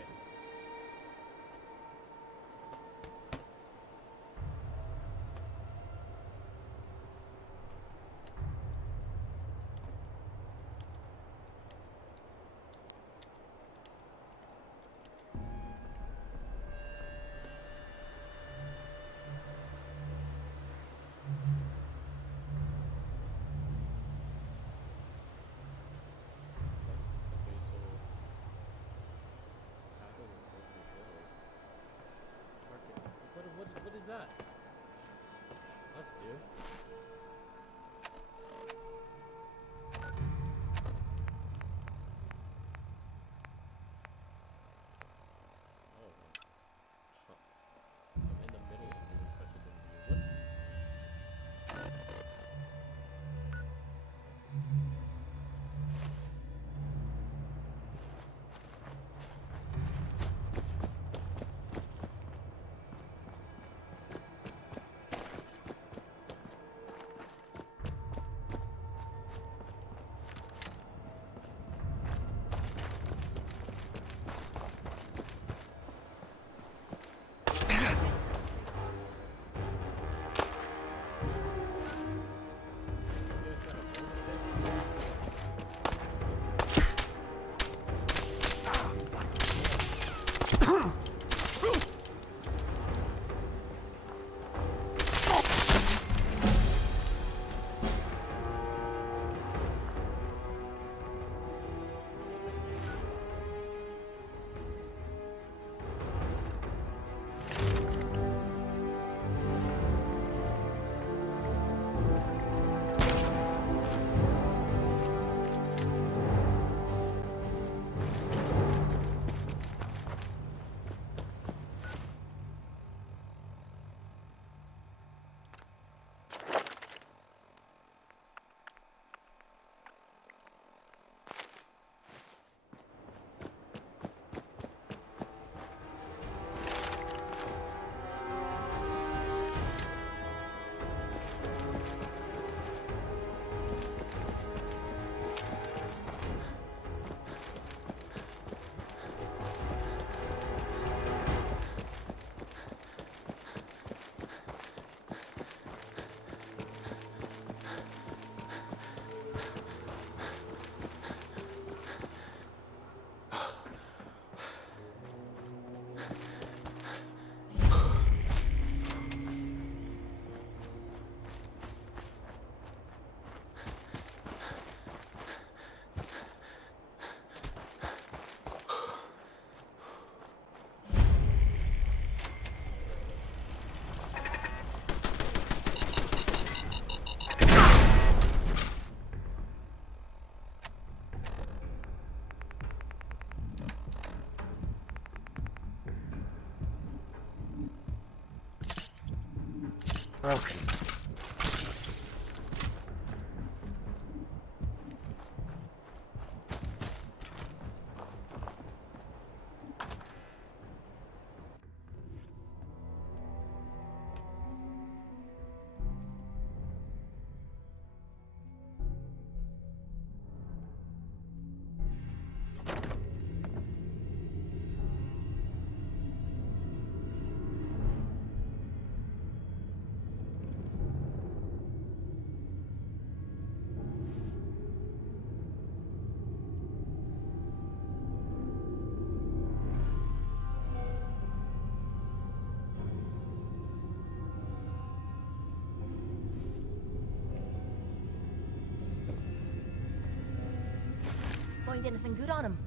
What is that? Let's do. I'm in the middle of doing special delivery. Broken. find anything good on him.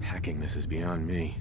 Hacking this is beyond me.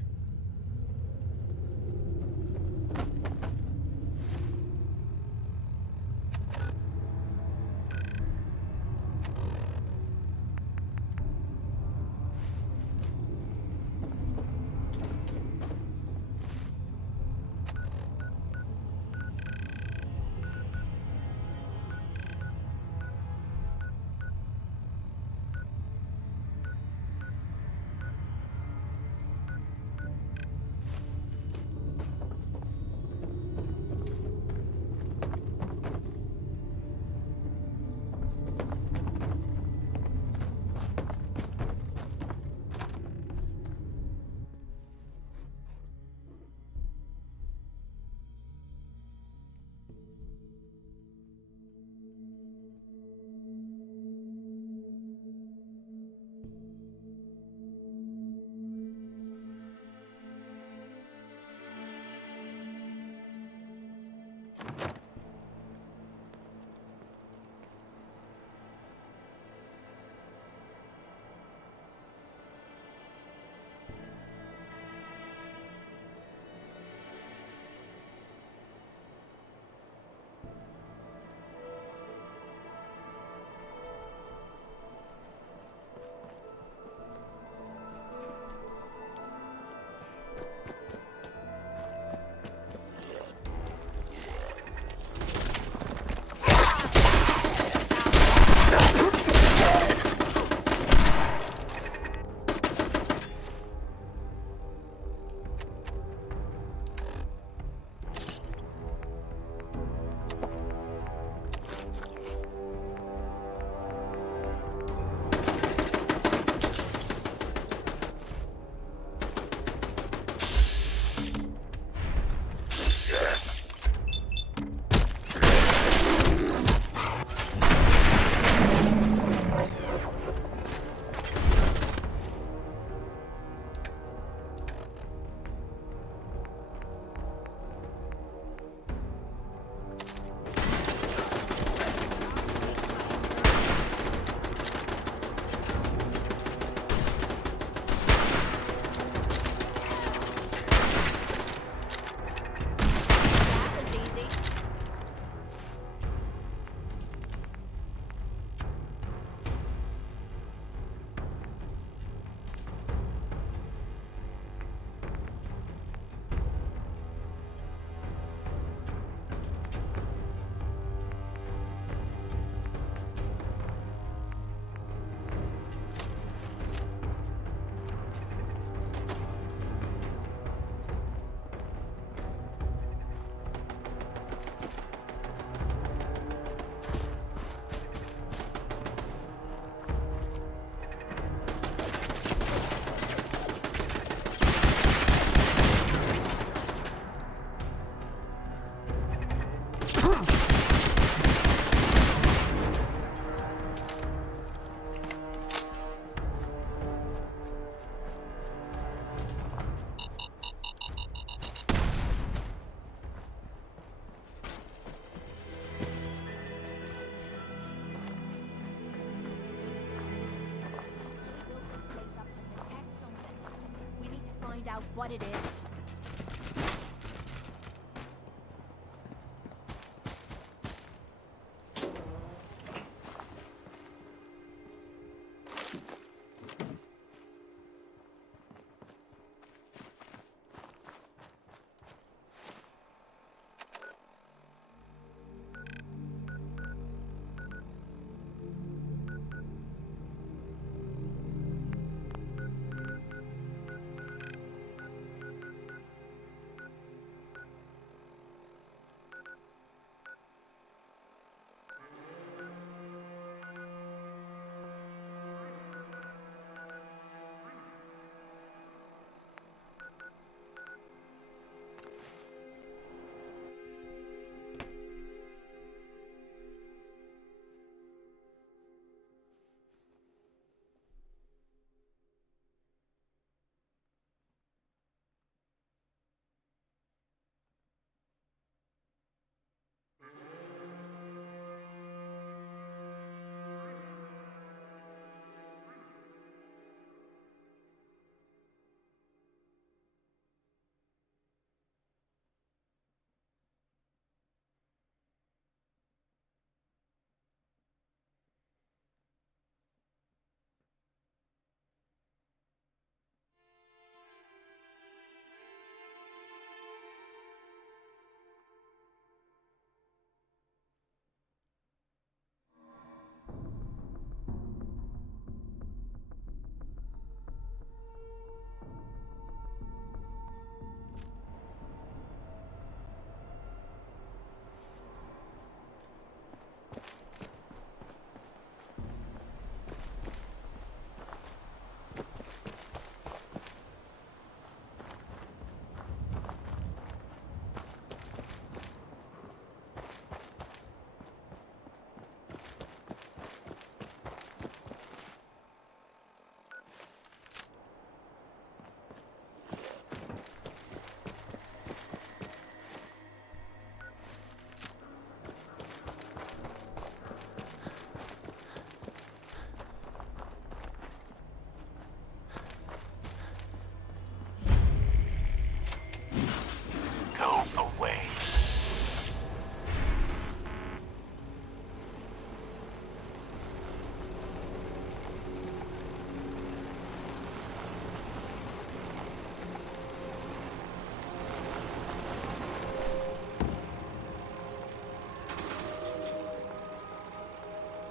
out what it is.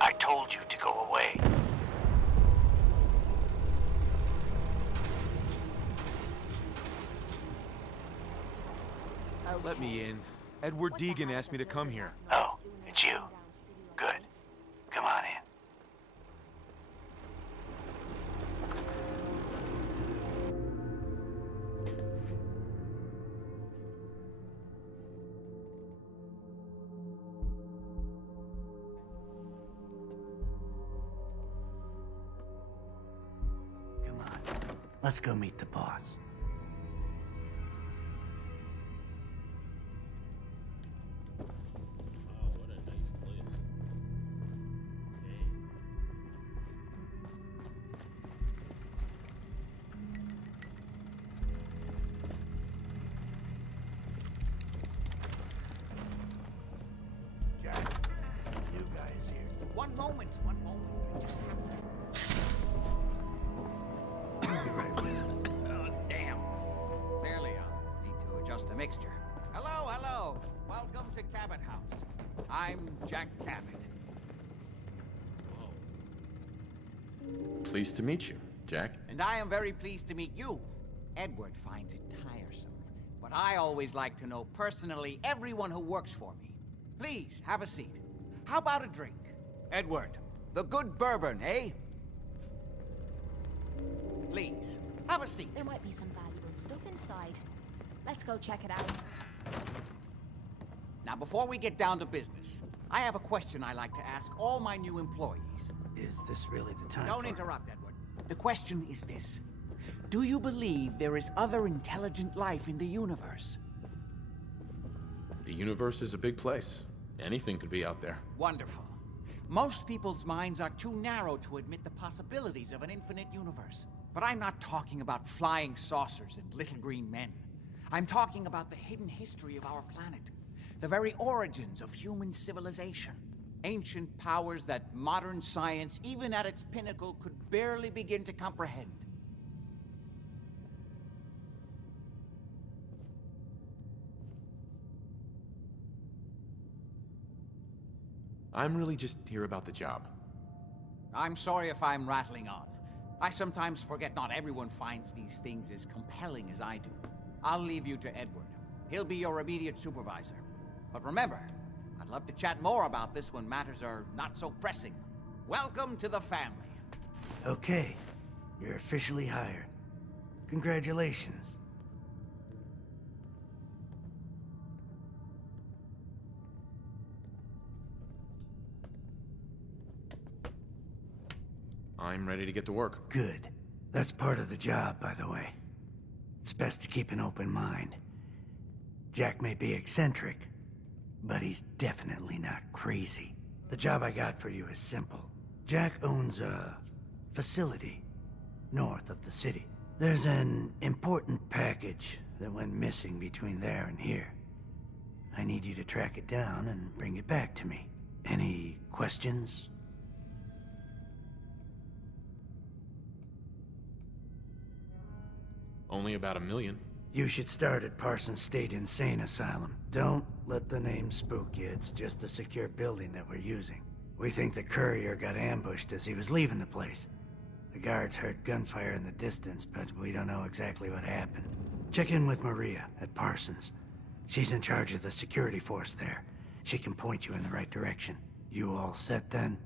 I told you to go away. Let me in. Edward Deegan asked me to come here. Oh, it's you. Good. Come on in. Come on. Let's go meet the boss. One moment. I just have Oh, damn. Barely on. Need to adjust the mixture. Hello. Welcome to Cabot House. I'm Jack Cabot. Pleased to meet you, Jack. And I am very pleased to meet you. Edward finds it tiresome, but I always like to know personally everyone who works for me. Please, have a seat. How about a drink? Edward, the good bourbon, eh? Please, have a seat. There might be some valuable stuff inside. Let's go check it out. Now, before we get down to business, I have a question I like to ask all my new employees. Is this really the time? Don't interrupt, Edward. The question is this. Do you believe there is other intelligent life in the universe? The universe is a big place. Anything could be out there. Wonderful. Most people's minds are too narrow to admit the possibilities of an infinite universe. But I'm not talking about flying saucers and little green men. I'm talking about the hidden history of our planet. The very origins of human civilization. Ancient powers that modern science, even at its pinnacle, could barely begin to comprehend. I'm really just here about the job. I'm sorry if I'm rattling on. I sometimes forget not everyone finds these things as compelling as I do. I'll leave you to Edward. He'll be your immediate supervisor. But remember, I'd love to chat more about this when matters are not so pressing. Welcome to the family. Okay, you're officially hired. Congratulations. I'm ready to get to work. Good. That's part of the job, by the way. It's best to keep an open mind. Jack may be eccentric, but he's definitely not crazy. The job I got for you is simple. Jack owns a facility north of the city. There's an important package that went missing between there and here. I need you to track it down and bring it back to me. Any questions? Only about 1 million. You should start at Parsons State Insane Asylum. Don't let the name spook you. It's just a secure building that we're using. We think the courier got ambushed as he was leaving the place. The guards heard gunfire in the distance, but we don't know exactly what happened. Check in with Maria at Parsons. She's in charge of the security force there. She can point you in the right direction. You all set then?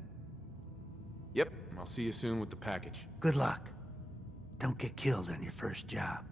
Yep, I'll see you soon with the package. Good luck. Don't get killed on your first job.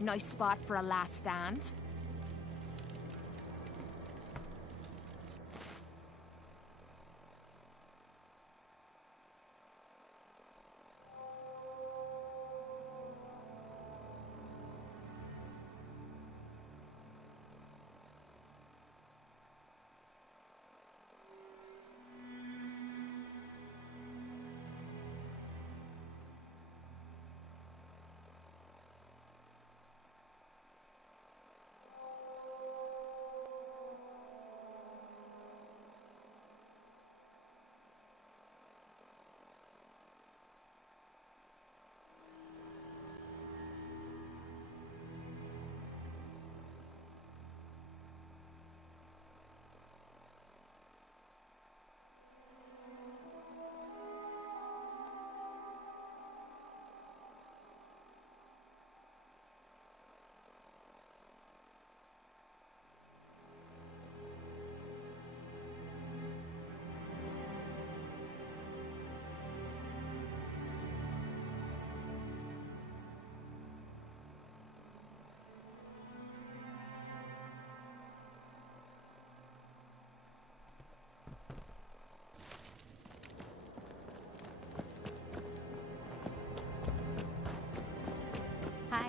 Nice spot for a last stand.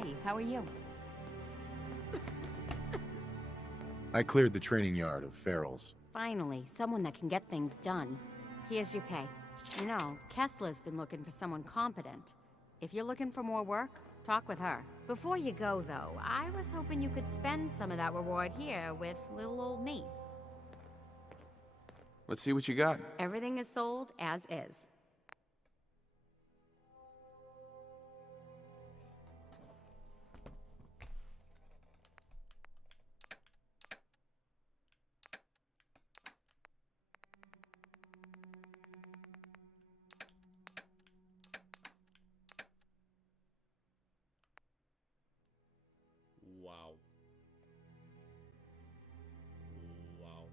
Hey, how are you? I cleared the training yard of ferals. Finally, someone that can get things done. Here's your pay. You know, Kessler's been looking for someone competent. If you're looking for more work, talk with her. Before you go, though, I was hoping you could spend some of that reward here with little old me. Let's see what you got. Everything is sold as is. Wow. Wow.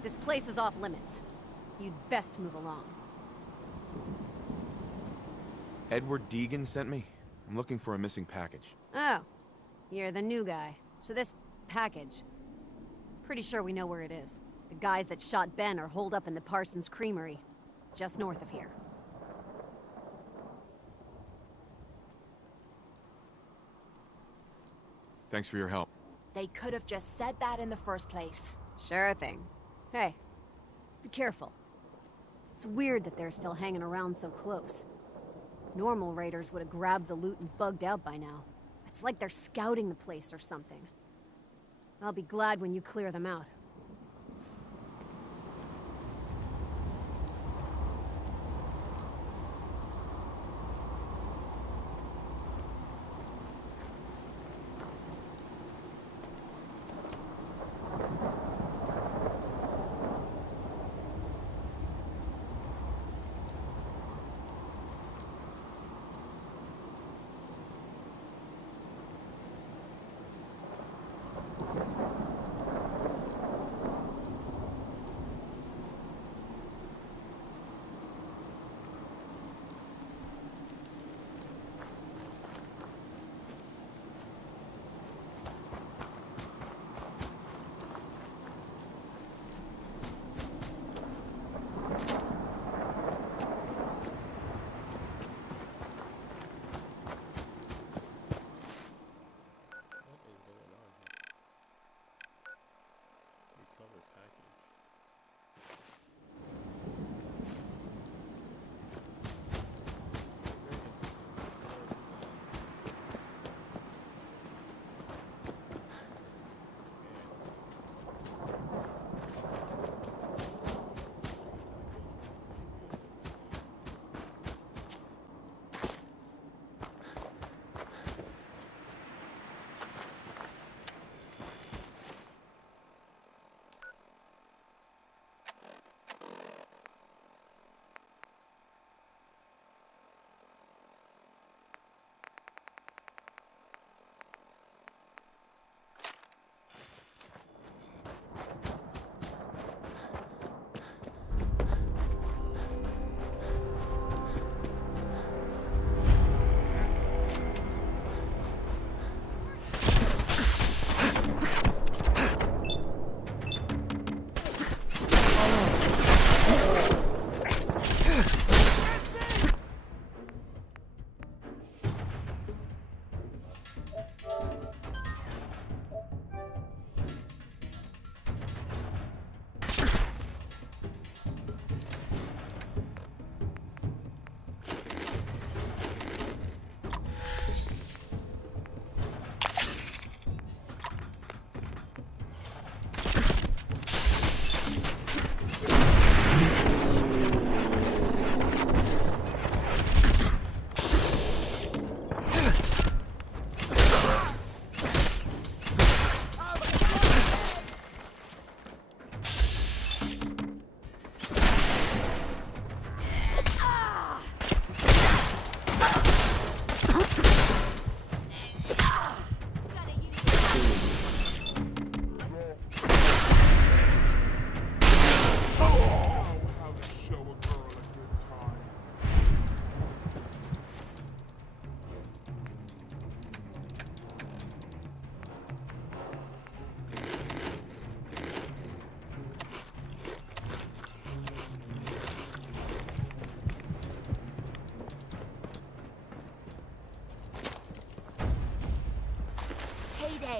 This place is off limits. You'd best move along. Edward Deegan sent me. I'm looking for a missing package. Oh, you're the new guy. So this package, pretty sure we know where it is. The guys that shot Ben are holed up in the Parsons Creamery, just north of here. Thanks for your help. They could have just said that in the first place. Sure thing. Hey, be careful. It's weird that they're still hanging around so close. Normal raiders would have grabbed the loot and bugged out by now. It's like they're scouting the place or something. I'll be glad when you clear them out.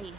way.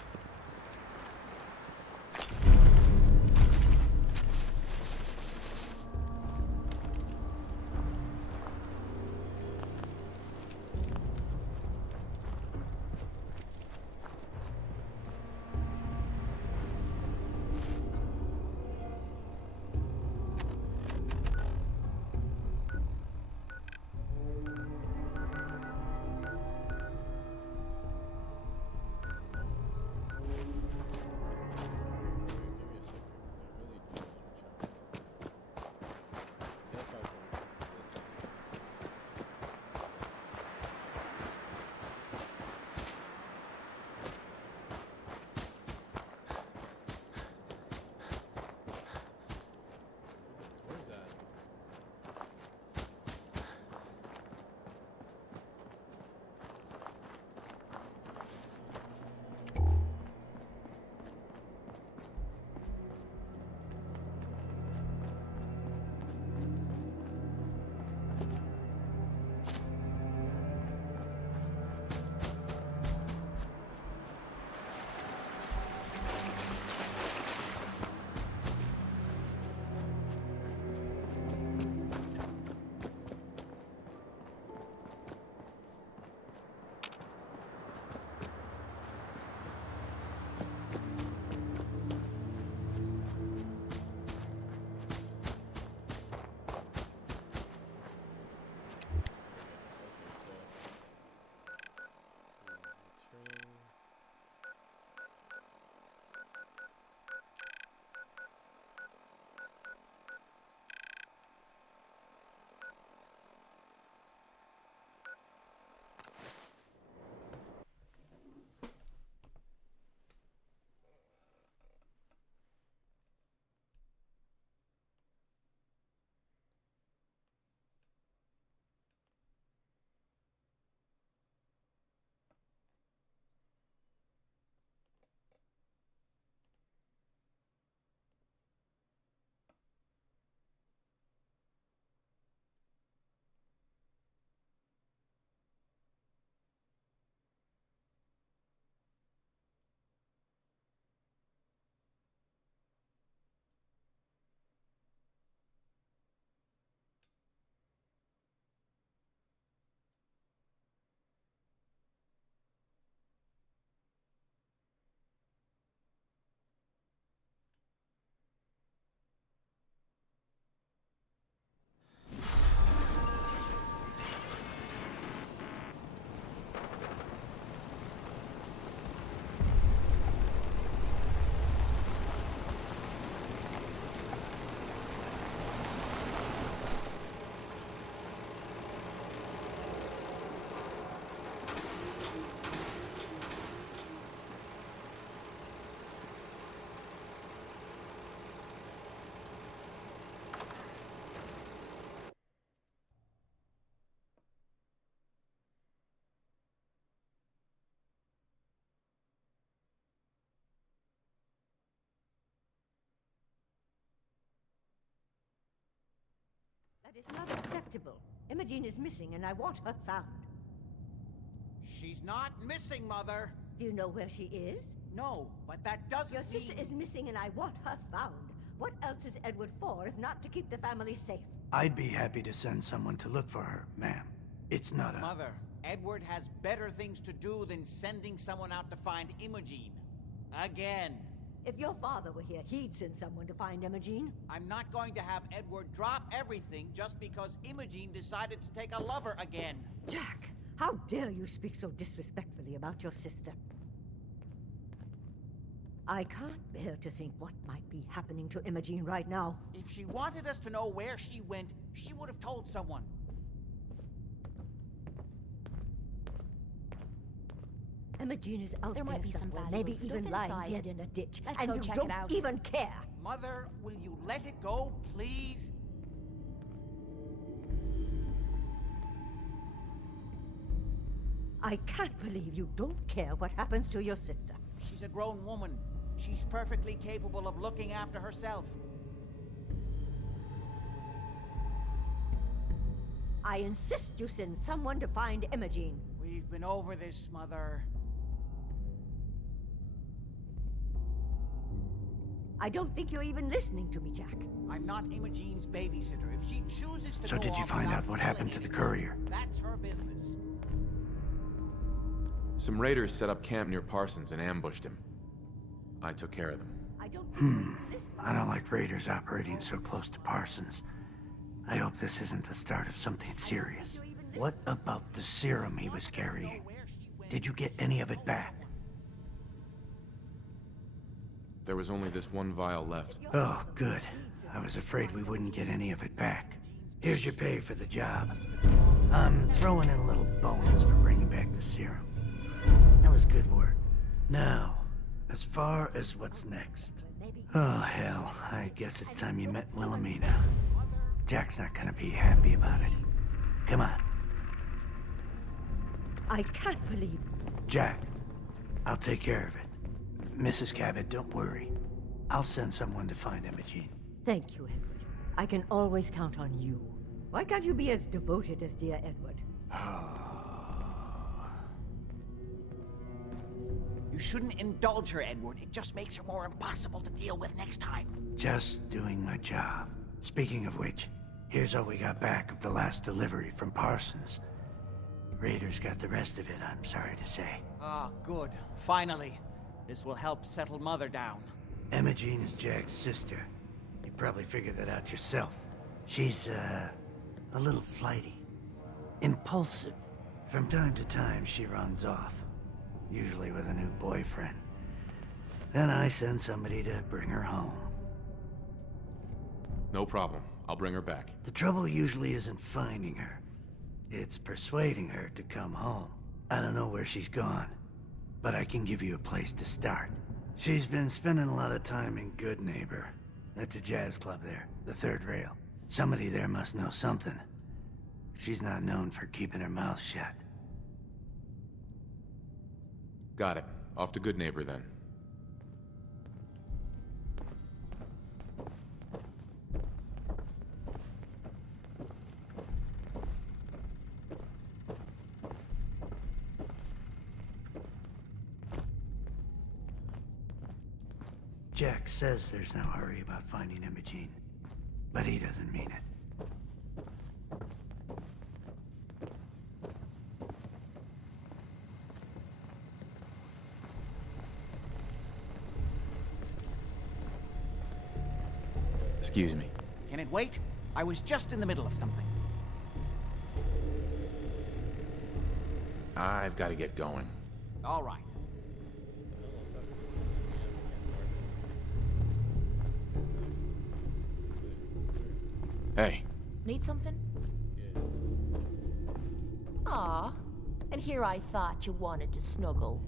That is not acceptable. Imogene is missing, and I want her found. She's not missing, Mother. Do you know where she is? No, but that doesn't Your sister is missing, and I want her found. What else is Edward for, if not to keep the family safe? I'd be happy to send someone to look for her, ma'am. It's not a... Mother, Edward has better things to do than sending someone out to find Imogene. Again. If your father were here, he'd send someone to find Imogene. I'm not going to have Edward drop everything just because Imogene decided to take a lover again. Jack, how dare you speak so disrespectfully about your sister? I can't bear to think what might be happening to Imogene right now. If she wanted us to know where she went, she would have told someone. Imogene is out There might be some somewhere, valuable maybe stuff even lying inside. dead in a ditch. Let's and go you check don't it out. even care. Mother, will you let it go, please? I can't believe you don't care what happens to your sister. She's a grown woman. She's perfectly capable of looking after herself. I insist you send someone to find Imogene. We've been over this, Mother. I don't think you're even listening to me, Jack. I'm not Imogene's babysitter. If she chooses to So go did you off find without out what telling happened to the anyone, courier? That's her business. Some raiders set up camp near Parsons and ambushed him. I took care of them. I don't like raiders operating so close to Parsons. I hope this isn't the start of something serious. What about the serum he was carrying? Did you get any of it back? There was only this one vial left. Oh, good. I was afraid we wouldn't get any of it back. Here's your pay for the job. I'm throwing in a little bonus for bringing back the serum. That was good work. Now, as far as what's next. Oh, hell. I guess it's time you met Wilhelmina. Jack's not gonna be happy about it. Come on. I can't believe... Jack, I'll take care of it. Mrs. Cabot, don't worry. I'll send someone to find Imogene. Thank you, Edward. I can always count on you. Why can't you be as devoted as dear Edward? You shouldn't indulge her, Edward. It just makes her more impossible to deal with next time. Just doing my job. Speaking of which, here's all we got back of the last delivery from Parsons. Raiders got the rest of it, I'm sorry to say. Ah, good. Finally. This will help settle Mother down. Imogene is Jack's sister. You probably figured that out yourself. She's, a little flighty. Impulsive. From time to time, she runs off. Usually with a new boyfriend. Then I send somebody to bring her home. No problem. I'll bring her back. The trouble usually isn't finding her. It's persuading her to come home. I don't know where she's gone, but I can give you a place to start. She's been spending a lot of time in Good Neighbor. That's a jazz club there, the third rail. Somebody there must know something. She's not known for keeping her mouth shut. Got it. Off to Good Neighbor, then. Jack says there's no hurry about finding Imogene, but he doesn't mean it. Excuse me. Can it wait? I was just in the middle of something. I've got to get going. All right. Hey. Need something? Aw, and here I thought you wanted to snuggle.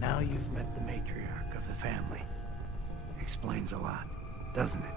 Now you've met the matriarch of the family. Explains a lot, doesn't it?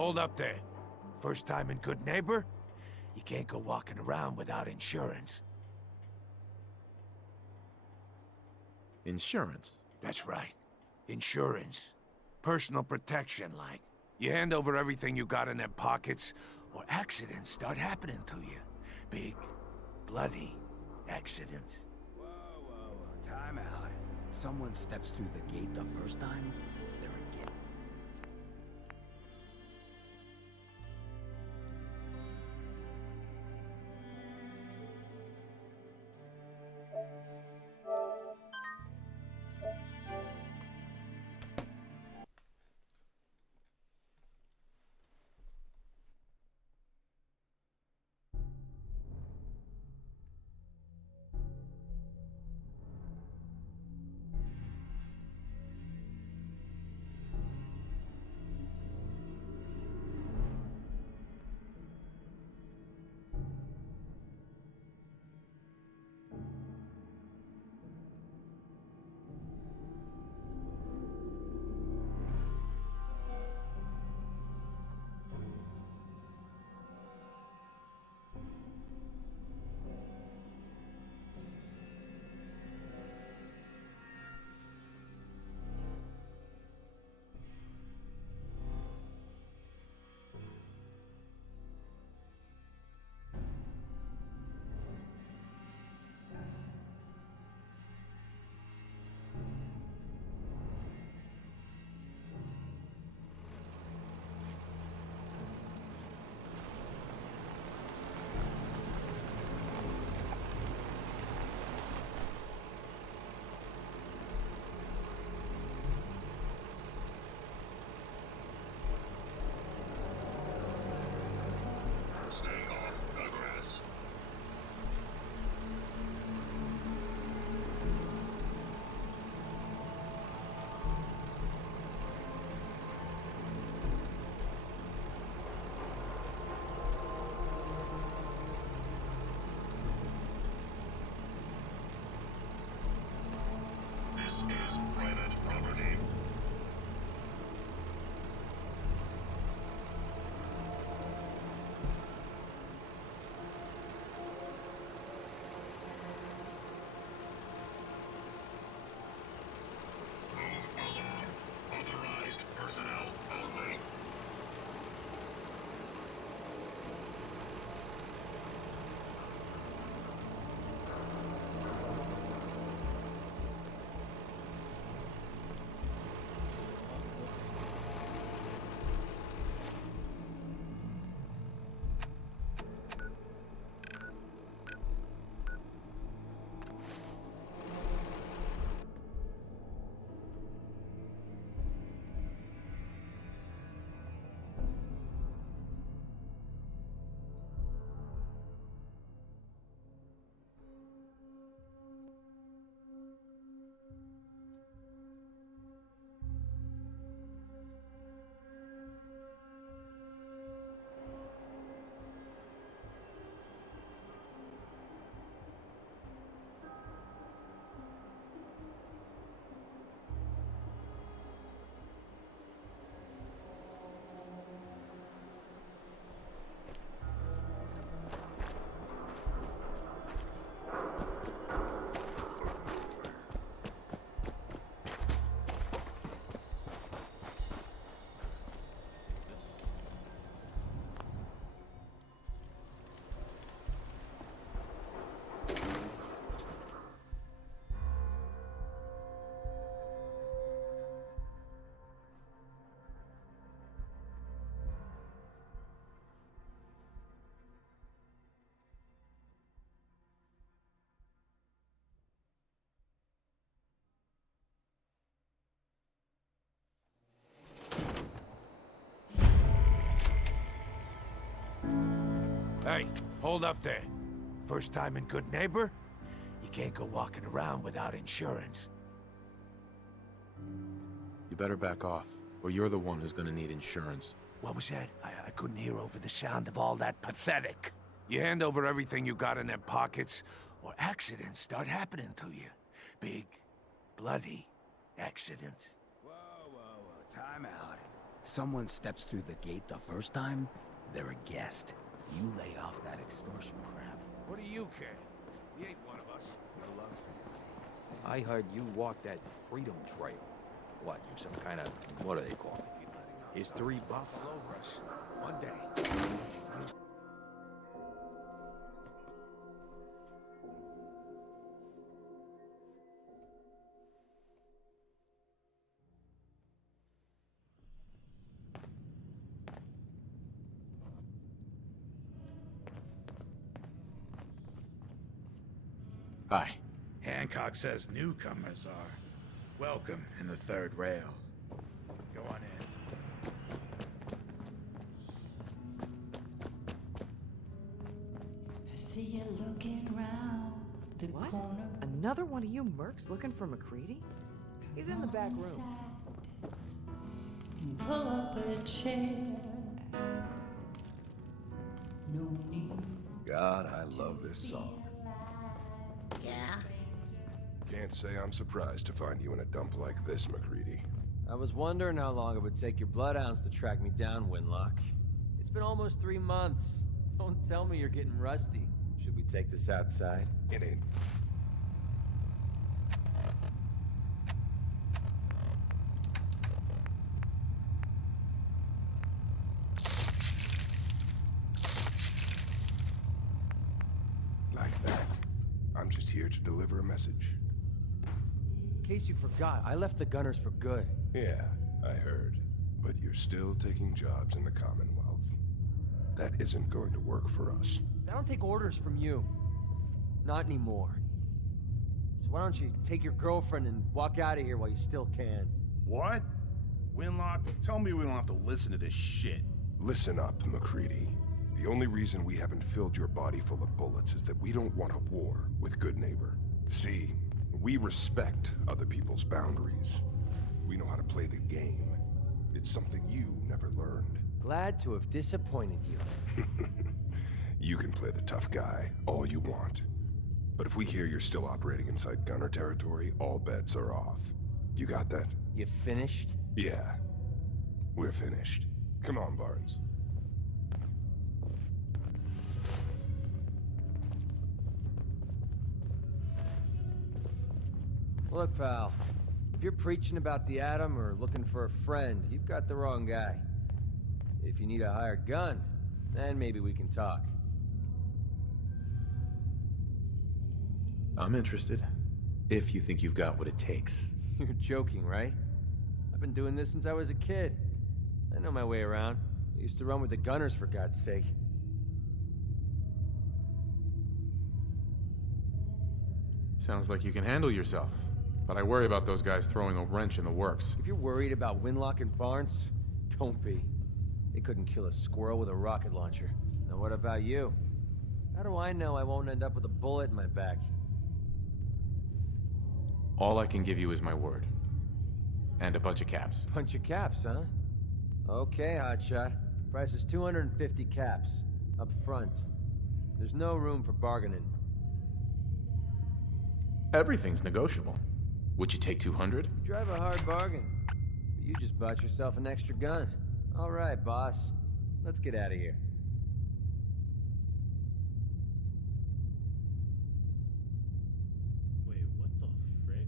hold up there. First time in Good Neighbor? You can't go walking around without insurance. Insurance? That's right. Insurance. Personal protection, like. You hand over everything you got in them pockets, or accidents start happening to you. Big, bloody accidents. Whoa, time out. Someone steps through the gate the first time, they're a kid. Stay off the grass. This is private property. Move along. Authorized personnel only. Hey, hold up there. First time in Good Neighbor? You can't go walking around without insurance. You better back off, or you're the one who's gonna need insurance. What was that? I couldn't hear over the sound of all that pathetic. You hand over everything you got in them pockets, or accidents start happening to you. Big, bloody accidents. Whoa, time out. Someone steps through the gate the first time, they're a guest. You lay off that extortion crap. What do you care? He ain't one of us. Your love for I heard you walk that freedom trail. What, you're some kind of, what do they call it? History buff? Slow rush. One day. Hi. Hancock says newcomers are welcome in the third rail. Go on in. I see you looking round the What? corner. Another one of you mercs looking for McCready? He's in the back room. And pull up a chair. No need. God, I love this song. Yeah? Can't say I'm surprised to find you in a dump like this, McCready. I was wondering how long it would take your bloodhounds to track me down, Winlock. It's been almost 3 months. Don't tell me you're getting rusty. Should we take this outside? It ain't. Like that. I'm just here to deliver a message. In case you forgot, I left the Gunners for good. Yeah, I heard. But you're still taking jobs in the Commonwealth. That isn't going to work for us. I don't take orders from you. Not anymore. So why don't you take your girlfriend and walk out of here while you still can? What? Winlock, tell me we don't have to listen to this shit. Listen up, McCready. The only reason we haven't filled your body full of bullets is that we don't want a war with Good Neighbor. See, we respect other people's boundaries. We know how to play the game. It's something you never learned. Glad to have disappointed you. You can play the tough guy all you want. But if we hear you're still operating inside Gunner territory, all bets are off. You got that? You finished? Yeah. We're finished. Come on, Barnes. Look, pal. If you're preaching about the Atom or looking for a friend, you've got the wrong guy. If you need a hired gun, then maybe we can talk. I'm interested. If you think you've got what it takes. You're joking, right? I've been doing this since I was a kid. I know my way around. I used to run with the Gunners, for God's sake. Sounds like you can handle yourself. But I worry about those guys throwing a wrench in the works. If you're worried about Winlock and Barnes, don't be. They couldn't kill a squirrel with a rocket launcher. Now what about you? How do I know I won't end up with a bullet in my back? All I can give you is my word. And a bunch of caps. Bunch of caps, huh? Okay, hotshot. Price is 250 caps. Up front. There's no room for bargaining. Everything's negotiable. Would you take 200? You drive a hard bargain. But you just bought yourself an extra gun. All right, boss. Let's get out of here. Wait, what the frick?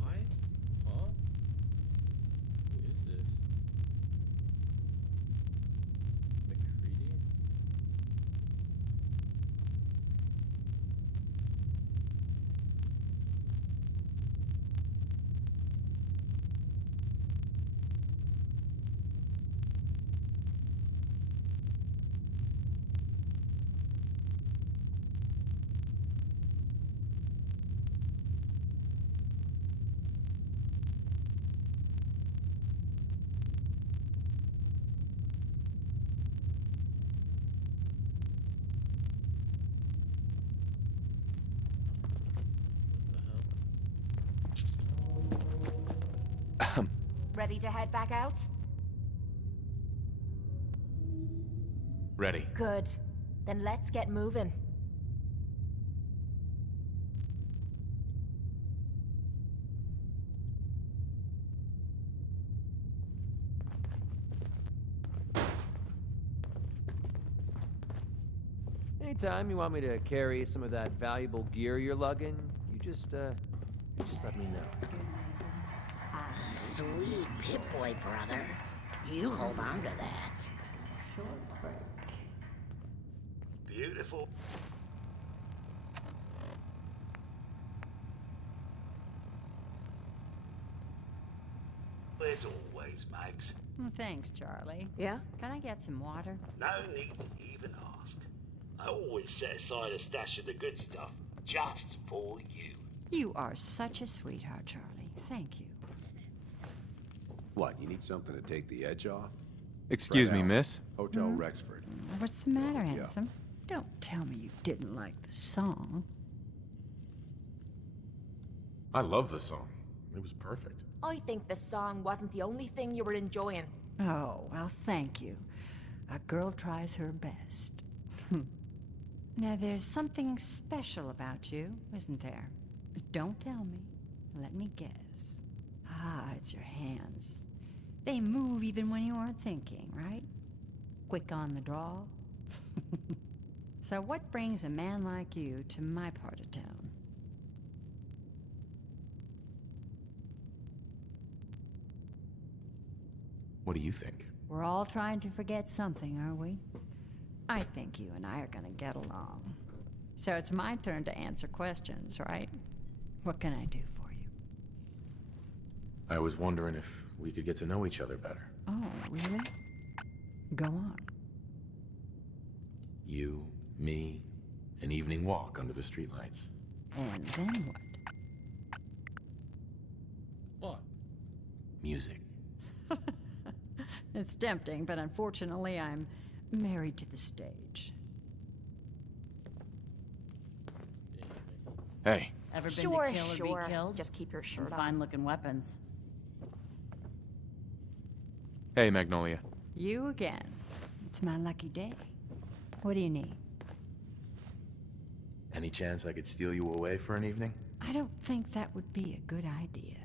What? Huh? Who is this? McCready? Ready to head back out? Ready. Good. Then let's get moving. Anytime you want me to carry some of that valuable gear you're lugging, you just let me know. Sweet Pip-Boy, brother. You hold on to that. Short break. Beautiful. As always, Mags. Thanks, Charlie. Yeah? Can I get some water? No need to even ask. I always set aside a stash of the good stuff, just for you. You are such a sweetheart, Charlie. Thank you. What, you need something to take the edge off? Excuse me, Fred miss? Allen, Hotel Rexford. What's the matter, Yeah. handsome? Don't tell me you didn't like the song. I love the song. It was perfect. I think the song wasn't the only thing you were enjoying. Oh, well, thank you. A girl tries her best. Now, there's something special about you, isn't there? Don't tell me. Let me guess. Ah, it's your hands. They move even when you aren't thinking, right? Quick on the draw. So what brings a man like you to my part of town? What do you think? We're all trying to forget something, are we? I think you and I are gonna get along. So it's my turn to answer questions, right? What can I do for you? I was wondering if we could get to know each other better. Oh, really? Go on. You, me, an evening walk under the streetlights. And then what? What? Music. It's tempting, but unfortunately I'm married to the stage. Hey. Ever been Sure, to kill or sure. be killed? Just keep your shirt Some on. fine-looking weapons. Hey, Magnolia. You again. It's my lucky day. What do you need? Any chance I could steal you away for an evening? I don't think that would be a good idea.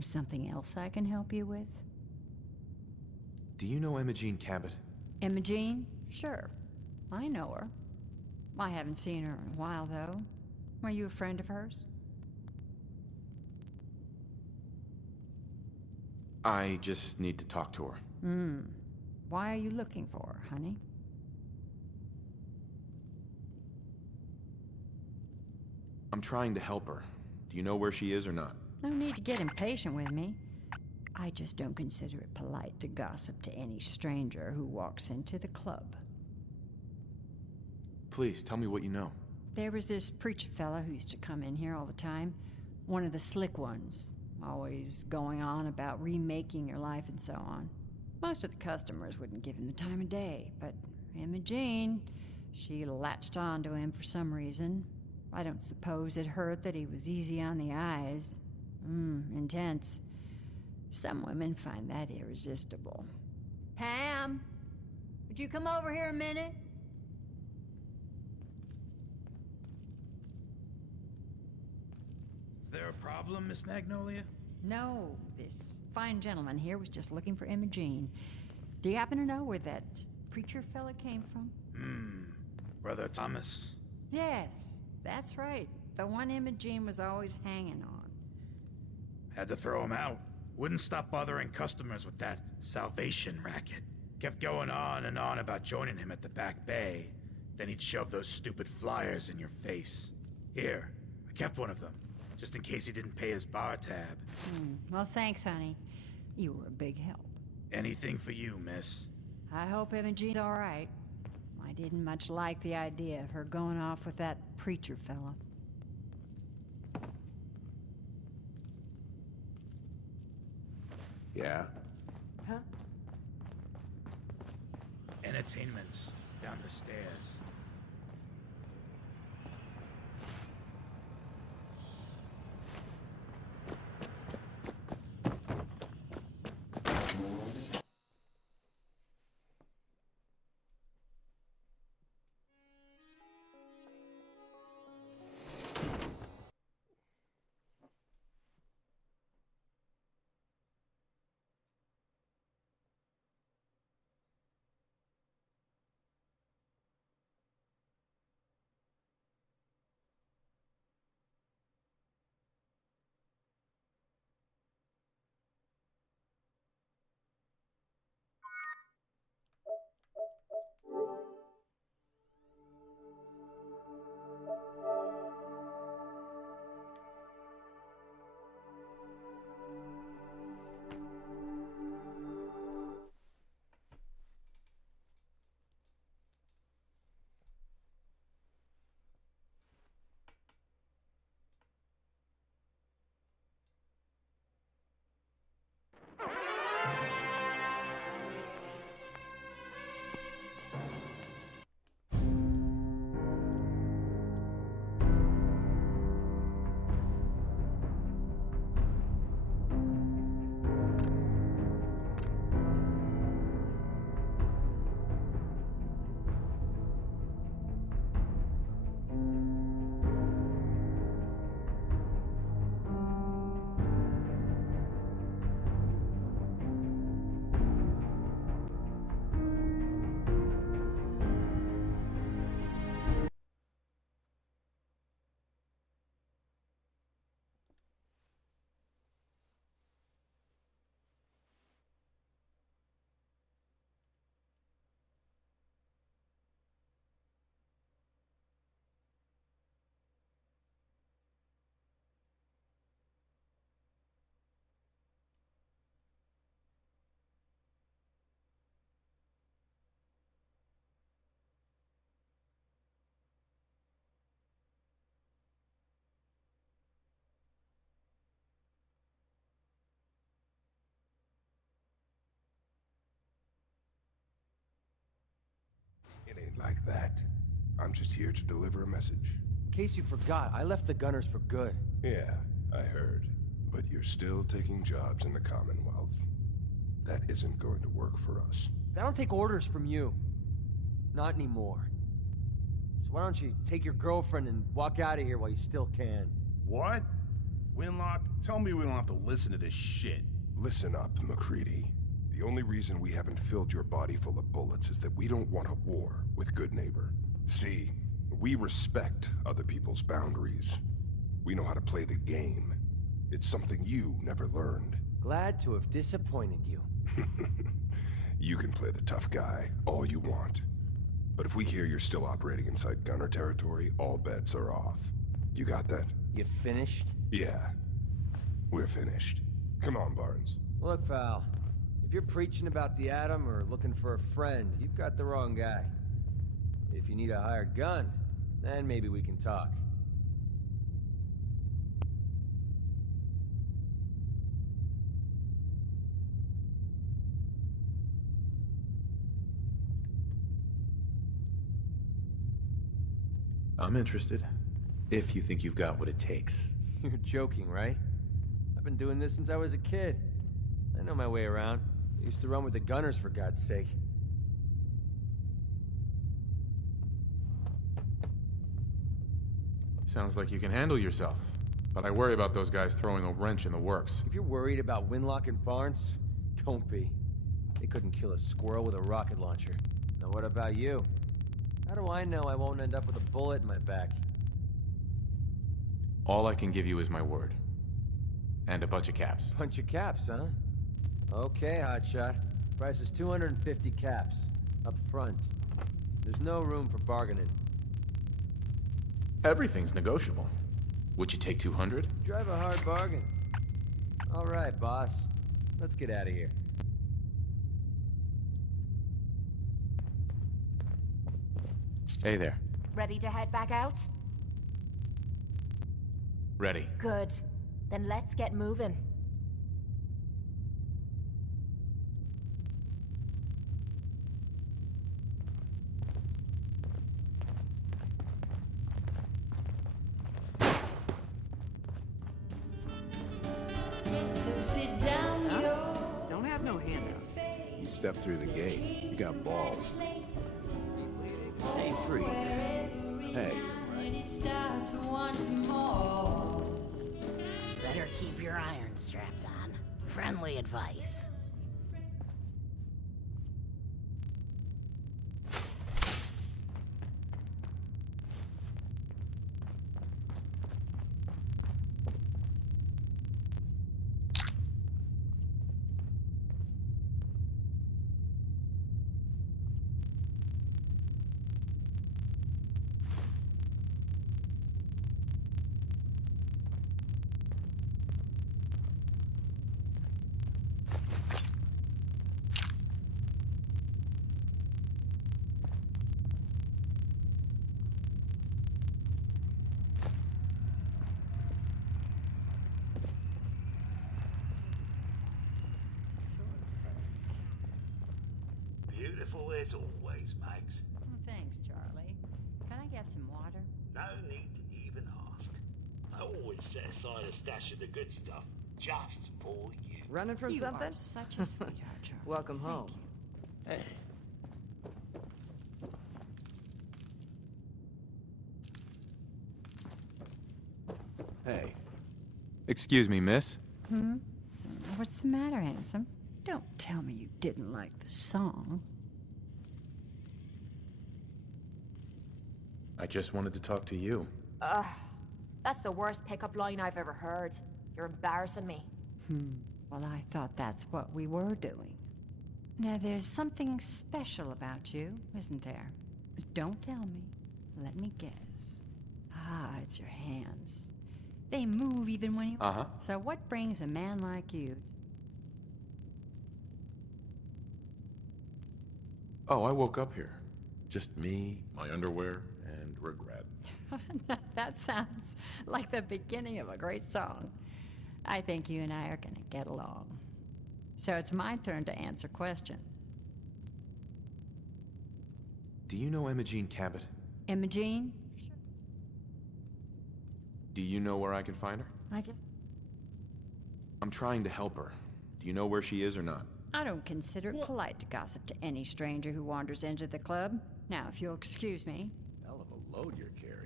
Something else I can help you with? Do you know Imogene Cabot? Imogene? Sure. I know her. I haven't seen her in a while, though. Are you a friend of hers? I just need to talk to her. Why are you looking for her, honey? I'm trying to help her. Do you know where she is or not? No need to get impatient with me. I just don't consider it polite to gossip to any stranger who walks into the club. Please, tell me what you know. There was this preacher fella who used to come in here all the time. One of the slick ones. Always going on about remaking your life and so on. Most of the customers wouldn't give him the time of day, but Imogene, she latched on to him for some reason. I don't suppose it hurt that he was easy on the eyes. Intense. Some women find that irresistible. Pam, would you come over here a minute? Is there a problem, Miss Magnolia? No, this fine gentleman here was just looking for Imogene. Do you happen to know where that preacher fella came from? Brother Thomas. Yes, that's right. The one Imogene was always hanging on. Had to throw him out. Wouldn't stop bothering customers with that salvation racket. Kept going on and on about joining him at the back bay. Then he'd shove those stupid flyers in your face. Here, I kept one of them, just in case he didn't pay his bar tab. Well, thanks, honey. You were a big help. Anything for you, miss. I hope Imogene's all right. I didn't much like the idea of her going off with that preacher fella. Yeah? Huh? Entertainment's down the stairs. Like that. I'm just here to deliver a message. In case you forgot, I left the Gunners for good. Yeah, I heard. But you're still taking jobs in the Commonwealth. That isn't going to work for us. I don't take orders from you. Not anymore. So why don't you take your girlfriend and walk out of here while you still can? What? Winlock, tell me we don't have to listen to this shit. Listen up, MacCready. The only reason we haven't filled your body full of bullets is that we don't want a war with Good Neighbor. See, we respect other people's boundaries. We know how to play the game. It's something you never learned. Glad to have disappointed you. You can play the tough guy all you want. But if we hear you're still operating inside Gunner territory, all bets are off. You got that? You finished? Yeah. We're finished. Come on, Barnes. Look, pal. If you're preaching about the Atom or looking for a friend, you've got the wrong guy. If you need a hired gun, then maybe we can talk. I'm interested. If you think you've got what it takes. You're joking, right? I've been doing this since I was a kid. I know my way around. I used to run with the Gunners, for God's sake. Sounds like you can handle yourself. But I worry about those guys throwing a wrench in the works. If you're worried about Winlock and Barnes, don't be. They couldn't kill a squirrel with a rocket launcher. Now what about you? How do I know I won't end up with a bullet in my back? All I can give you is my word. And a bunch of caps. Bunch of caps, huh? Okay, hotshot. Price is 250 caps. Up front. There's no room for bargaining. Everything's negotiable. Would you take 200? Drive a hard bargain. All right, boss. Let's get out of here. Hey there. Ready to head back out? Ready. Good. Then let's get moving. So sit down, yo. Don't have no handouts. You stepped through the gate. You got balls. Stay free. Hey. It starts once more. Better keep your iron strapped on. Friendly advice. Beautiful as always, Mags. Thanks, Charlie. Can I get some water? No need to even ask. I always set aside a stash of the good stuff just for you. Running from You something? are such a sweetheart, Charlie. Welcome home. Hey, Hey. Excuse me, miss. What's the matter, handsome? Don't tell me you didn't like the song. I just wanted to talk to you. Ugh. That's the worst pickup line I've ever heard. You're embarrassing me. Well, I thought that's what we were doing. Now, there's something special about you, isn't there? Don't tell me. Let me guess. Ah, it's your hands. They move even when you... Uh-huh. So what brings a man like you... Oh, I woke up here. Just me, my underwear, and regret. That sounds like the beginning of a great song. I think you and I are gonna get along. So it's my turn to answer questions. Do you know Imogene Cabot? Imogene? Do you know where I can find her? I guess. I'm trying to help her. Do you know where she is or not? I don't consider it polite to gossip to any stranger who wanders into the club. Now, if you'll excuse me. Hell of a load you're carrying.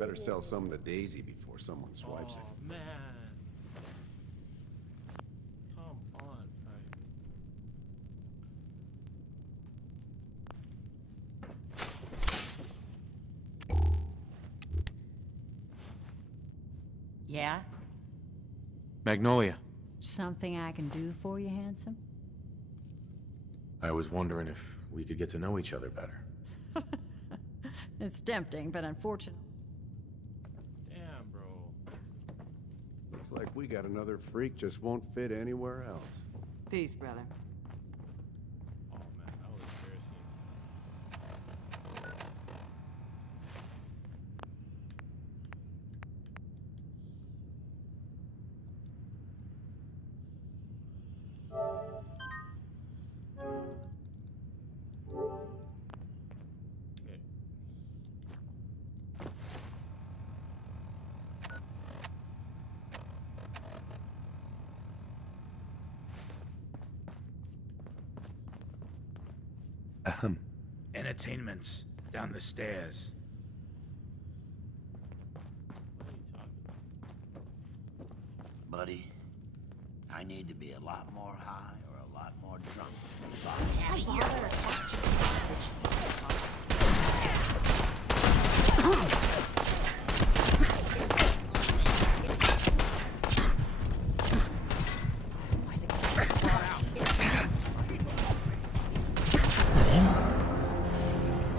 Better sell some to Daisy before someone swipes it. Oh, man. Come on, right. Yeah? Magnolia. Something I can do for you, handsome? I was wondering if we could get to know each other better. It's tempting, but unfortunate. Damn, bro. Looks like we got another freak just won't fit anywhere else. Peace, brother. Oh, man, that was embarrassing. Entertainment's down the stairs. Buddy, I need to be a lot more high or a lot more drunk.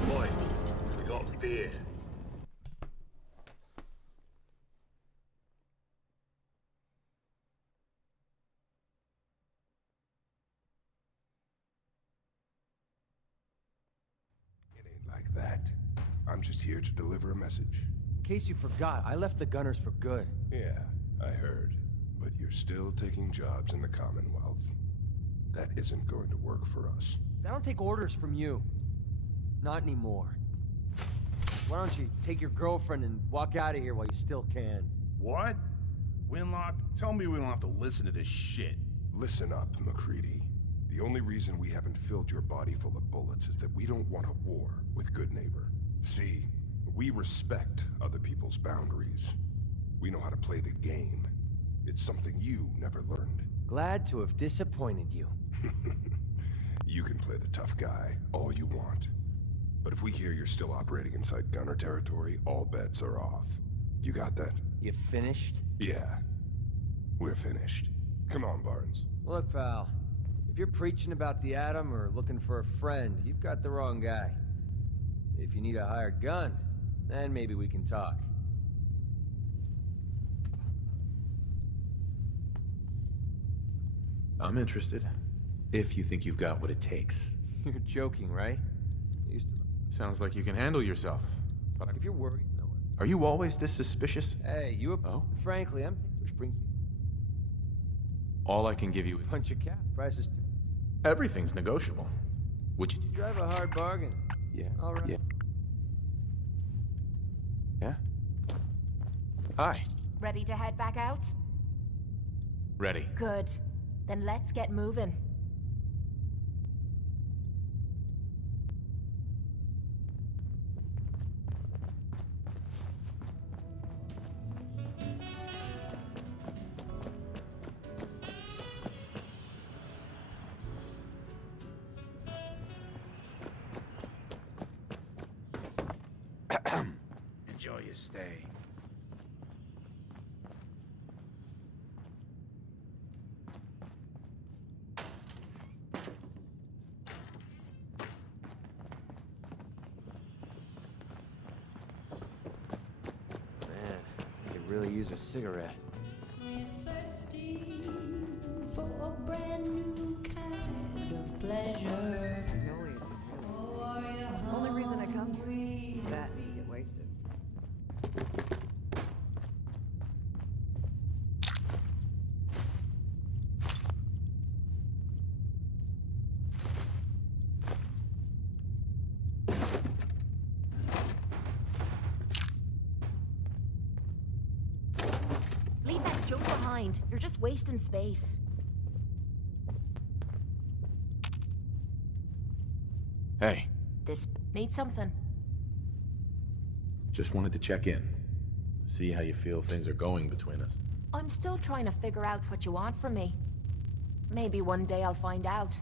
Boy, we got beer. Like that. I'm just here to deliver a message. In case you forgot, I left the Gunners for good. Yeah, I heard. But you're still taking jobs in the Commonwealth. That isn't going to work for us. I don't take orders from you. Not anymore. Why don't you take your girlfriend and walk out of here while you still can? What? Winlock, tell me we don't have to listen to this shit. Listen up, MacCready. The only reason we haven't filled your body full of bullets is that we don't want a war with Good Neighbor. See, we respect other people's boundaries. We know how to play the game. It's something you never learned. Glad to have disappointed you. You can play the tough guy all you want. But if we hear you're still operating inside Gunner territory, all bets are off. You got that? You finished? Yeah. We're finished. Come on, Barnes. Look, pal. If you're preaching about the Atom or looking for a friend, you've got the wrong guy. If you need a hired gun, then maybe we can talk. I'm interested. If you think you've got what it takes. You're joking, right? Sounds like you can handle yourself. But if you're worried, no. Are you always this suspicious? Hey, you. Oh? Frankly, which brings me. All I can give you is punch a cap. Prices too. Everything's negotiable. Would you drive a hard bargain? Yeah. All right. Yeah. Yeah. Hi. Ready to head back out? Ready. Good. Then let's get moving. Enjoy your stay. Man, I could really use a cigarette. We're thirsty for a brand new kind of pleasure. The only reason I come here is that and get wasted. Jump behind. You're just wasting space. Hey, This need something. just wanted to check in. See how you feel things are going between us. I'm still trying to figure out what you want from me. Maybe one day I'll find out.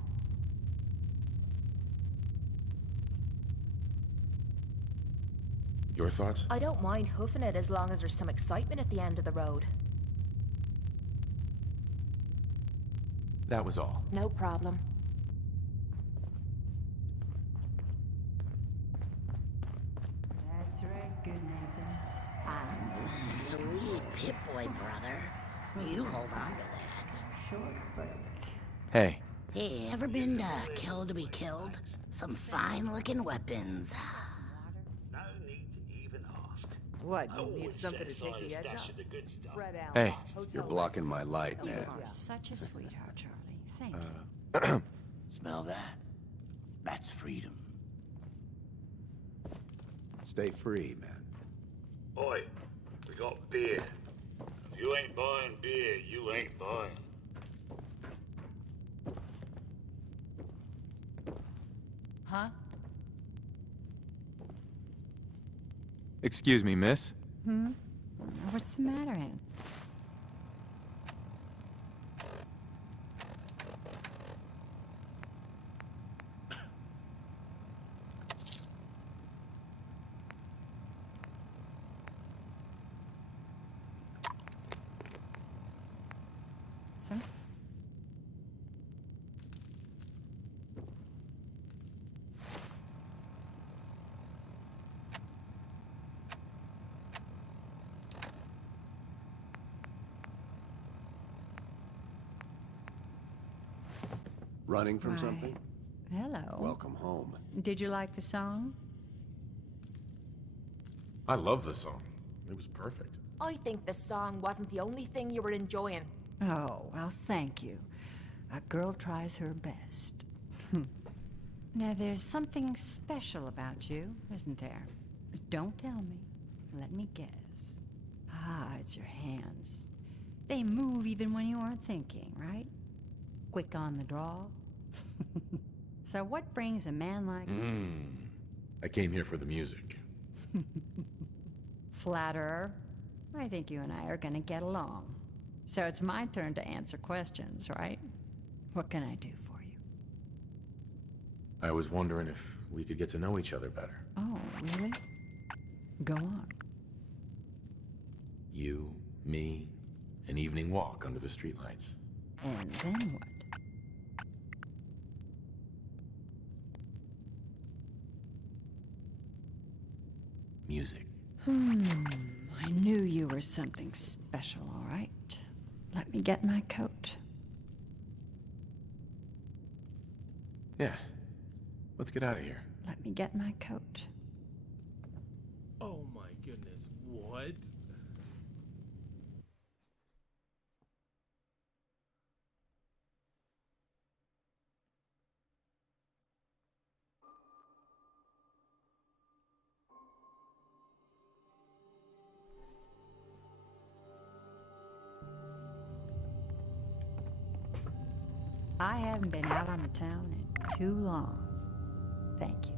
Your thoughts? I don't mind hoofing it as long as there's some excitement at the end of the road. That was all. No problem. That's right, good neighbor. Sweet Pip-Boy, brother. You hold on to that. Short break. Hey. Hey, ever been killed to be killed? Some fine-looking weapons. No need to even ask. What, I you need always something set to take aside a the edge stash off? of the good stuff. Fred Allen. Hey, Hotel you're blocking my light, You man. are such a sweetheart, Charlie. Thank you. Smell that? That's freedom. Stay free, man. Oi, we got beer. If you ain't buying beer, you ain't buying. Huh? Excuse me, miss. Hmm? What's the matter, Ann? Some? Running from Why, something? Hello. Welcome home. Did you like the song? I love this song. It was perfect. I think the song wasn't the only thing you were enjoying. Oh, well, thank you. A girl tries her best. Now, there's something special about you, isn't there? Don't tell me. Let me guess. Ah, it's your hands. They move even when you aren't thinking, right? Quick on the draw. So what brings a man like I came here for the music. Flatterer? I think you and I are gonna get along. So it's my turn to answer questions, right? What can I do for you? I was wondering if we could get to know each other better. Oh, really? Go on. You, me, an evening walk under the streetlights. And then what? Music. I knew you were something special, all right. Let me get my coat. Yeah. Let's get out of here. Let me get my coat. Oh my goodness, what? I haven't been out on the town in too long. Thank you.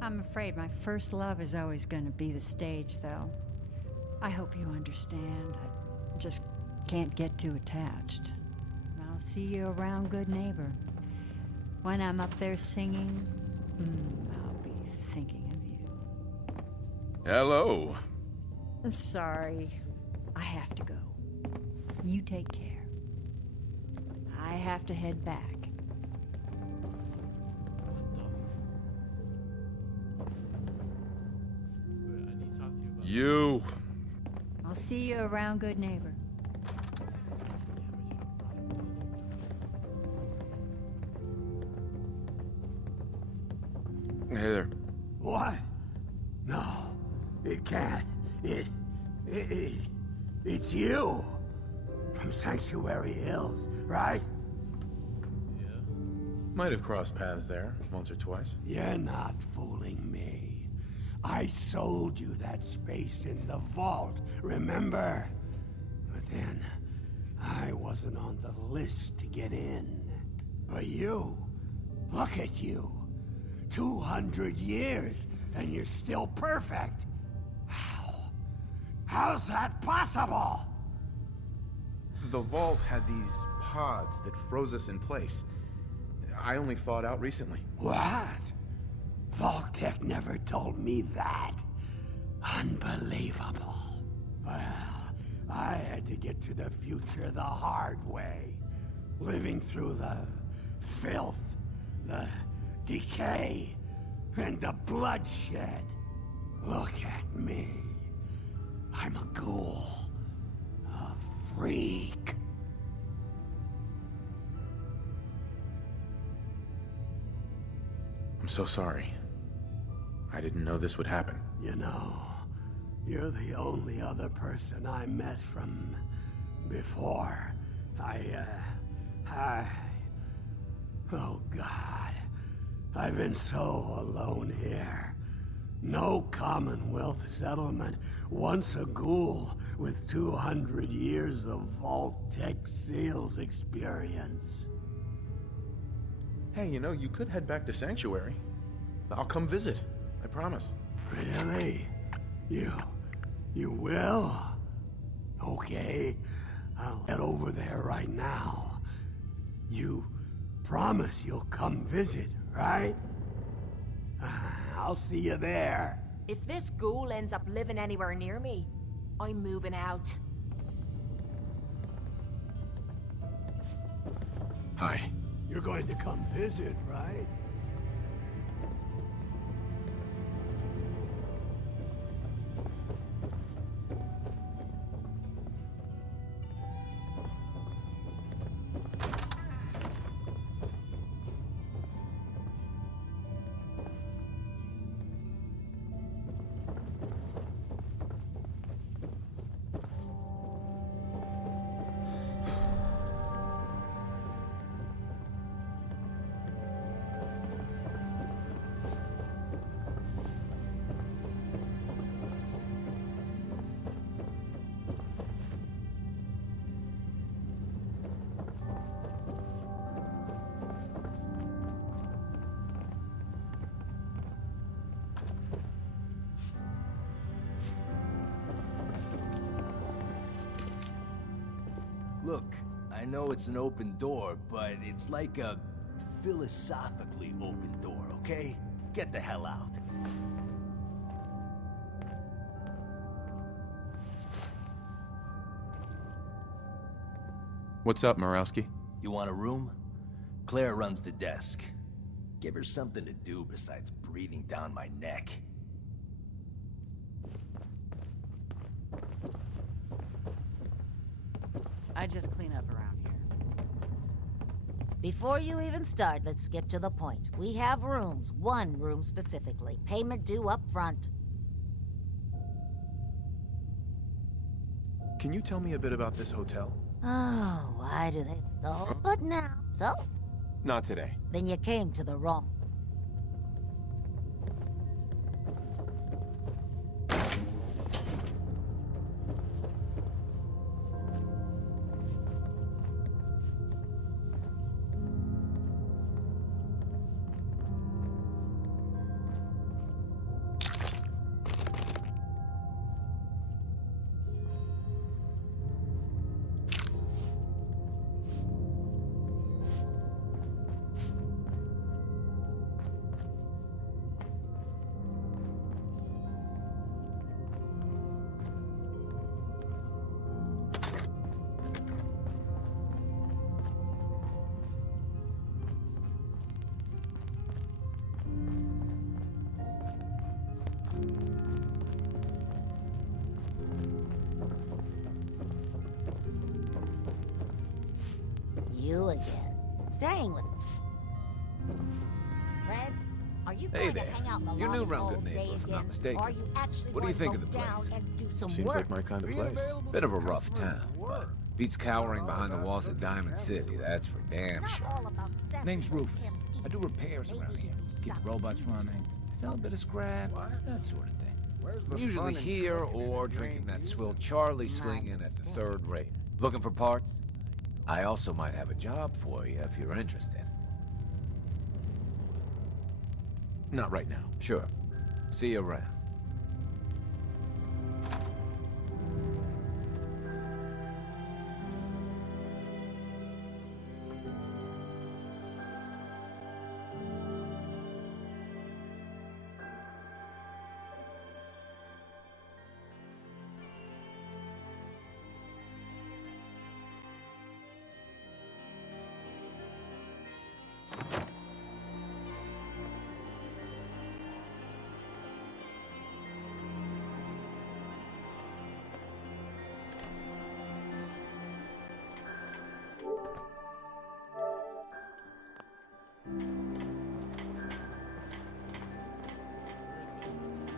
I'm afraid my first love is always going to be the stage, though. I hope you understand. I just can't get too attached. I'll see you around, good neighbor. When I'm up there singing, I'll be thinking of you. Hello. I'm sorry. I have to go. You take care. I have to head back. Wait, I need to talk to you about You. I'll see you around, good neighbor. Hey there. What? No, it can't. It's you. From Sanctuary Hills, right? Might have crossed paths there once or twice. You're not fooling me. I sold you that space in the vault, remember? But then, I wasn't on the list to get in. But you, look at you. 200 years, and you're still perfect. How's that possible? The vault had these pods that froze us in place. I only thawed out recently. What? Vault-Tec never told me that. Unbelievable. Well, I had to get to the future the hard way. Living through the filth, the decay, and the bloodshed. Look at me. I'm a ghoul. A freak. I'm so sorry. I didn't know this would happen. You know, you're the only other person I met from before. Oh God. I've been so alone here. No Commonwealth settlement. Once a ghoul with 200 years of Vault-Tec seals experience. Hey, you know, you could head back to Sanctuary. I'll come visit. I promise. Really? You will? Okay. I'll head over there right now. You promise you'll come visit, right? I'll see you there. If this ghoul ends up living anywhere near me, I'm moving out. Hi. You're going to come visit, right? Look, I know it's an open door, but it's like a philosophically open door, okay? Get the hell out. What's up, Murawski? You want a room? Claire runs the desk. Give her something to do besides breathing down my neck. I just clean up around here. Before you even start, let's skip to the point. We have rooms, one room specifically. Payment due up front. Can you tell me a bit about this hotel? Oh, why do they the whole but now? So? Not today. Then you came to the wrong. You again. Staying with me. Fred, are you Hey going there. to hang out in the You're lobby new around all Good day Neighbor, if I'm again? not mistaken. Or are you actually What do you going think to of the go place? down and do some Seems work? like my kind of place. Bit of a rough town, but beats cowering behind the walls of Diamond City, that's for damn sure. Name's Rufus. I do repairs around here. Keep the robots running, sell a bit of scrap, that sort of thing. the Usually fun in here covering or your drinking that music? swill Charlie slinging at the third rate. Looking for parts? I also might have a job for you if you're interested. Not right now. Sure. See you around.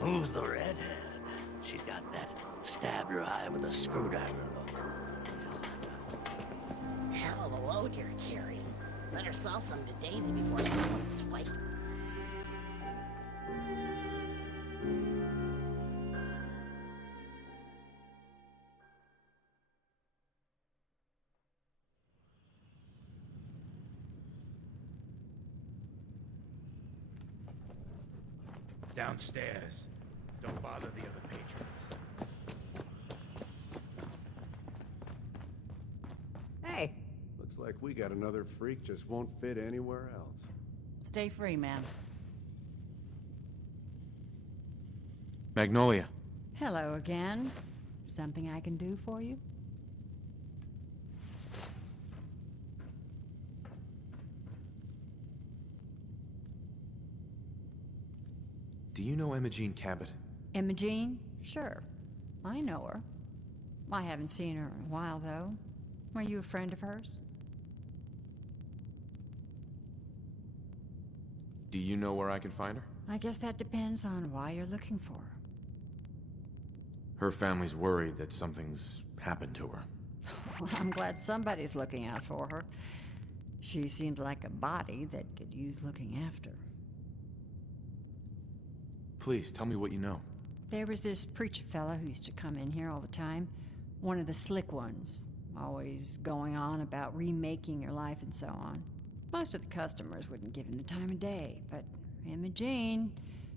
Who's the redhead? She's got that stab your eye with a screwdriver look. Hell of a load you're carrying. Better sell some to Daisy before someone's swiped. Downstairs. Don't bother the other patrons. Hey, Looks like we got another freak just won't fit anywhere else. Stay free, man. Magnolia. Hello again. Something I can do for you? Do you know Imogene Cabot? Imogene? Sure. I know her. I haven't seen her in a while, though. Are you a friend of hers? Do you know where I can find her? I guess that depends on why you're looking for her. Her family's worried that something's happened to her. Well, I'm glad somebody's looking out for her. She seems like a body that could use looking after. Please, tell me what you know. There was this preacher fella who used to come in here all the time. One of the slick ones. Always going on about remaking your life and so on. Most of the customers wouldn't give him the time of day, but Imogene,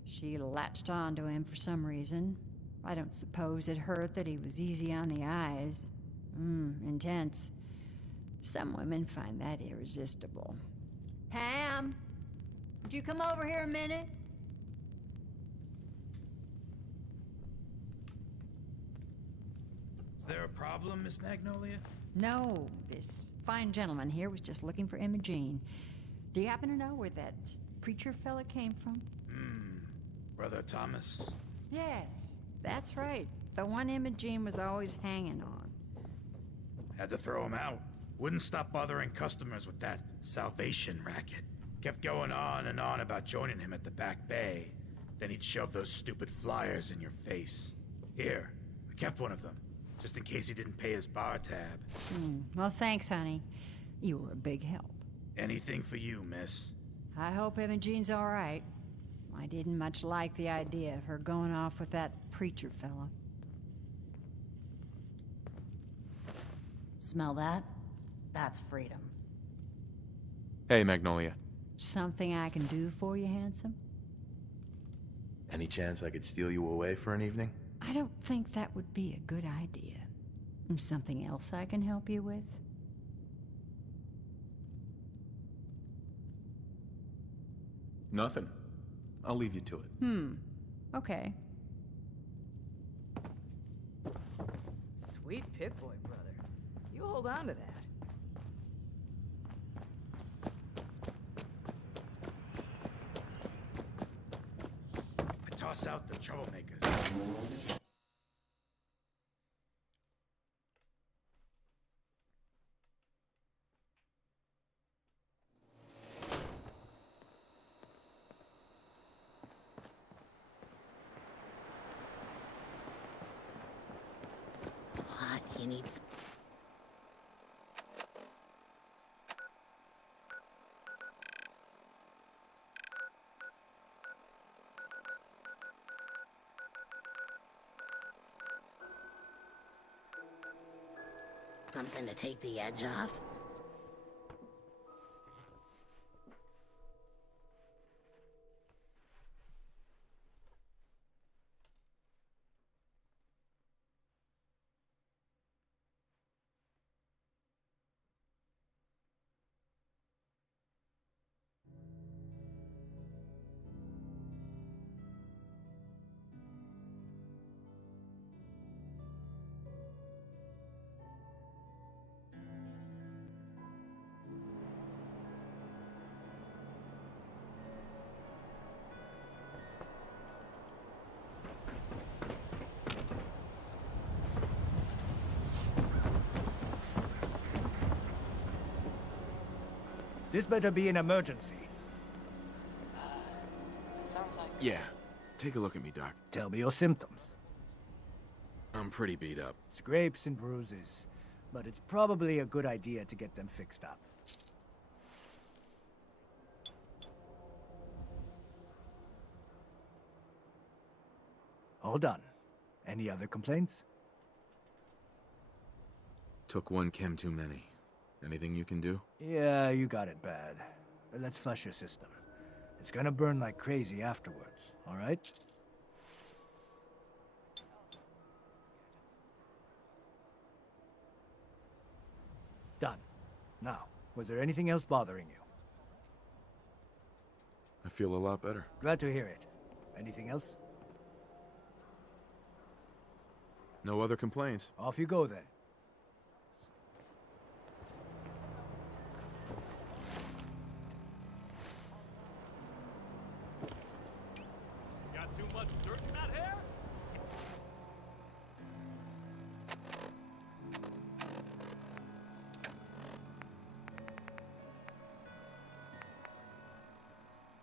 she latched on to him for some reason. I don't suppose it hurt that he was easy on the eyes. Intense. Some women find that irresistible. Ham, would you come over here a minute? Is there a problem, Miss Magnolia? No, this fine gentleman here was just looking for Imogene. Do you happen to know where that preacher fella came from? Brother Thomas? Yes, that's right. The one Imogene was always hanging on. Had to throw him out. Wouldn't stop bothering customers with that salvation racket. Kept going on and on about joining him at the back bay. Then he'd shove those stupid flyers in your face. Here, I kept one of them, just in case he didn't pay his bar tab. Well, thanks, honey. You were a big help. Anything for you, miss. I hope Imogene's all right. I didn't much like the idea of her going off with that preacher fella. Smell that? That's freedom. Hey, Magnolia. Something I can do for you, handsome? Any chance I could steal you away for an evening? I don't think that would be a good idea. Something else I can help you with? Nothing. I'll leave you to it. Okay. Sweet Pip-Boy, brother. You hold on to that. I toss out the troublemakers. What? He needs... Something to take the edge off? This better be an emergency. Yeah. Take a look at me, Doc. Tell me your symptoms. I'm pretty beat up. Scrapes and bruises. But it's probably a good idea to get them fixed up. All done. Any other complaints? Took one chem too many. Anything you can do? Yeah, you got it bad. Let's flush your system. It's gonna burn like crazy afterwards, alright? Done. Now, was there anything else bothering you? I feel a lot better. Glad to hear it. Anything else? No other complaints. Off you go then. Got too much dirt in that hair?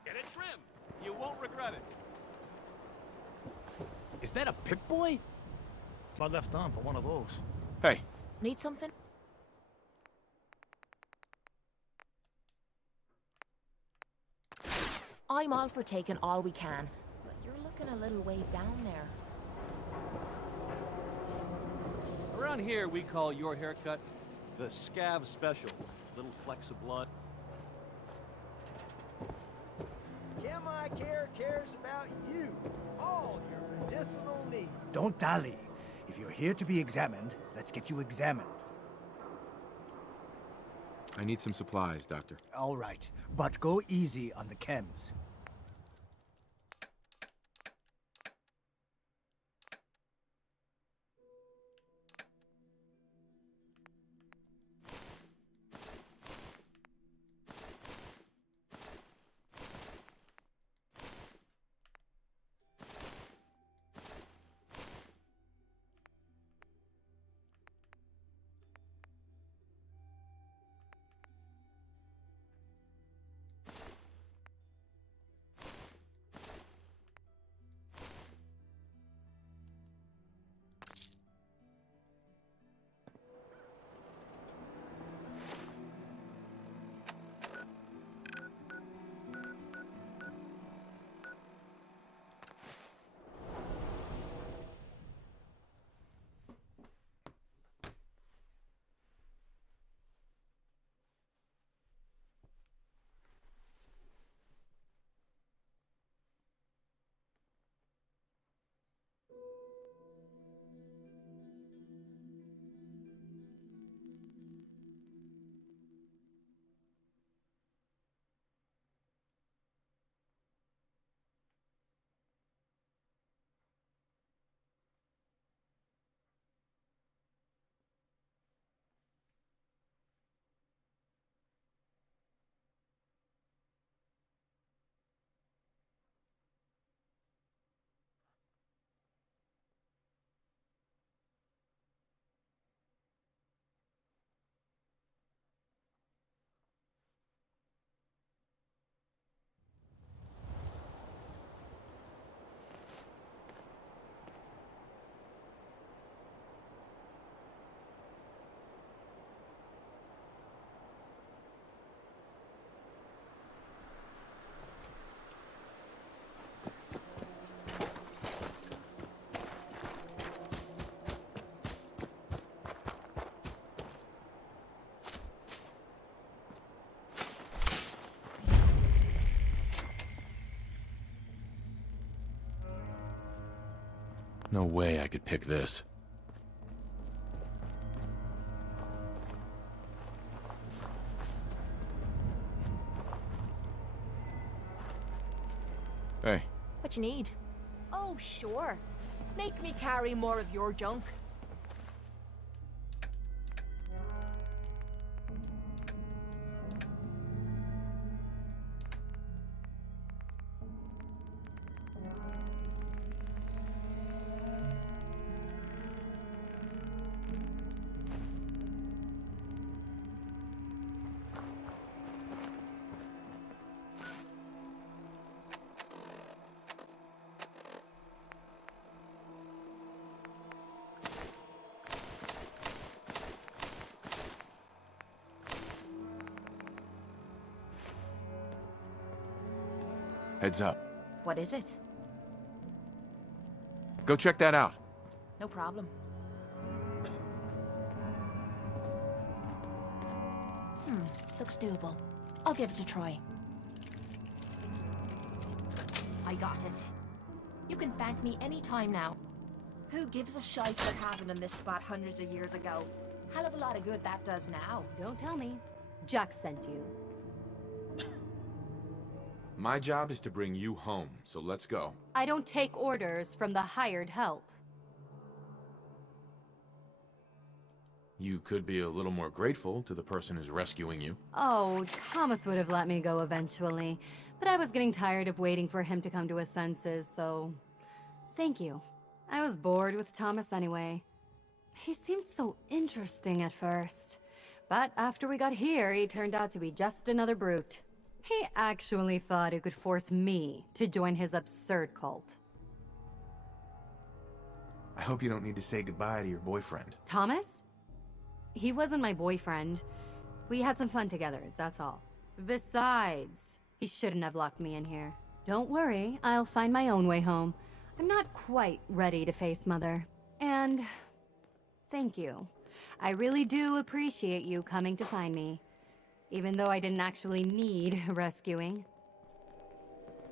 Get it trimmed. You won't regret it. Is that a Pip-Boy? I left on for one of those. Hey. Need something? I'm all for taking all we can, but you're looking a little way down there. Around here, we call your haircut the Scav Special. Little flecks of blood. Chem Eye Care cares about you. All your medicinal needs. Don't dally. If you're here to be examined, let's get you examined. I need some supplies, Doctor. All right, but go easy on the chems. No way I could pick this. Hey. What you need? Oh, sure. Make me carry more of your junk. Heads up. What is it? Go check that out. No problem. Looks doable. I'll give it a try. I got it. You can thank me any time now. Who gives a shite what happened in this spot hundreds of years ago? Hell of a lot of good that does now. Don't tell me. Jack sent you. My job is to bring you home, so let's go. I don't take orders from the hired help. You could be a little more grateful to the person who's rescuing you. Oh, Thomas would have let me go eventually, but I was getting tired of waiting for him to come to his senses, so... Thank you. I was bored with Thomas anyway. He seemed so interesting at first, but after we got here, he turned out to be just another brute. He actually thought he could force me to join his absurd cult. I hope you don't need to say goodbye to your boyfriend. Thomas? He wasn't my boyfriend. We had some fun together, that's all. Besides, he shouldn't have locked me in here. Don't worry, I'll find my own way home. I'm not quite ready to face Mother. And thank you. I really do appreciate you coming to find me. Even though I didn't actually need rescuing.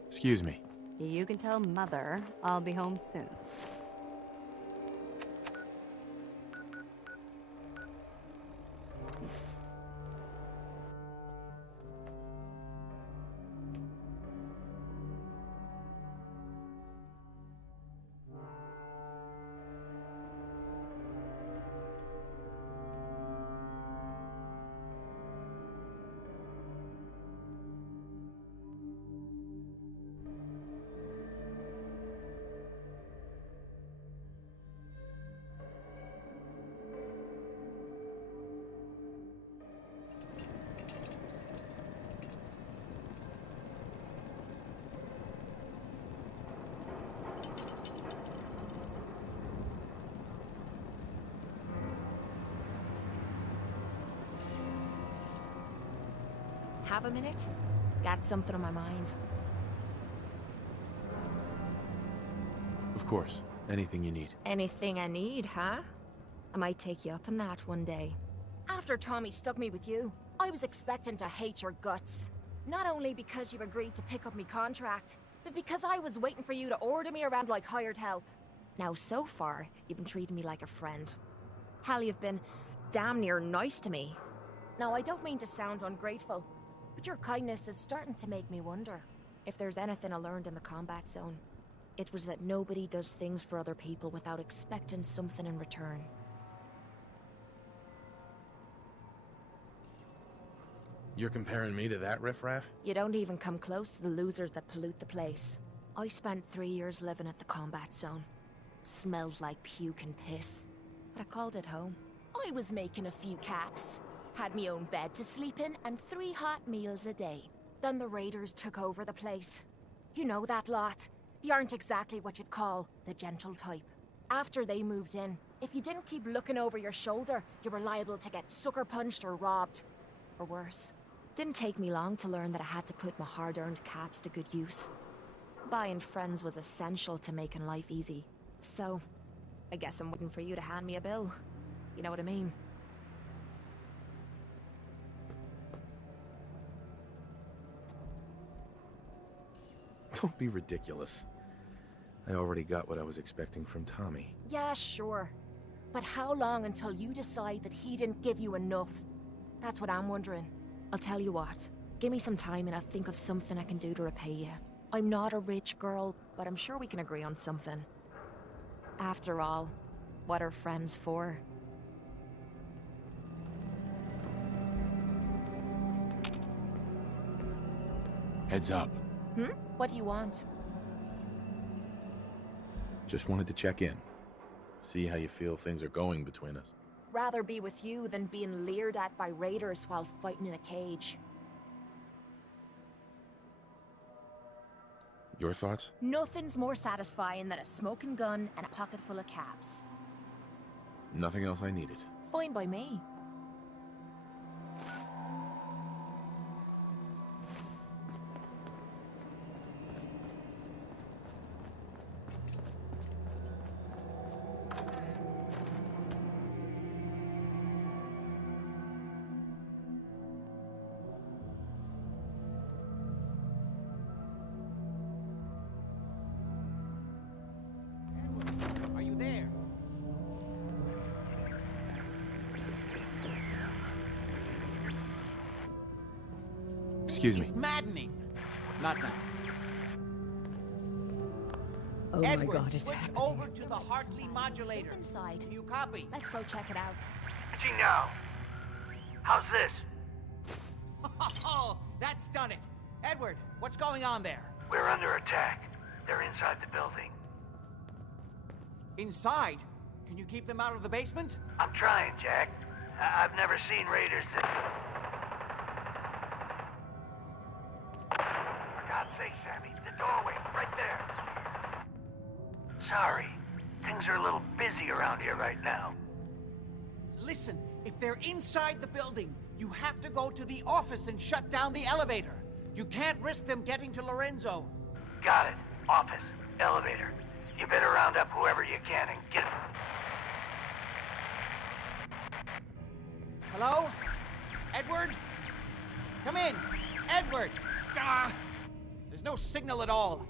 Excuse me. You can tell Mother I'll be home soon. Have a minute? Got something on my mind. Of course. Anything you need. Anything I need, huh? I might take you up on that one day. After Tommy stuck me with you, I was expecting to hate your guts. Not only because you agreed to pick up me contract, but because I was waiting for you to order me around like hired help. Now, so far, you've been treating me like a friend. Hell, you've been damn near nice to me. Now, I don't mean to sound ungrateful, but your kindness is starting to make me wonder if there's anything I learned in the combat zone. It was that nobody does things for other people without expecting something in return. You're comparing me to that riffraff? You don't even come close to the losers that pollute the place. I spent 3 years living at the combat zone. Smelled like puke and piss. But I called it home. I was making a few caps. Had me own bed to sleep in and 3 hot meals a day. Then the raiders took over the place. You know that lot. They aren't exactly what you'd call the gentle type. After they moved in, if you didn't keep looking over your shoulder, you were liable to get sucker punched or robbed. Or worse. Didn't take me long to learn that I had to put my hard-earned caps to good use. Buying friends was essential to making life easy. So, I guess I'm waiting for you to hand me a bill. You know what I mean? Don't be ridiculous. I already got what I was expecting from Tommy. Yeah, sure. But how long until you decide that he didn't give you enough? That's what I'm wondering. I'll tell you what. Give me some time and I'll think of something I can do to repay you. I'm not a rich girl, but I'm sure we can agree on something. After all, what are friends for? Heads up. What do you want? Just wanted to check in. See how you feel things are going between us. Rather be with you than being leered at by raiders while fighting in a cage. Your thoughts? Nothing's more satisfying than a smoking gun and a pocket full of caps. Nothing else I needed. Fine by me. Excuse me. It's maddening. Not now. Oh my Edward, God, it's switch happening. over to the Hartley modulator. Safe inside. Do you copy? Let's go check it out. Gee, now. How's this? Oh, that's done it. Edward, what's going on there? We're under attack. They're inside the building. Inside? Can you keep them out of the basement? I'm trying, Jack. I've never seen raiders that... For God's sake, Sammy, the doorway, right there. Sorry. Things are a little busy around here right now. Listen, if they're inside the building, you have to go to the office and shut down the elevator. You can't risk them getting to Lorenzo. Got it. Office. Elevator. You better round up whoever you can and get... Hello? Edward? Come in! Edward! Ah! There's no signal at all.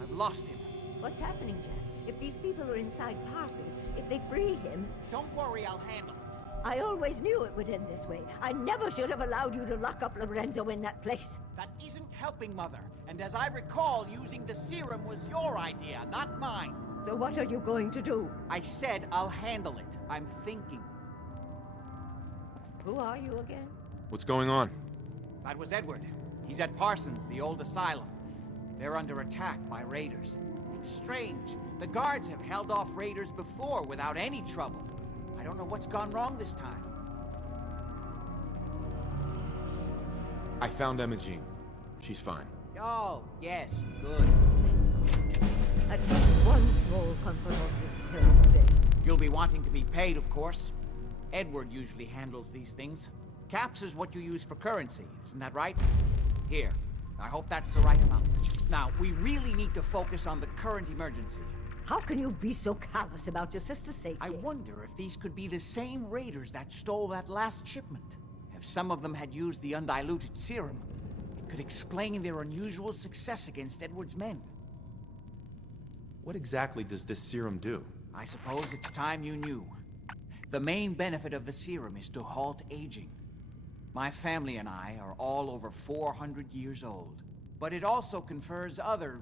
I've lost him. What's happening, Jack? If these people are inside Parsons, if they free him... Don't worry, I'll handle it. I always knew it would end this way. I never should have allowed you to lock up Lorenzo in that place. That isn't helping, Mother. And as I recall, using the serum was your idea, not mine. So what are you going to do? I said I'll handle it. I'm thinking. Who are you again? What's going on? That was Edward. He's at Parsons, the old asylum. They're under attack by raiders. It's strange. The guards have held off raiders before without any trouble. I don't know what's gone wrong this time. I found Imogene. She's fine. Oh, yes, good. At least one small comfort on this hill today. You'll be wanting to be paid, of course. Edward usually handles these things. Caps is what you use for currency, isn't that right? Here, I hope that's the right amount. Now, we really need to focus on the current emergency. How can you be so callous about your sister's safety? I wonder if these could be the same raiders that stole that last shipment. If some of them had used the undiluted serum, it could explain their unusual success against Edward's men. What exactly does this serum do? I suppose it's time you knew. The main benefit of the serum is to halt aging. My family and I are all over 400 years old. But it also confers other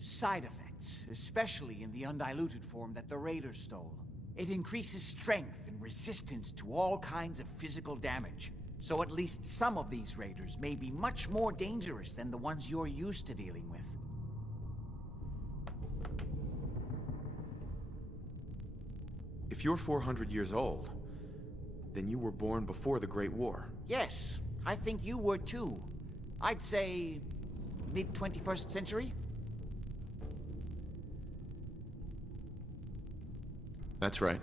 side effects, especially in the undiluted form that the raiders stole. It increases strength and resistance to all kinds of physical damage. So at least some of these raiders may be much more dangerous than the ones you're used to dealing with. If you're 400 years old, then you were born before the Great War. Yes, I think you were too. I'd say mid-21st century? That's right.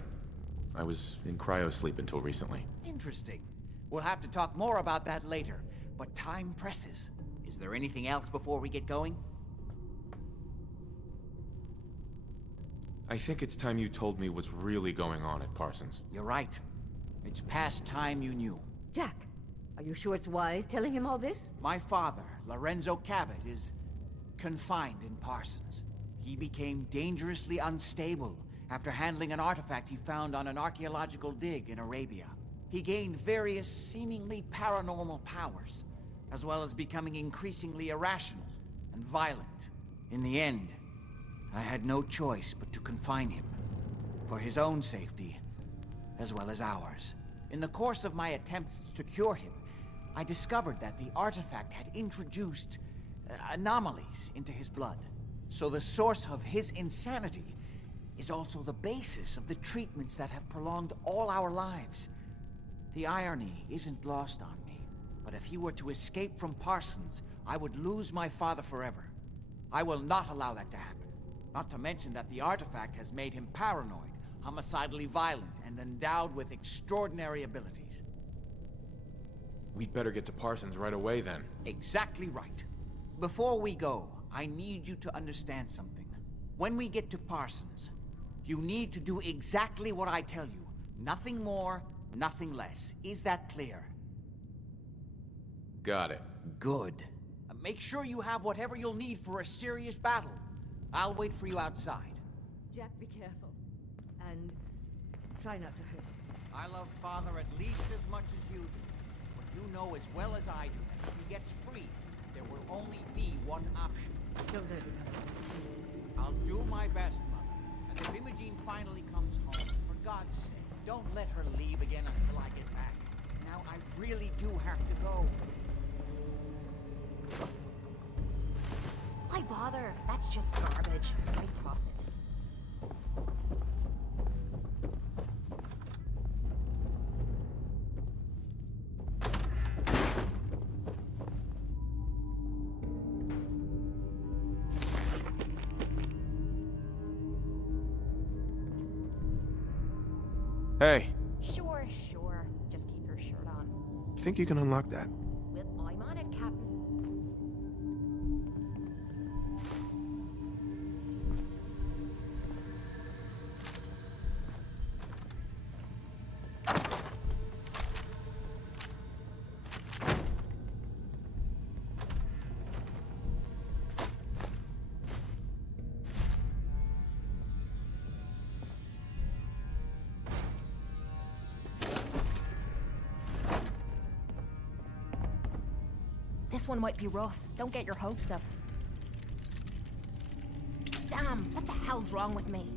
I was in cryosleep until recently. Interesting. We'll have to talk more about that later, but time presses. Is there anything else before we get going? I think it's time you told me what's really going on at Parsons. You're right. It's past time you knew. Jack, are you sure it's wise telling him all this? My father, Lorenzo Cabot, is confined in Parsons. He became dangerously unstable after handling an artifact he found on an archaeological dig in Arabia. He gained various seemingly paranormal powers, as well as becoming increasingly irrational and violent. In the end, I had no choice but to confine him, for his own safety, as well as ours. In the course of my attempts to cure him, I discovered that the artifact had introduced anomalies into his blood. So the source of his insanity is also the basis of the treatments that have prolonged all our lives. The irony isn't lost on me, but if he were to escape from Parsons, I would lose my father forever. I will not allow that to happen. Not to mention that the artifact has made him paranoid, homicidally violent, and endowed with extraordinary abilities. We'd better get to Parsons right away, then. Exactly right. Before we go, I need you to understand something. When we get to Parsons, you need to do exactly what I tell you. Nothing more, nothing less. Is that clear? Got it. Good. Make sure you have whatever you'll need for a serious battle. I'll wait for you outside. Jack, be careful. And try not to hurt him. I love Father at least as much as you do. But you know as well as I do that if he gets free, There will only be one option. Don't let me come back, please. I'll do my best, Mother. And if Imogene finally comes home, for God's sake, don't let her leave again until I get back. Now I really do have to go. Why bother? That's just garbage. I toss it. Hey, Sure. Just keep your shirt on. think you can unlock that? Well, I'm on it, Captain. This one might be rough. Don't get your hopes up. Damn, what the hell's wrong with me?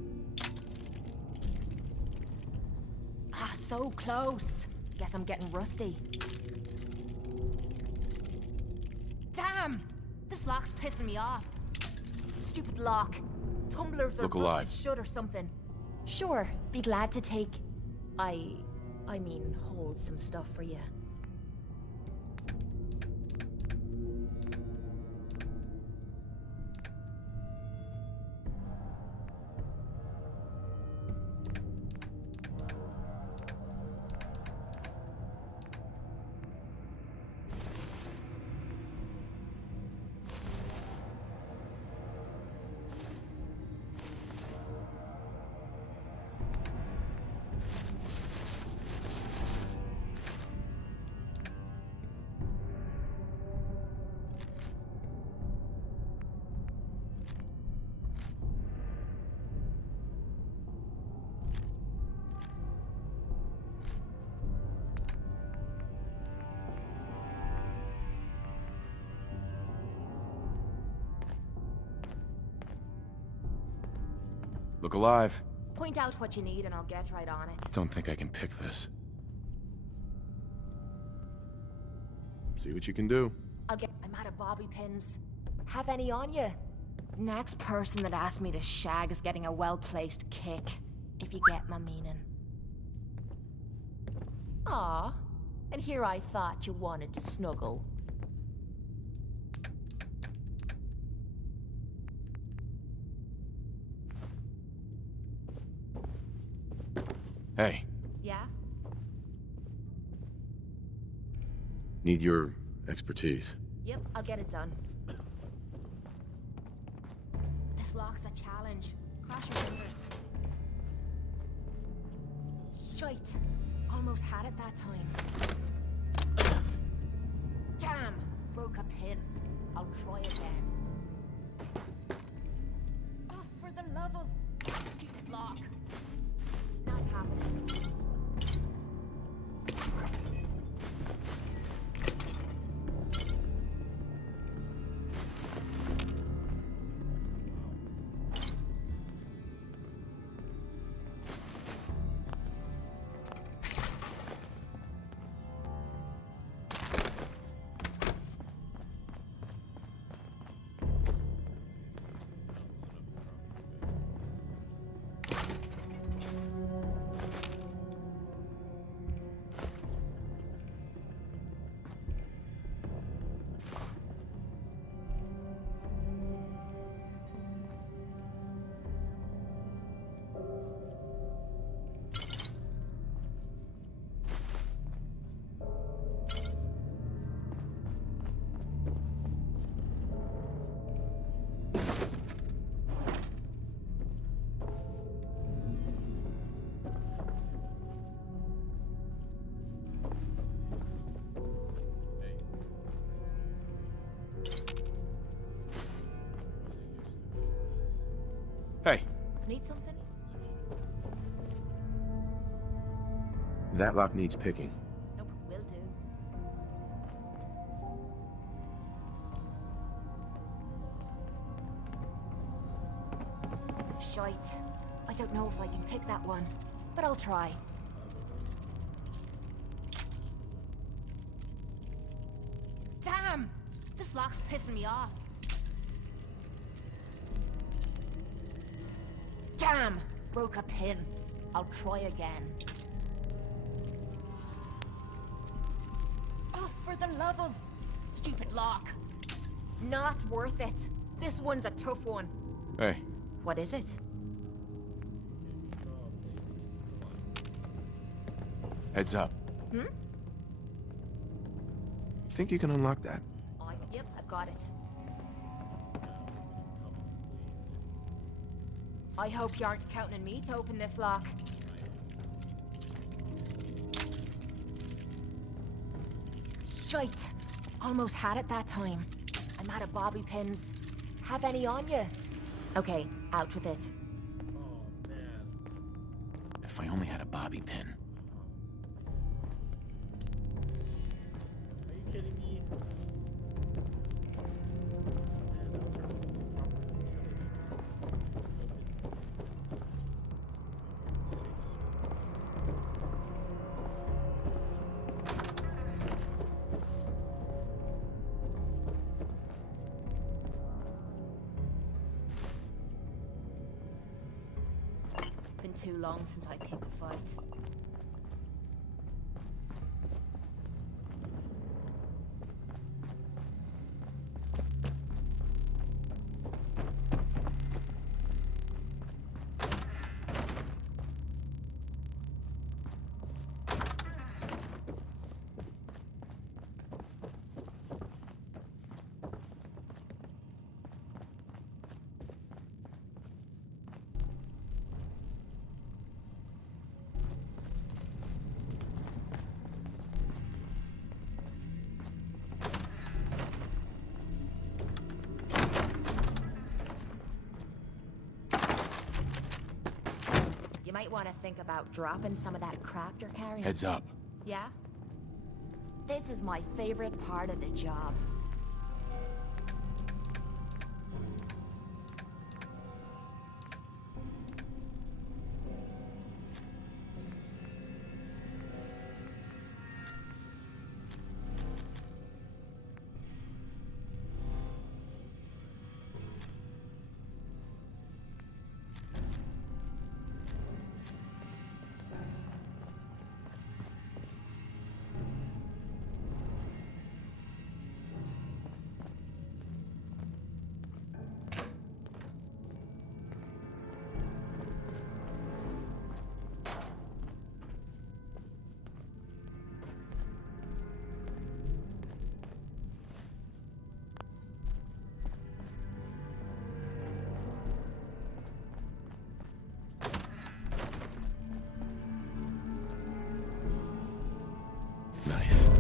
Ah, so close. Guess I'm getting rusty. Damn! This lock's pissing me off. Stupid lock. Tumblers are Look rusted alive. shut or something. Sure, be glad to take... I mean, hold some stuff for you. Look alive. Point out what you need and I'll get right on it. Don't think I can pick this. See what you can do. I'm out of bobby pins. Have any on you? Next person that asks me to shag is getting a well-placed kick, if you get my meaning. Aw, and here I thought you wanted to snuggle. Hey, Yeah? need your expertise. Yep, I'll get it done. This lock's a challenge. Cross your fingers. Shite. Almost had it that time. Damn! Broke a pin. I'll try again. Oh, for the love of... stupid lock. Not happening. Hey, Need something? that lock needs picking. Nope, will do. Shite. I don't know if I can pick that one, but I'll try. Damn! This lock's pissing me off. Damn! Broke a pin. I'll try again. Oh, for the love of... Stupid lock. Not worth it. This one's a tough one. Hey. What is it? Heads up. Hmm? Think you can unlock that? Yep, I've got it. I hope you aren't counting on me to open this lock. Shite. Almost had it that time. I'm out of bobby pins. Have any on you? Okay, out with it. If I only had a bobby pin. Are you kidding me? Been too long since I picked a fight. You might want to think about dropping some of that crap you're carrying. Heads up. Yeah? This is my favorite part of the job. Nice.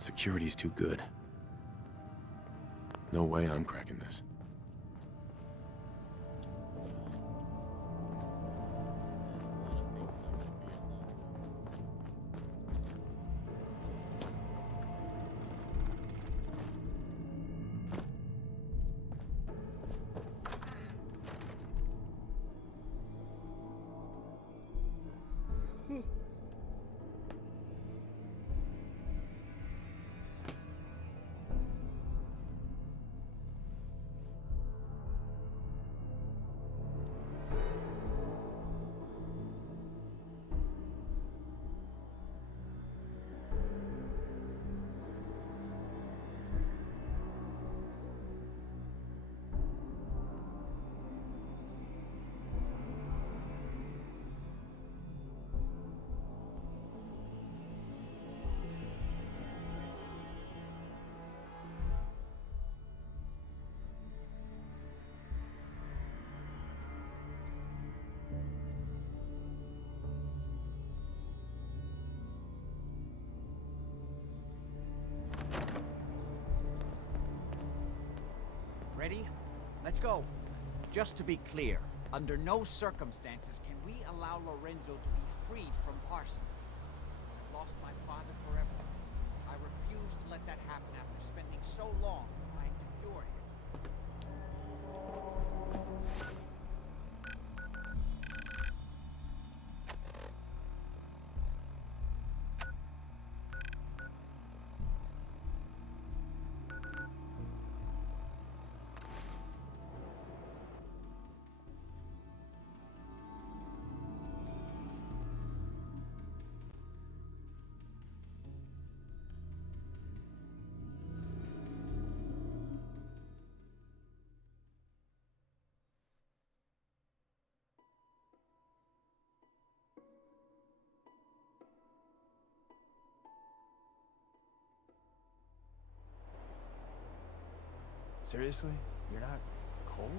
Security's too good. No way I'm cracking this. Ready? Let's go. Just to be clear, under no circumstances can we allow Lorenzo to be freed from Parsons. I've lost my father forever. I refuse to let that happen after spending so long trying to cure him. Seriously? You're not cold?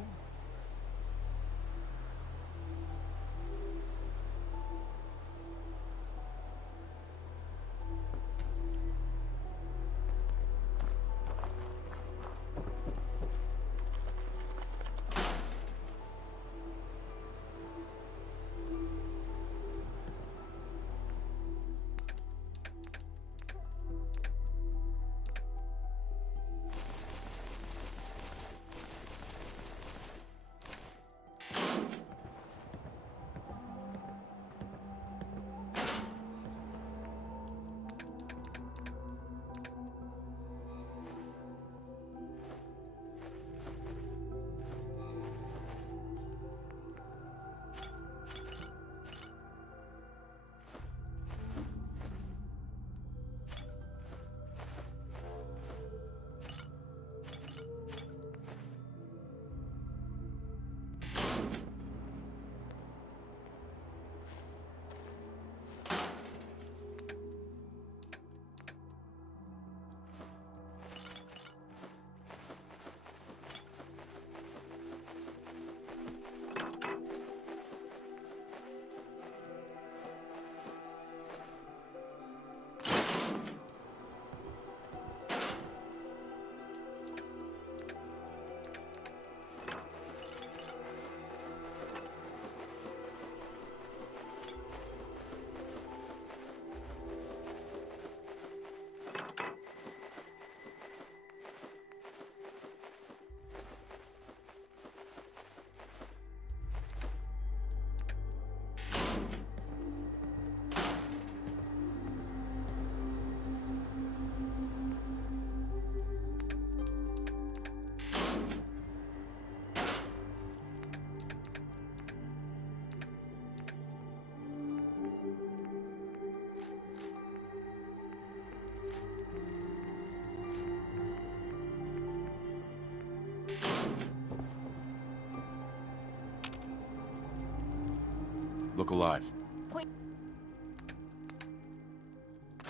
Look alive. Point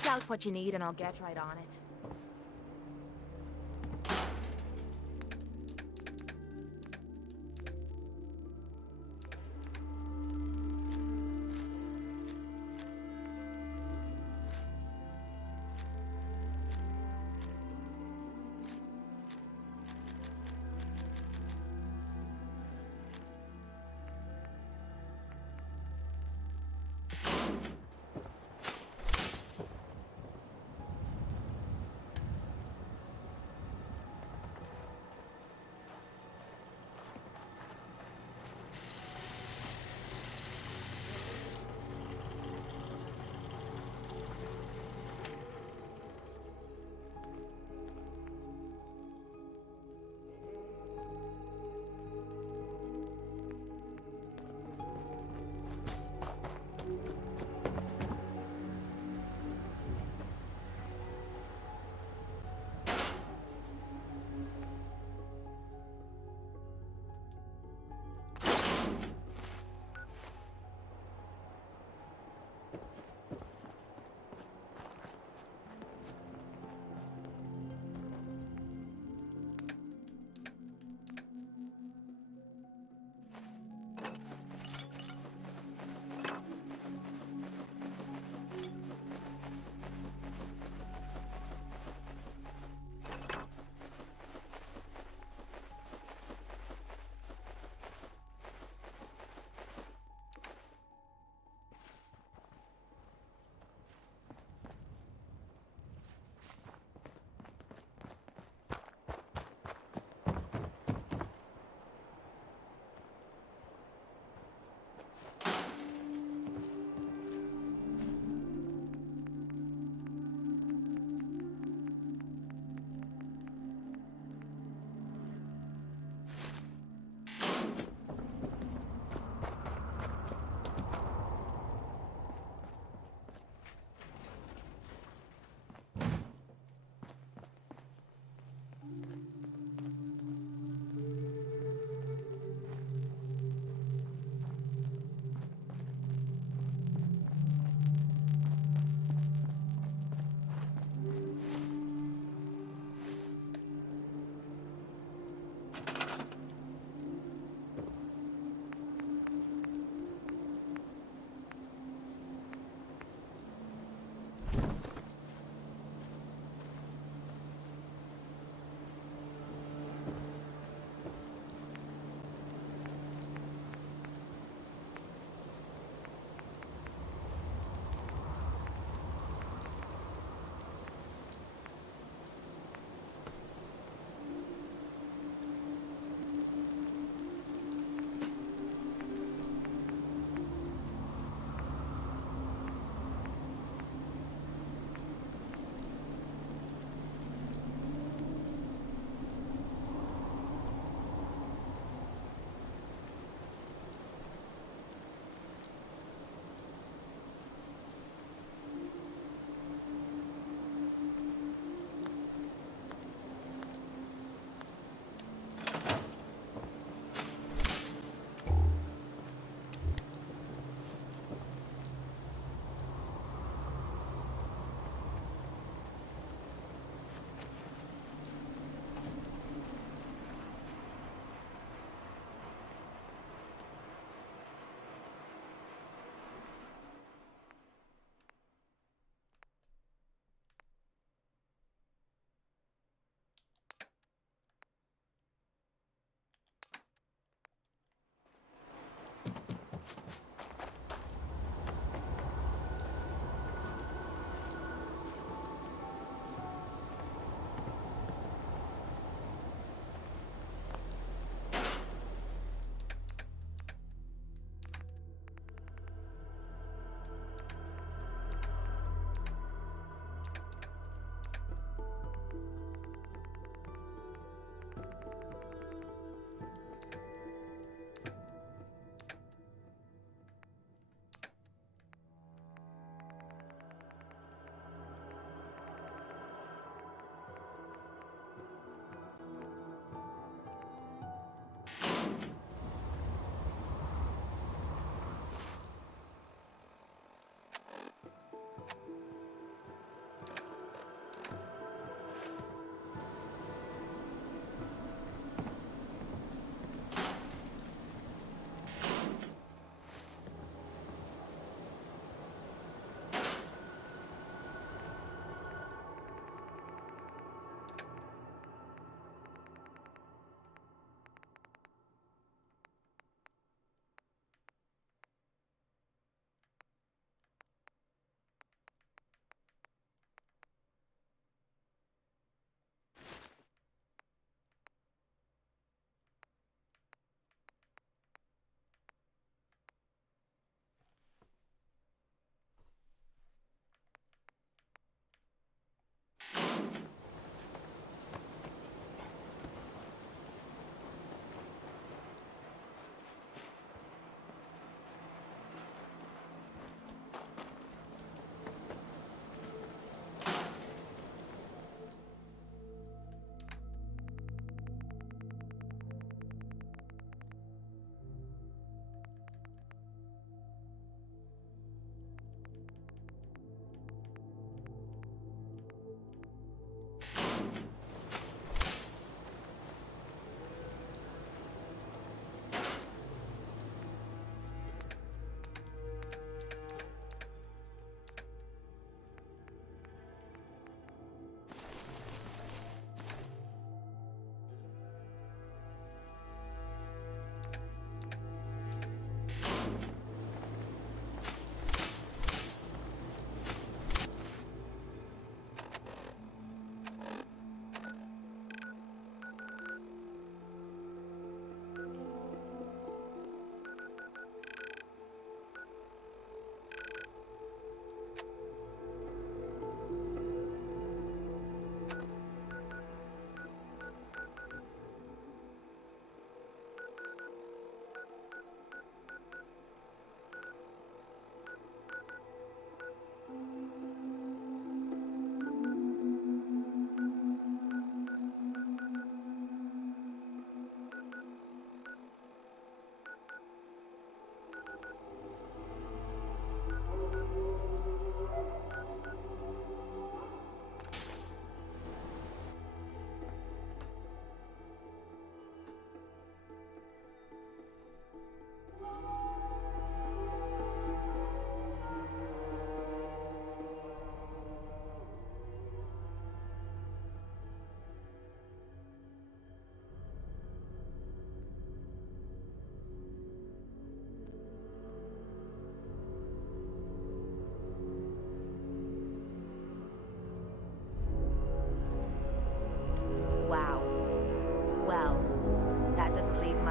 out what you need and I'll get right on it.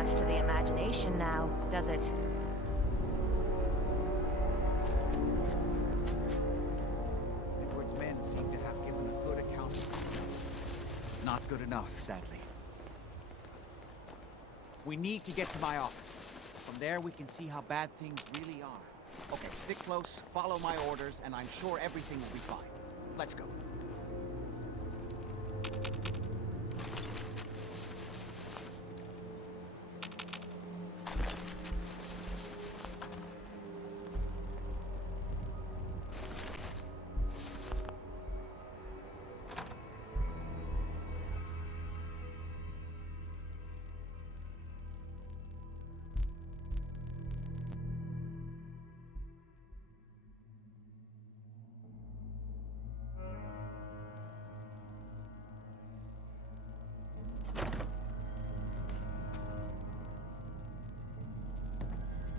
much to the imagination now, does it? Edward's men seem to have given a good account of themselves. Not good enough, sadly. We need to get to my office. From there, we can see how bad things really are. Okay, stick close, follow my orders, and I'm sure everything will be fine. Let's go.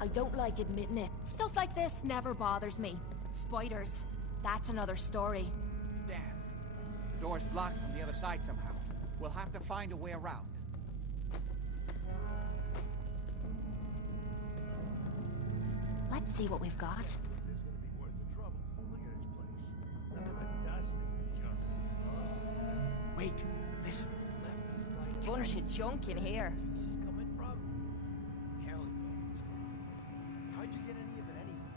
I don't like admitting it. Stuff like this never bothers me. Spiders, that's another story. Damn. The door's blocked from the other side somehow. We'll have to find a way around. Let's see what we've got. This is gonna be worth the trouble. Look at this place. Nothing but dust and junk. Wait, listen. Bunch of junk in here. How'd you get any of it anyway?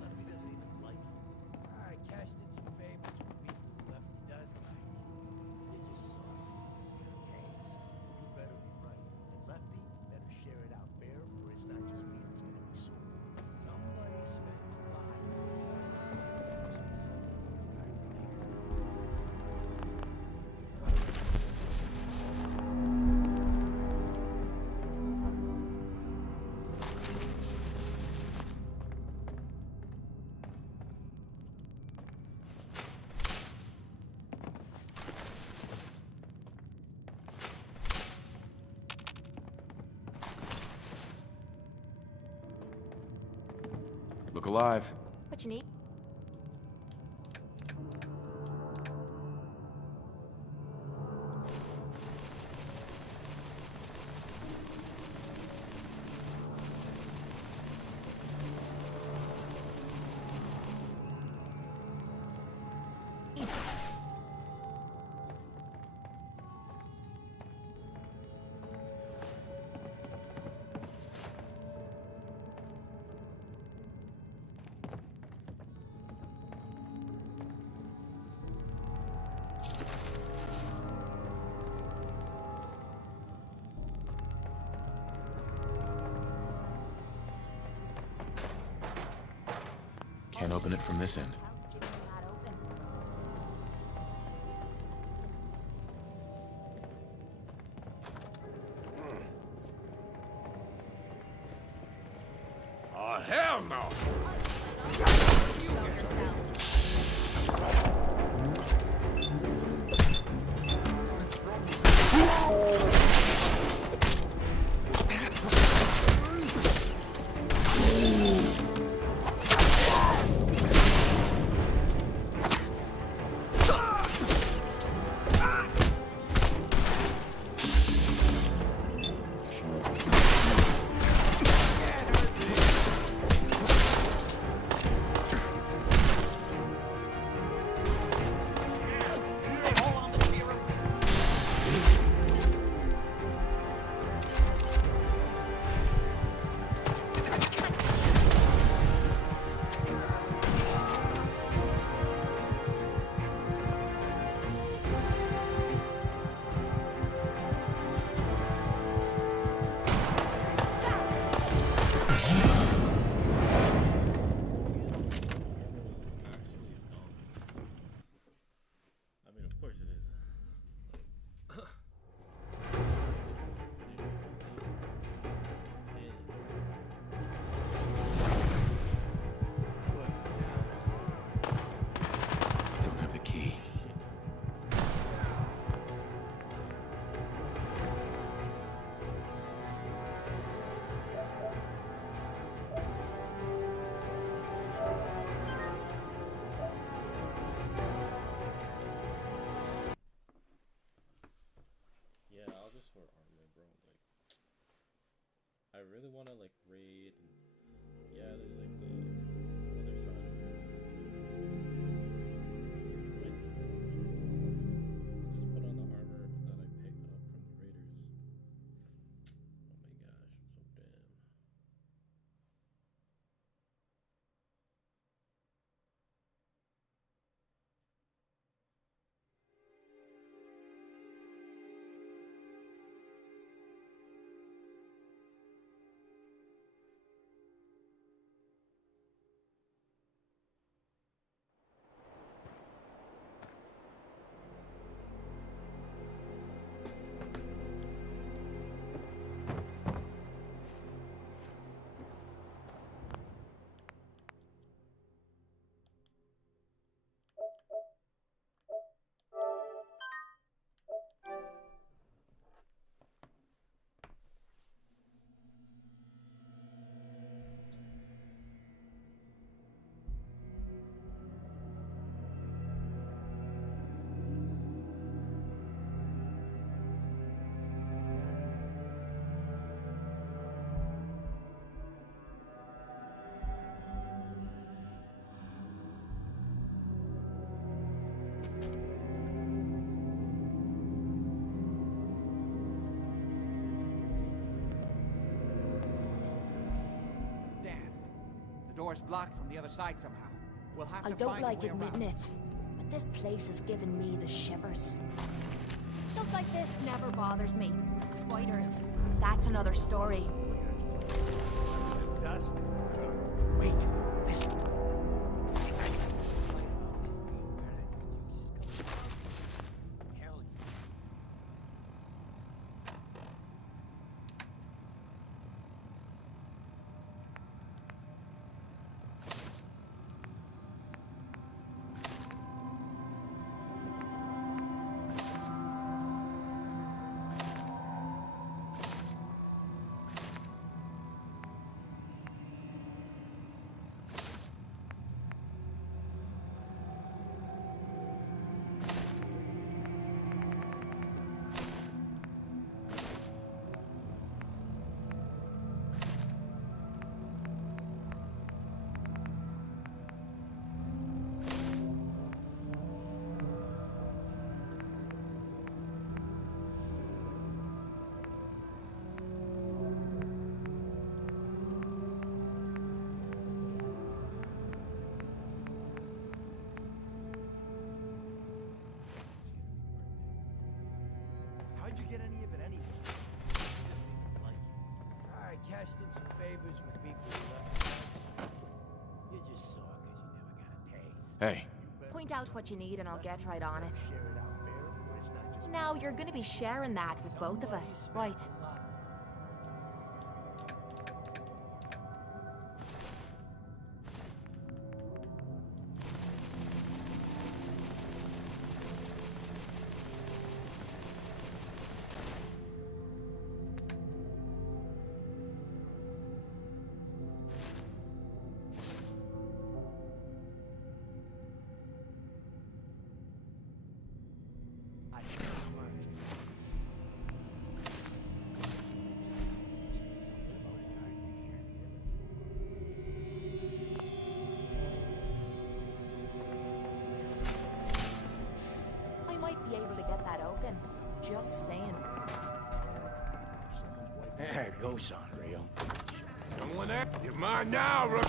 Lefty doesn't even like you. I cashed in some favors with people who Lefty does like. You just saw it. You better be right. And Lefty better share it out fair, or it's not just me that's gonna be sore. Somebody spent a lot. Look alive. What you need? Can't open it from this end. Oh, hell no! I really want to like raid. And, yeah, there's like the other side of it. I'll just put on the armor that I picked up from the raiders. Oh my gosh, I'm so damn. The door's blocked from the other side somehow. We'll have to I find don't like a way admitting around. it, but this place has given me the shivers. Stuff like this never bothers me. Spiders, that's another story. Dust. Wait, listen. How'd you get any of it anyway? I cashed in some favors with people who left the house. You just saw because you never got a taste. Hey. Point out what you need and I'll get right on it. Now, you're gonna be sharing that with both of us, right? I might be able to get that open. Just saying. There goes on, Rio. Young one there? You're mine now, Rook.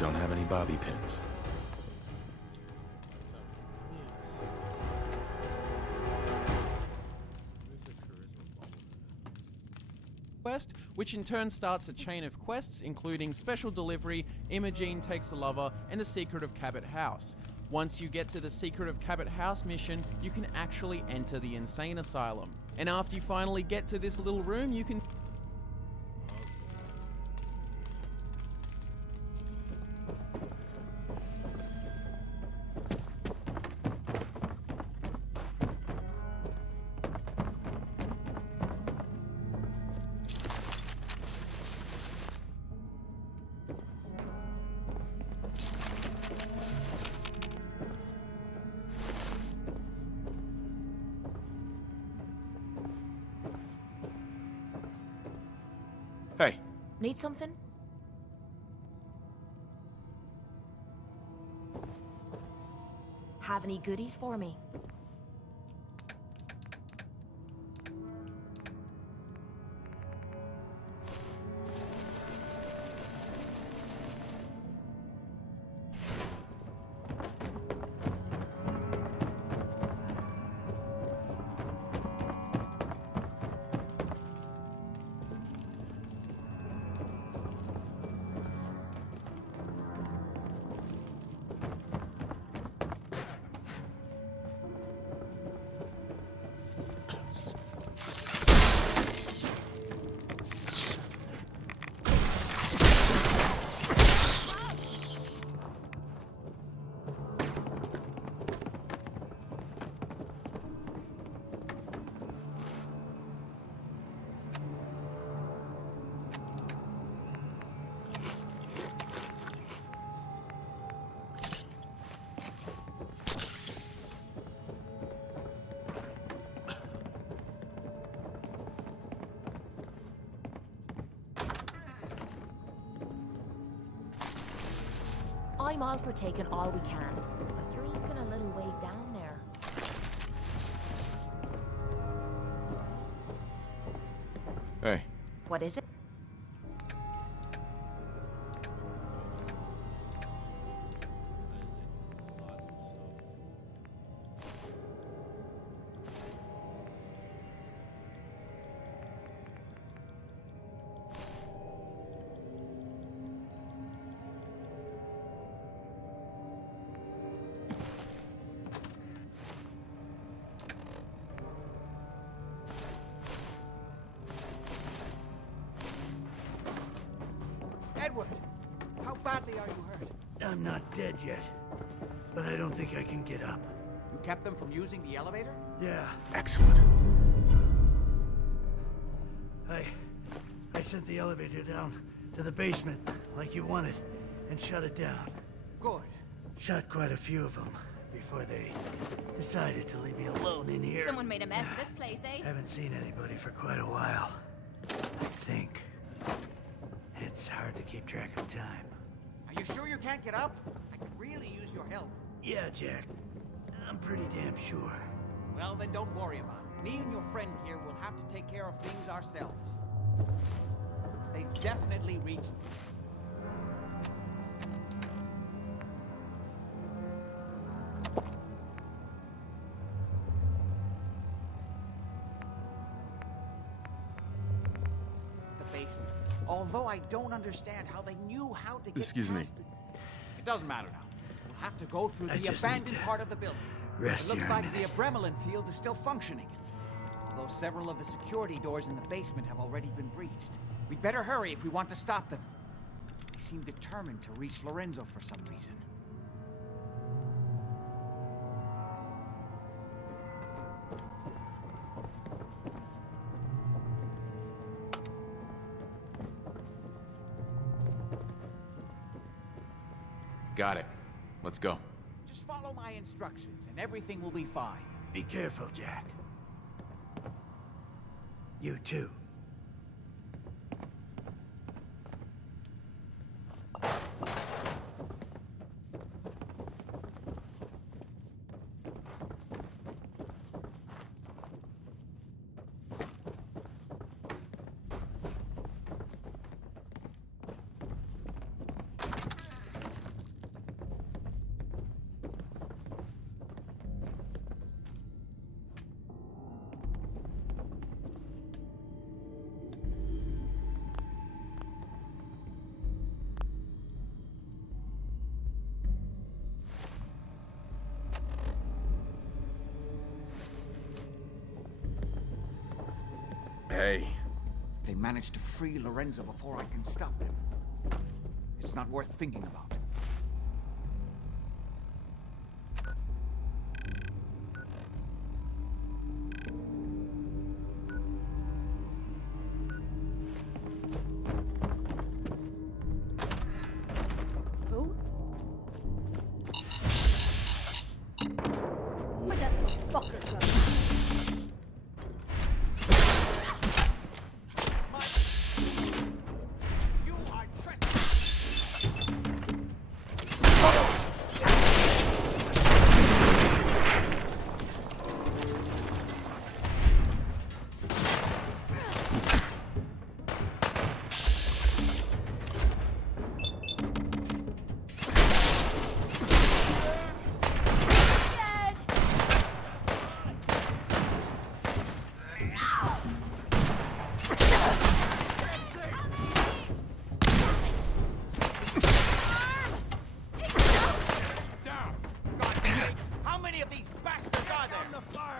Don't have any bobby pins. Quest, which in turn starts a chain of quests including Special Delivery, Imogene Takes a Lover, and The Secret of Cabot House. Once you get to the Secret of Cabot House mission, you can actually enter the insane asylum. And after you finally get to this little room, you can... Hey. Need something? Have any goodies for me? I'm all for taking all we can, but you're looking a little way down there. Hey. What is it? Edward, how badly are you hurt? I'm not dead yet, but I don't think I can get up. You kept them from using the elevator? Yeah. Excellent. I sent the elevator down to the basement, like you wanted, and shut it down. Good. Shot quite a few of them before they decided to leave me alone in here. Someone made a mess of this place, eh? Haven't seen anybody for quite a while. I think. It's hard to keep track of time. Are you sure you can't get up? I could really use your help. Yeah, Jack. I'm pretty damn sure. Well, then don't worry about it. Me and your friend here will have to take care of things ourselves. They've definitely reached... the basement. Although I don't understand how they knew how to get Excuse me. past it. It doesn't matter now. We'll have to go through I the just abandoned need to part of the building. rest It looks here a like the minute. Abremelin field is still functioning. Although several of the security doors in the basement have already been breached. We'd better hurry if we want to stop them. They seem determined to reach Lorenzo for some reason. Got it. Let's go. Just follow my instructions and everything will be fine. Be careful, Jack. You too. Hey. If they manage to free Lorenzo before I can stop them, it's not worth thinking about. Who? Where that fucker go? You are trespassing! Down! God's sake! How many of these bastards are there? On the fire!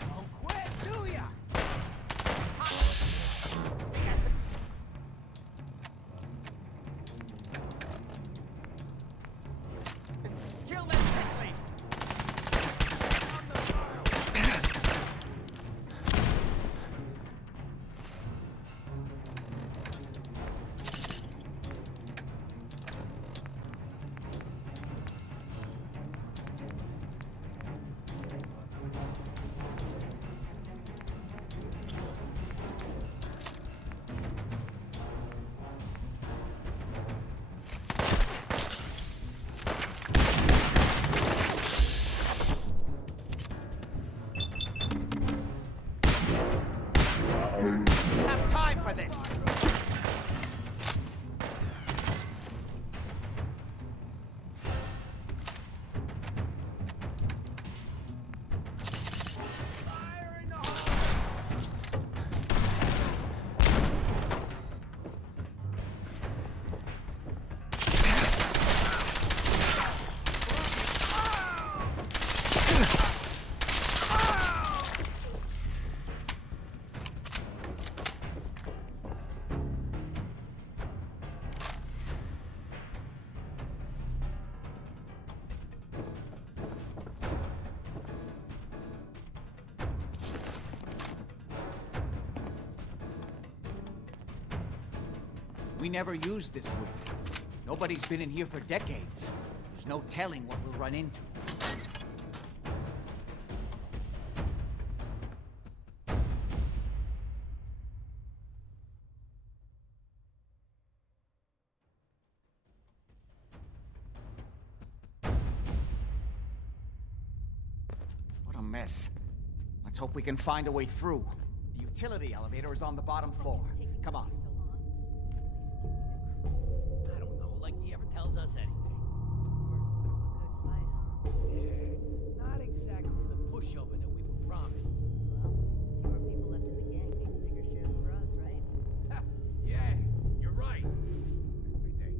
Don't quit, do ya? Kill them quickly! Have time for this! We never used this wing. Nobody's been in here for decades. There's no telling what we'll run into. What a mess. Let's hope we can find a way through. The utility elevator is on the bottom floor. Come on. I don't know, like he ever tells us anything. Yeah, not exactly the pushover that we were promised. Well, fewer people left in the gang means bigger shares for us, right? Yeah, you're right. Hey,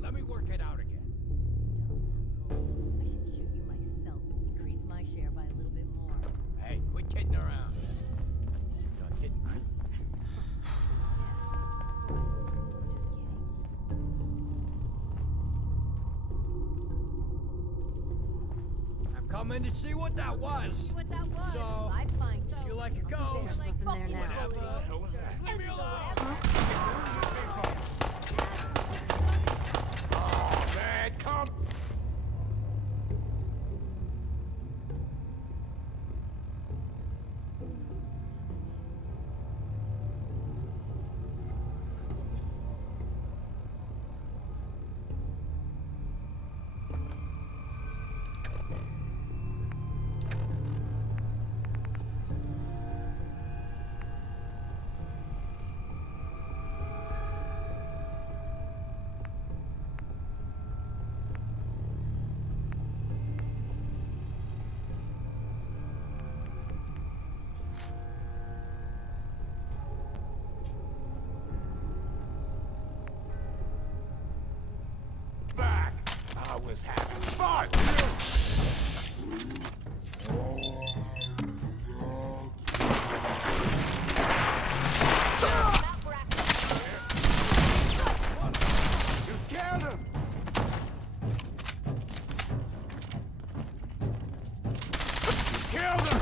let me work it out again. Dumb asshole. I should shoot you myself. Increase my share by a little bit more. Hey, quit kidding around. You're not kidding, right? I'm coming to see what that was. What that was? So, I'd find if you like it goes. There's nothing there now. Whatever the hell was that? Leave me alone! Oh, man, come! what was happening. Fine! You killed him! You killed him!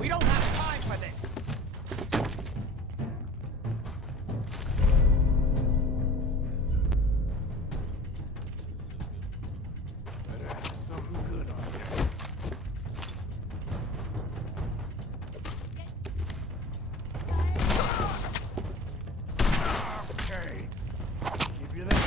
We don't have time for this! Better have something good on you. Okay. Give you that.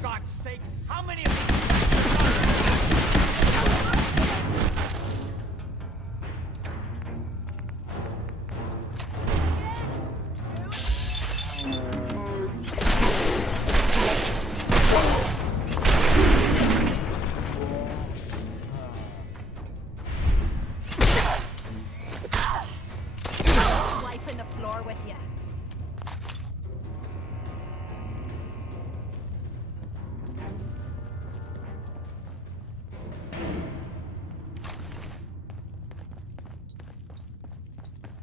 God's sake, how many of these... Wiping the floor with you.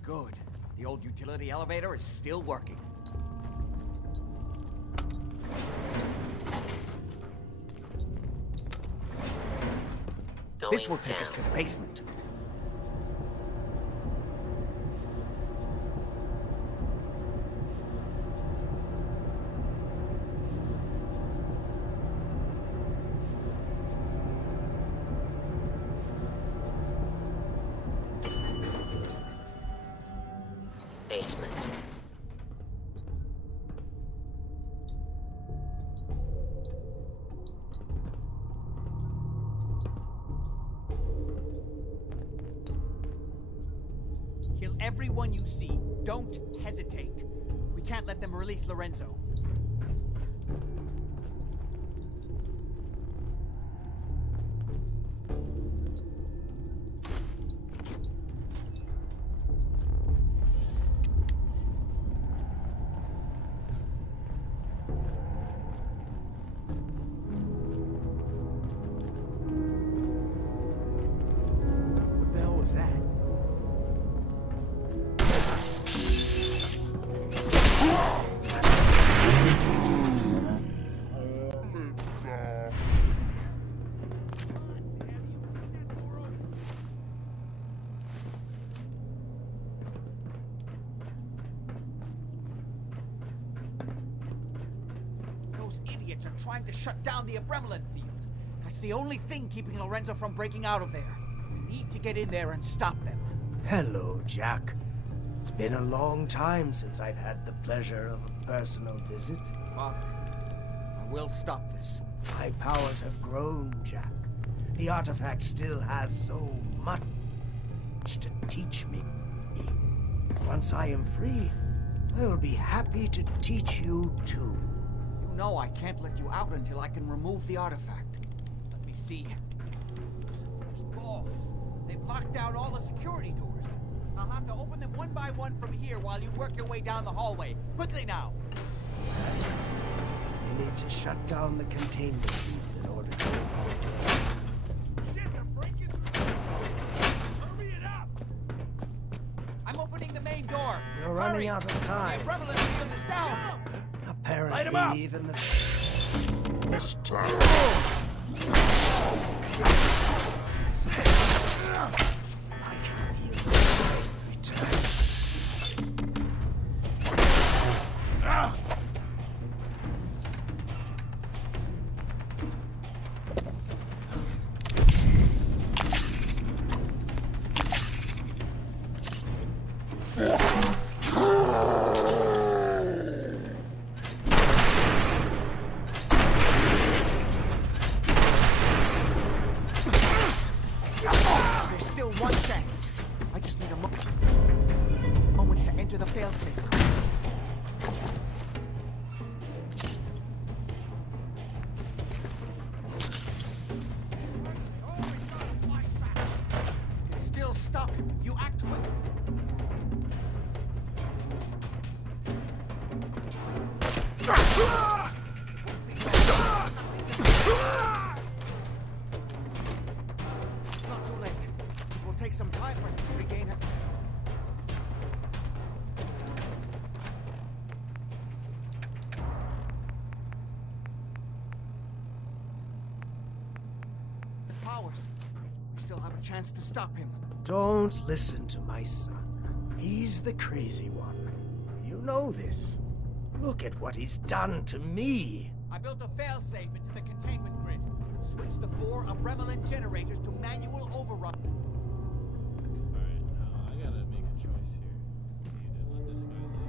Good. The old utility elevator is still working. This will take us to the basement. Basement. Kill everyone you see. Don't hesitate. We can't let them release Lorenzo. What the hell was that? Those idiots are trying to shut down the Abremlin field. That's the only thing keeping Lorenzo from breaking out of there. We need to get in there and stop them. Hello, Jack. It's been a long time since I've had the pleasure of a personal visit. Father, I will stop this. My powers have grown, Jack. The artifact still has so much to teach me. Once I am free, I will be happy to teach you too. You know I can't let you out until I can remove the artifact. Let me see. Lucifer's balls. They've locked down all the security doors. I'll have to open them one by one from here while you work your way down the hallway. Quickly now! You need to shut down the containment booth in order to... I'm opening the main door. You're running out of time. The Abremlin field is down. Apparently, Light 'em up. even the... This time. There's still one chance. I just need a moment to enter the failsafe codes. You can still stop him if you act quickly. It's not too late. It will take some time for him to regain him. His powers. We still have a chance to stop him. Don't listen to my son. He's the crazy one. You know this. Look at what he's done to me. I built a failsafe into the containment grid. Switch the 4 Abremlin generators to manual override. Alright, now I gotta make a choice here. Either let this guy live.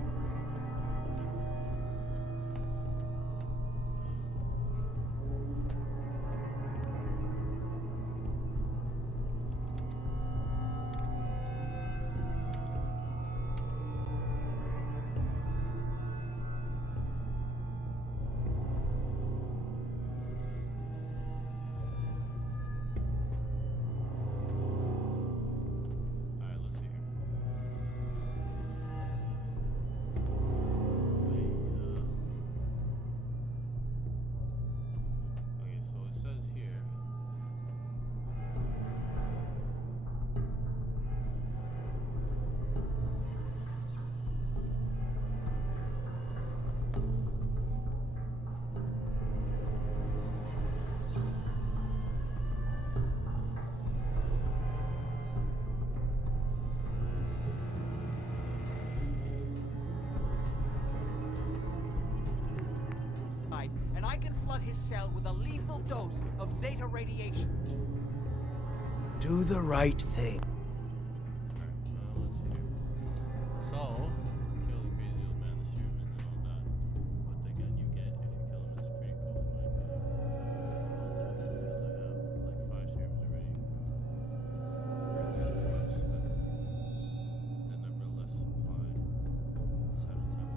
I can flood his cell with a lethal dose of Zeta radiation. Do the right thing. Let's see. So, kill the crazy old man in the serum isn't all that. But the gun you get if you kill him is pretty cool in my opinion. Because I have like 5 serums already. The nevertheless supply side of tactics.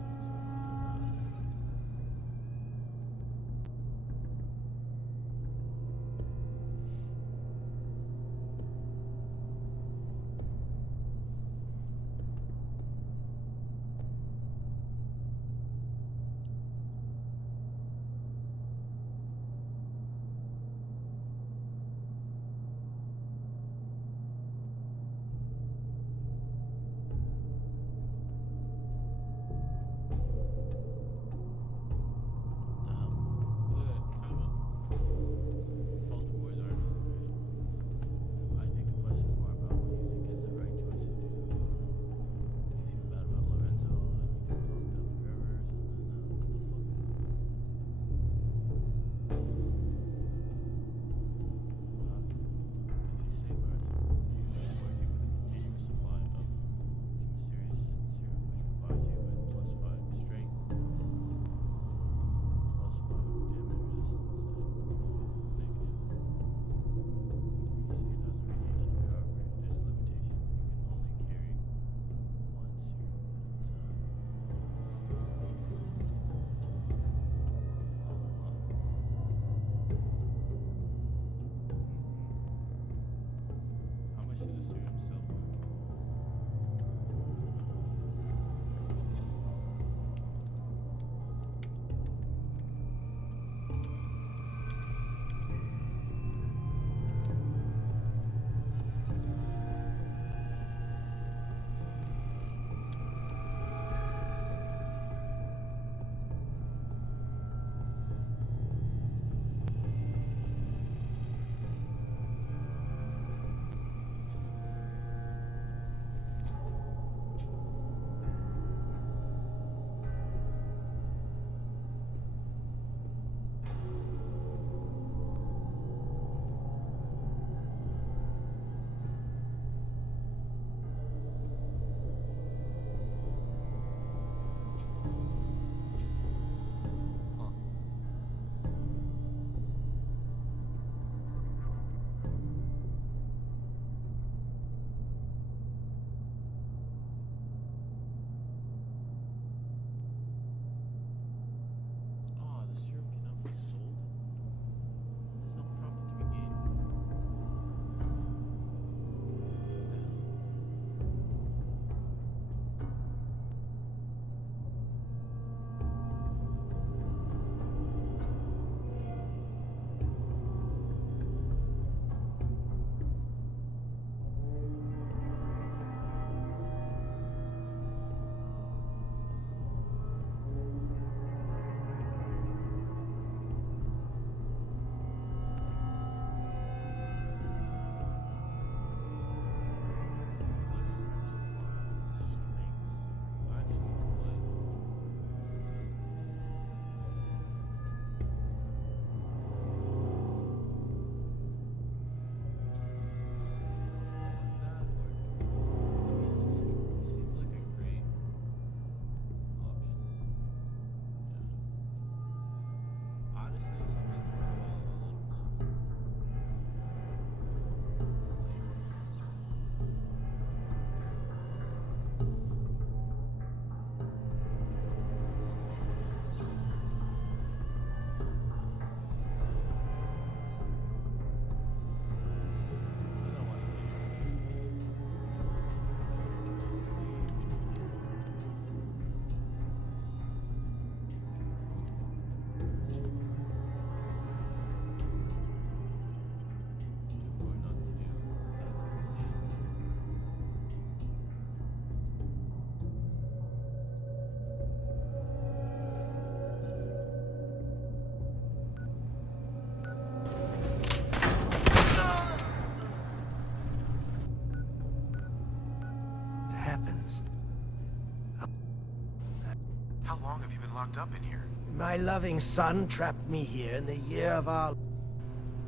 How long have you been locked up in here? My loving son trapped me here in the year of our...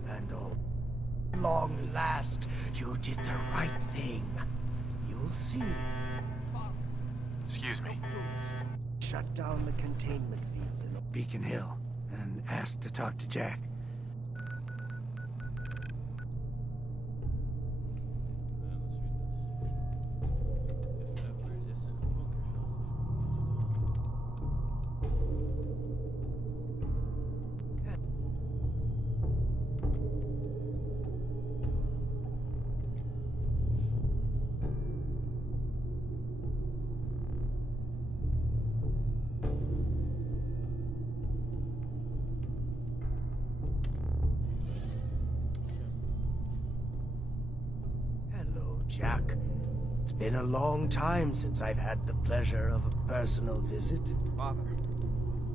And oh, long last, you did the right thing. You'll see. Excuse me. Shut down the containment field in Beacon Hill, and ask to talk to Jack. Jack. It's been a long time since I've had the pleasure of a personal visit. Father,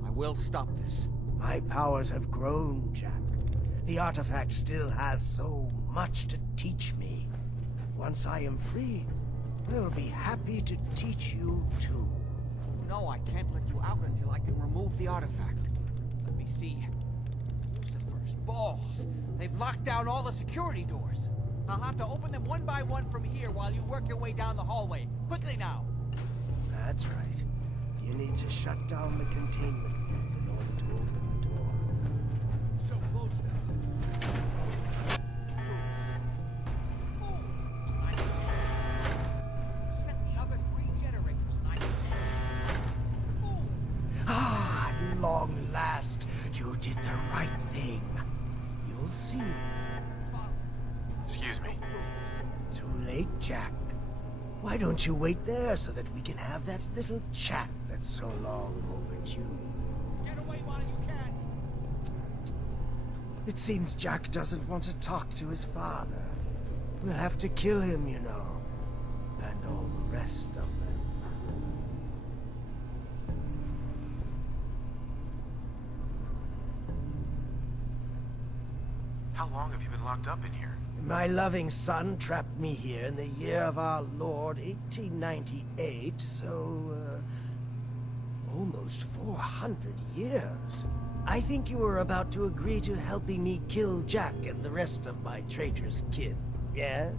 I will stop this. My powers have grown, Jack. The artifact still has so much to teach me. Once I am free, I will be happy to teach you too. No, I can't let you out until I can remove the artifact. Let me see. Lucifer's balls. They've locked down all the security doors. I'll have to open them one by one from here while you work your way down the hallway. Quickly now! That's right. You need to shut down the containment field in order to open the door. So close now. Set the other 3 generators and I Ah, at long last, you did the right thing. You'll see. Excuse me. Too late, Jack. Why don't you wait there so that we can have that little chat that's so long overdue? Get away while you can! It seems Jack doesn't want to talk to his father. We'll have to kill him, you know. And all the rest of them. How long have you been locked up in here? My loving son trapped me here in the year of our Lord, 1898, so, almost 400 years. I think you were about to agree to helping me kill Jack and the rest of my traitorous kin, yes?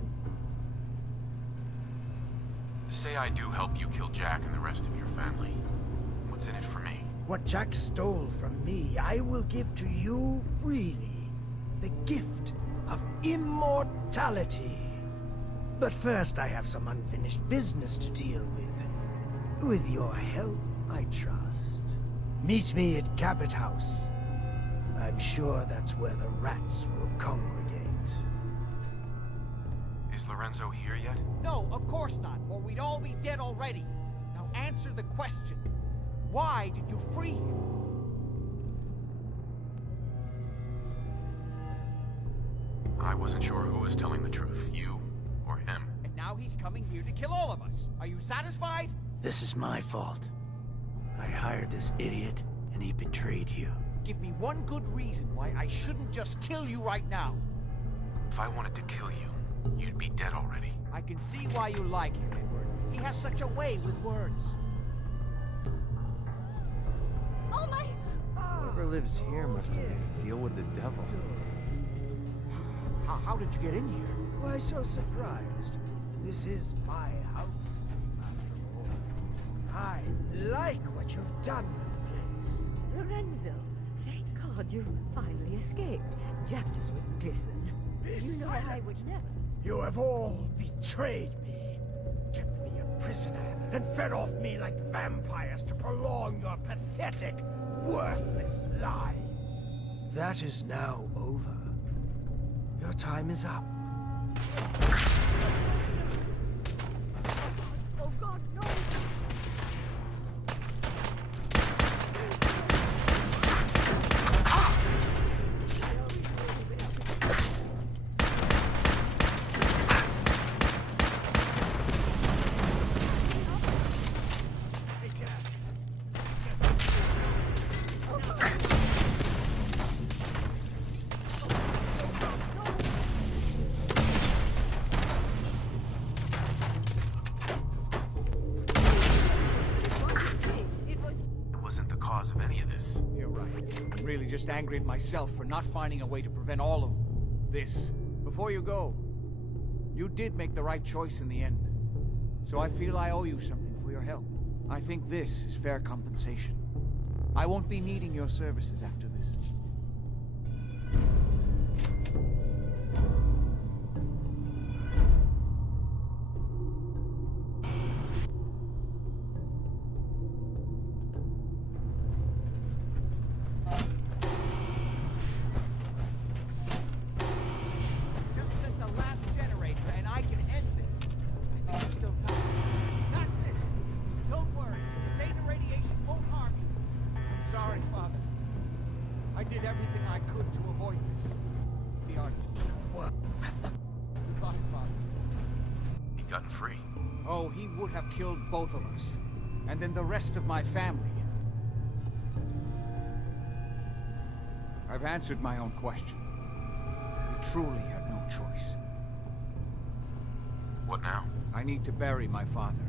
Say I do help you kill Jack and the rest of your family. What's in it for me? What Jack stole from me, I will give to you freely. The gift of immortality. But first I have some unfinished business to deal with. With your help, I trust. Meet me at Cabot House. I'm sure that's where the rats will congregate. Is Lorenzo here yet? No, of course not, or we'd all be dead already. Now answer the question. Why did you free him? I wasn't sure who was telling the truth, you or him. And now he's coming here to kill all of us. Are you satisfied? This is my fault. I hired this idiot, and he betrayed you. Give me one good reason why I shouldn't just kill you right now. If I wanted to kill you, you'd be dead already. I can see why you like him, Edward. He has such a way with words. Oh my... Whoever lives here must have made a deal with the devil. How did you get in here? Why so surprised? This is my house, after all. I like what you've done with the place. Lorenzo, thank God you finally escaped. Jack just wouldn't listen. You know I would never. You have all betrayed me, kept me a prisoner, and fed off me like vampires to prolong your pathetic, worthless lives. That is now over. Your time is up. Oh God, no! cause of any of this. You're right. I'm really just angry at myself for not finding a way to prevent all of this. Before you go, you did make the right choice in the end. So I feel I owe you something for your help. I think this is fair compensation. I won't be needing your services after this. Killed both of us, and then the rest of my family. I've answered my own question. We truly had no choice. What now? I need to bury my father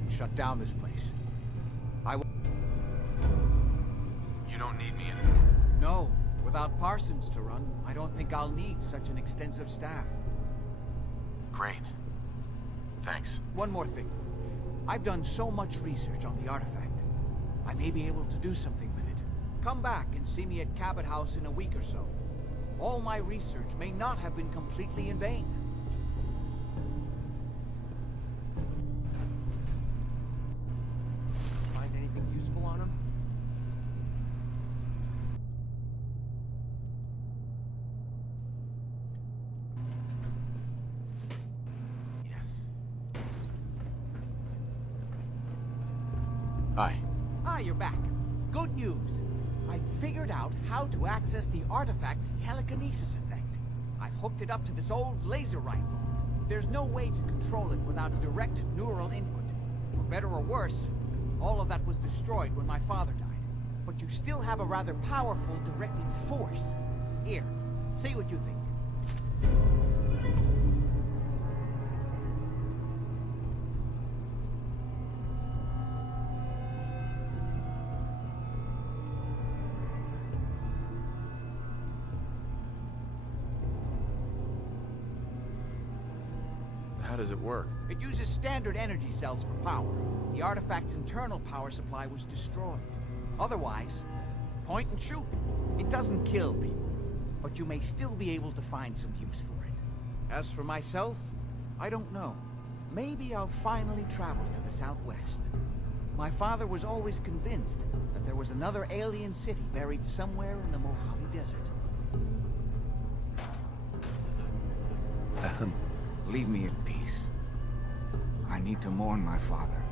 and shut down this place. You don't need me anymore? No. Without Parsons to run, I don't think I'll need such an extensive staff. Great. Thanks. One more thing. I've done so much research on the artifact. I may be able to do something with it. Come back and see me at Cabot House in a week or so. All my research may not have been completely in vain. Find anything useful on him? Hi. Ah, you're back. Good news. I figured out how to access the artifact's telekinesis effect. I've hooked it up to this old laser rifle. There's no way to control it without direct neural input. For better or worse, all of that was destroyed when my father died. But you still have a rather powerful directed force. Here, see what you think. How does it work? It uses standard energy cells for power. The artifact's internal power supply was destroyed. Otherwise, point and shoot. It doesn't kill people, but you may still be able to find some use for it. As for myself, I don't know. Maybe I'll finally travel to the Southwest. My father was always convinced that there was another alien city buried somewhere in the Mojave Desert. Leave me at peace. I need to mourn my father.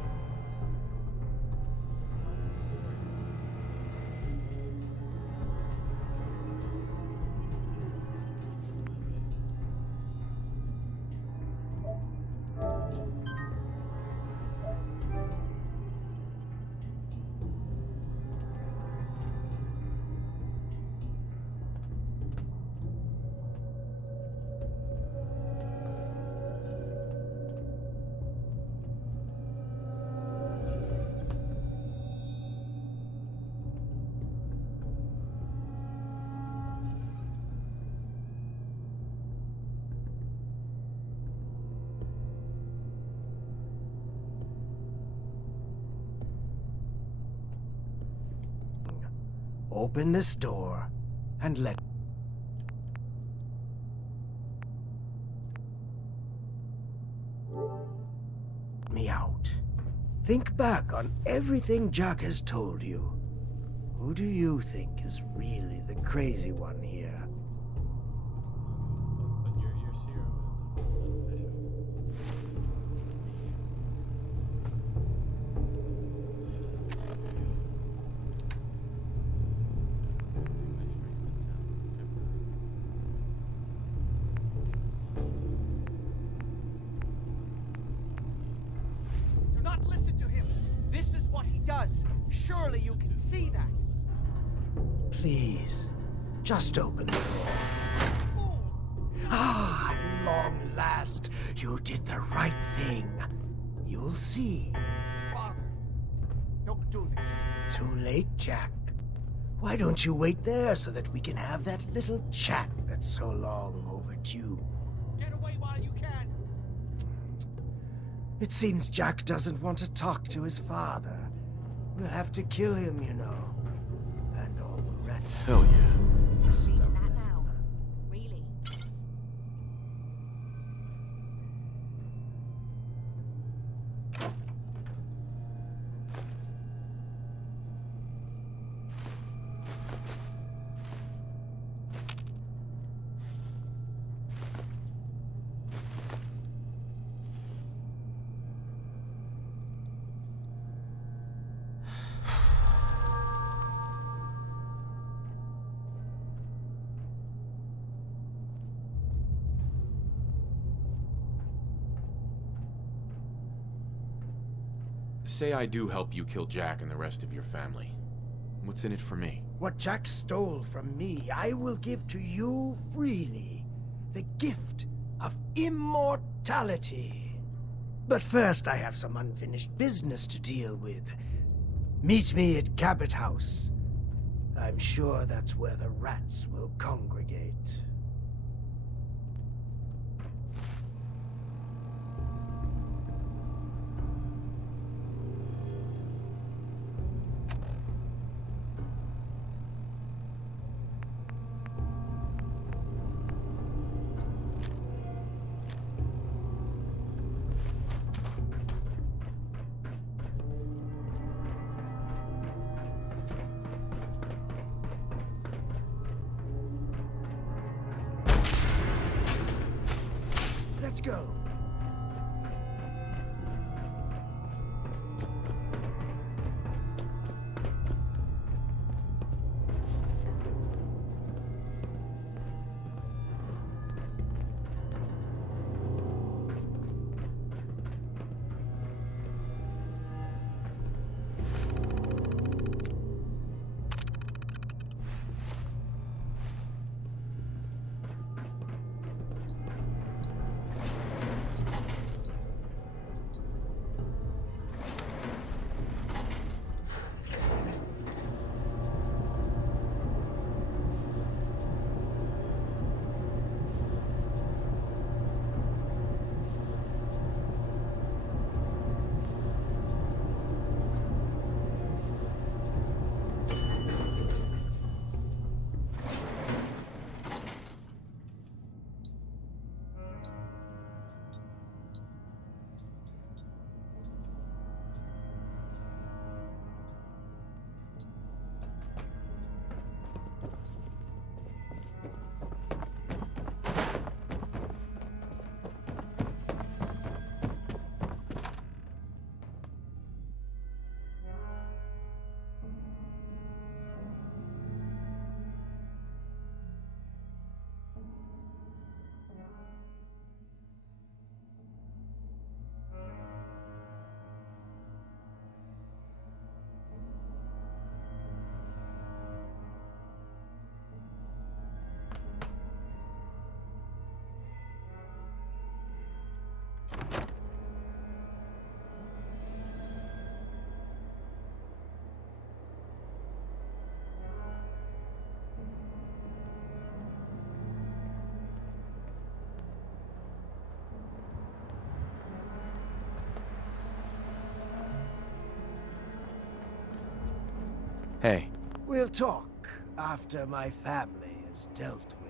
Open this door and let me out. Think back on everything Jack has told you. Who do you think is really the crazy one here? But your serum is Do not listen to him. This is what he does. Surely you can see that. Please, just open the door. Ah, at long last, you did the right thing. You'll see. Father, don't do this. Too late, Jack. Why don't you wait there so that we can have that little chat that's so long overdue? Get away while you can! It seems Jack doesn't want to talk to his father. We'll have to kill him, you know. And all the rest. Hell yeah. Stuff. Really? Say I do help you kill Jack and the rest of your family. What's in it for me? What Jack stole from me, I will give to you freely. The gift of immortality. But first, I have some unfinished business to deal with. Meet me at Cabot House. I'm sure that's where the rats will congregate. Let's go. Hey. We'll talk after my family is dealt with.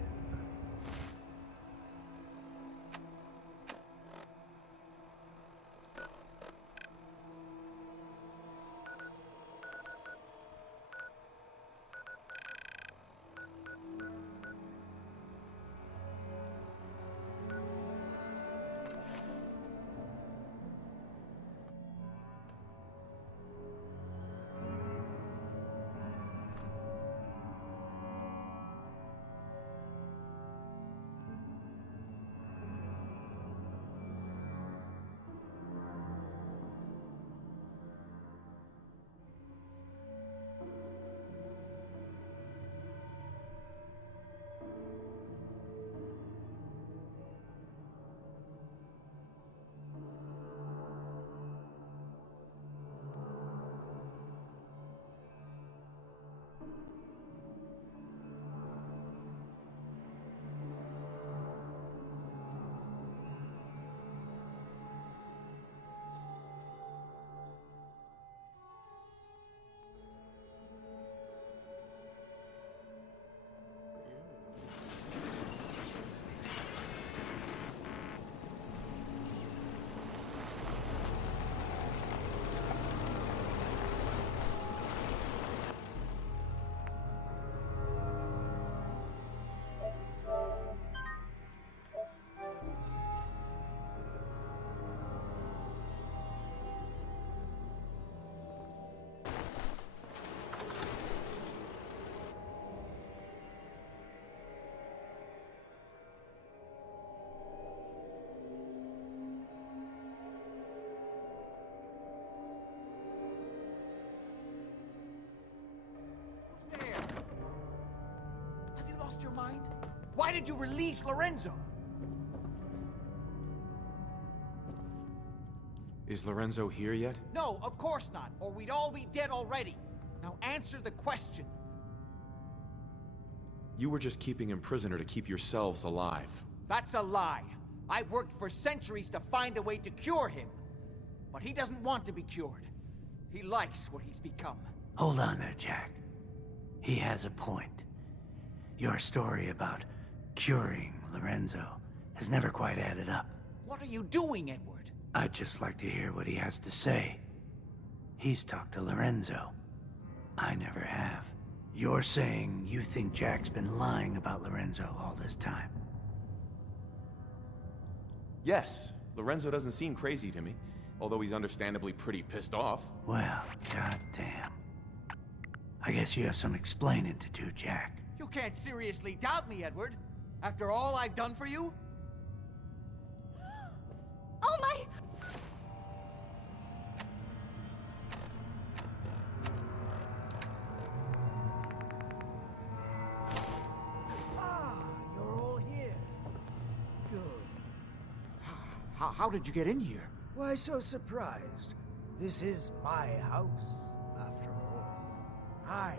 mind? Why did you release Lorenzo? Is Lorenzo here yet? No, of course not, or we'd all be dead already. Now answer the question. You were just keeping him prisoner to keep yourselves alive. That's a lie. I worked for centuries to find a way to cure him. But he doesn't want to be cured. He likes what he's become. Hold on there, Jack. He has a point. Your story about curing Lorenzo has never quite added up. What are you doing, Edward? I'd just like to hear what he has to say. He's talked to Lorenzo. I never have. You're saying you think Jack's been lying about Lorenzo all this time? Yes, Lorenzo doesn't seem crazy to me, although he's understandably pretty pissed off. Well, goddamn. I guess you have some explaining to do, Jack. You can't seriously doubt me, Edward. After all I've done for you? Oh my... You're all here. Good. How did you get in here? Why so surprised? This is my house, after all. I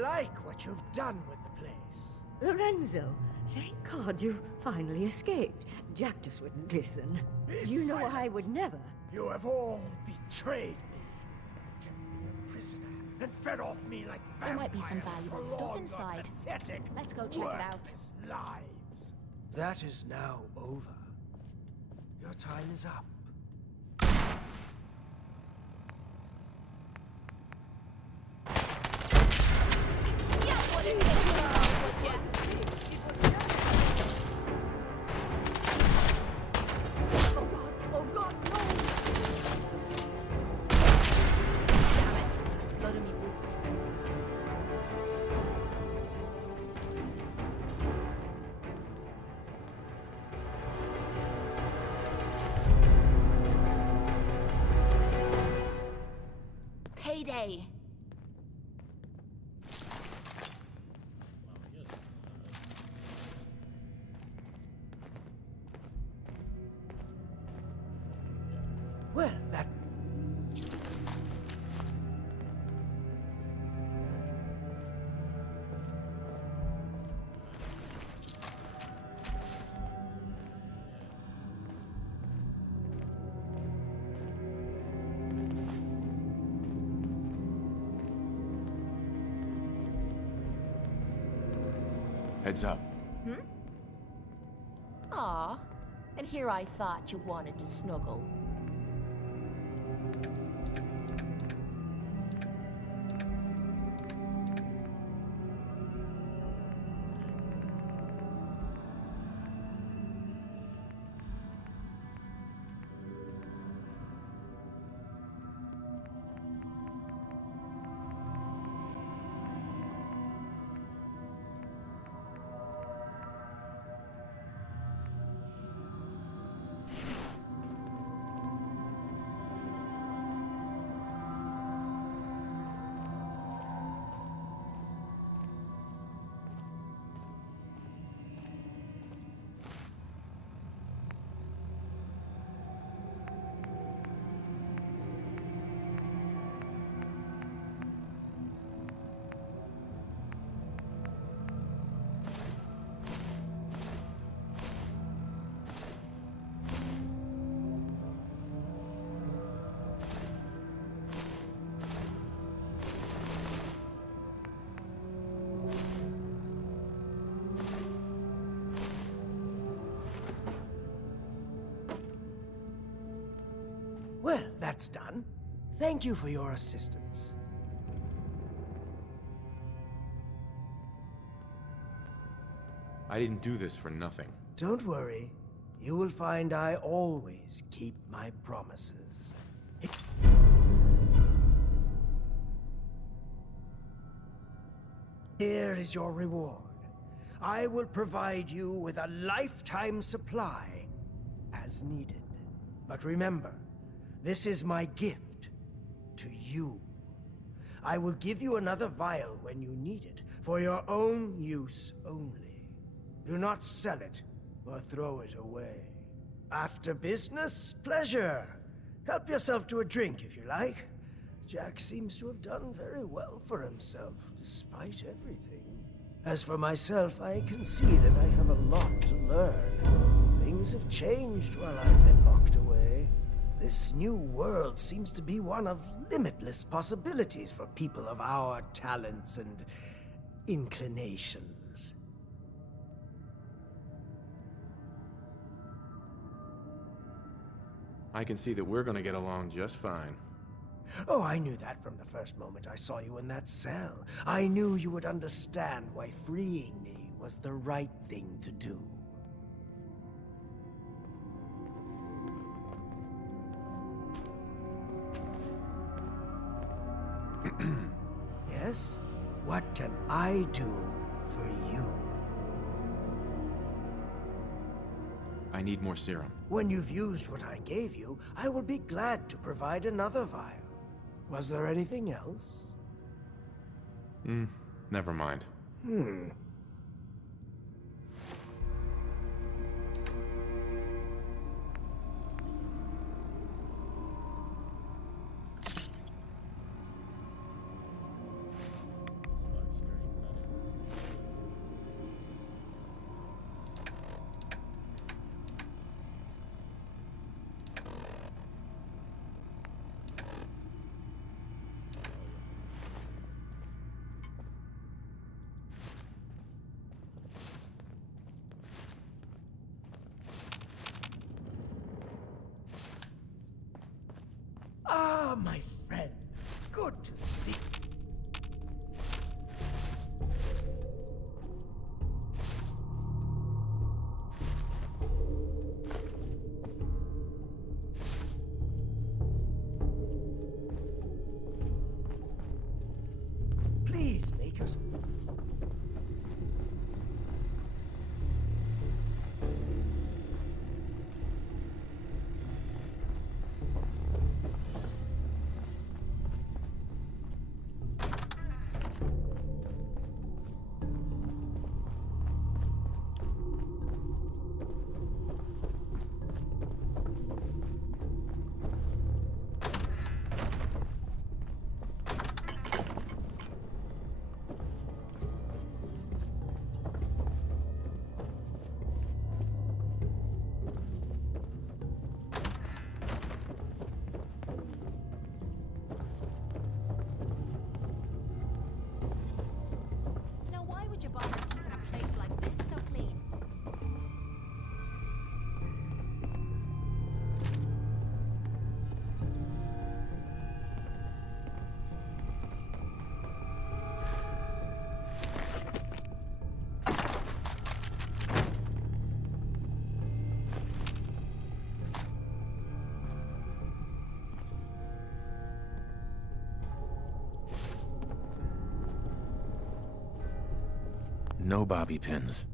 like what you've done with the place. Lorenzo, thank God you finally escaped. Jack just wouldn't listen. You know I would never. You have all betrayed me. Kept me a prisoner and fed off me like vampires. There might be some valuable stuff prolonged inside. your pathetic, Let's go check it out. worthless lives. That is now over. Your time is up. Oh God, no! Damn it. Blood on me boots. Payday. Well, that... Heads up. Aw. And here I thought you wanted to snuggle. Well, that's done. Thank you for your assistance. I didn't do this for nothing. Don't worry. You will find I always keep my promises. Here is your reward. I will provide you with a lifetime supply as needed. But remember, this is my gift to you. I will give you another vial when you need it, for your own use only. Do not sell it or throw it away. After business, pleasure. Help yourself to a drink if you like. Jack seems to have done very well for himself, despite everything. As for myself, I can see that I have a lot to learn. Things have changed while I've been locked away. This new world seems to be one of limitless possibilities for people of our talents and inclinations. I can see that we're gonna get along just fine. Oh, I knew that from the first moment I saw you in that cell. I knew you would understand why freeing me was the right thing to do. Yes? What can I do for you? I need more serum. When you've used what I gave you, I will be glad to provide another vial. Was there anything else? Never mind. Ah, my friend. Good to see you. Please make us. You bother keeping a place like this so clean? No bobby pins.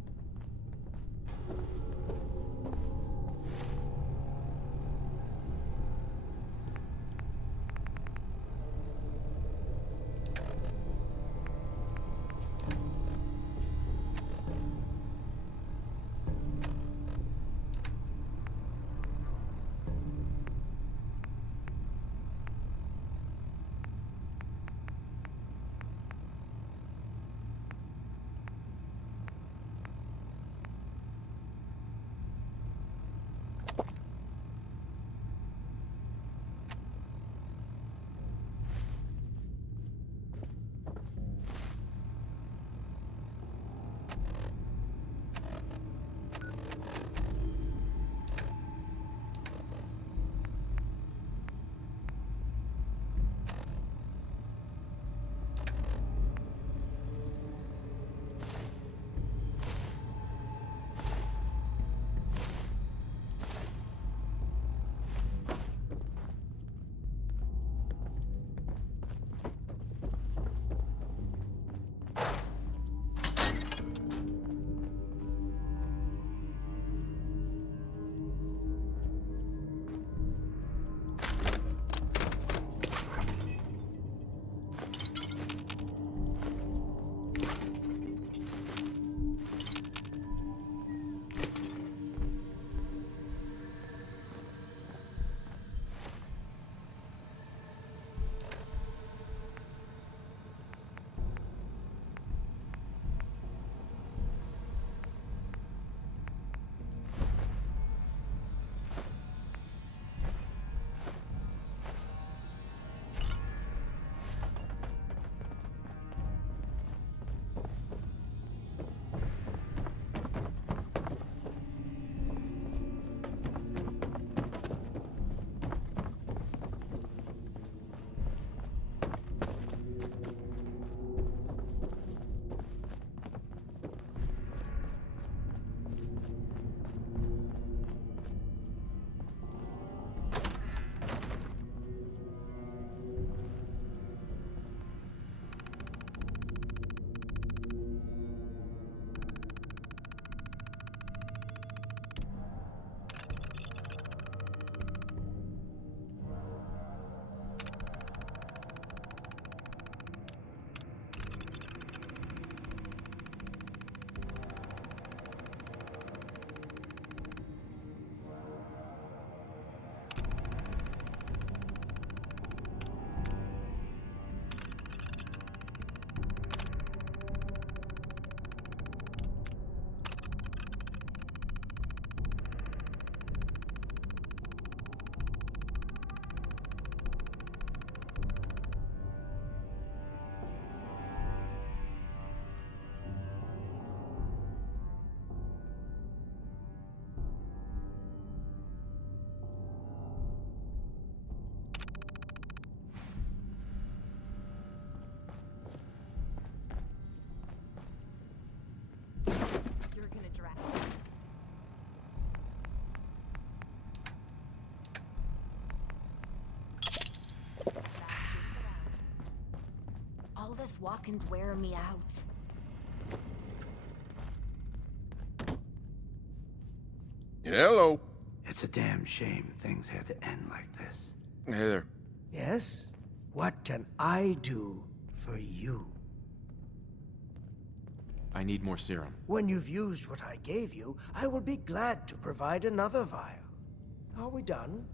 interact. All this walking's wearing me out. Hello. It's a damn shame things had to end like this. Hey there. Yes? What can I do for you? I need more serum. When you've used what I gave you, I will be glad to provide another vial. Are we done?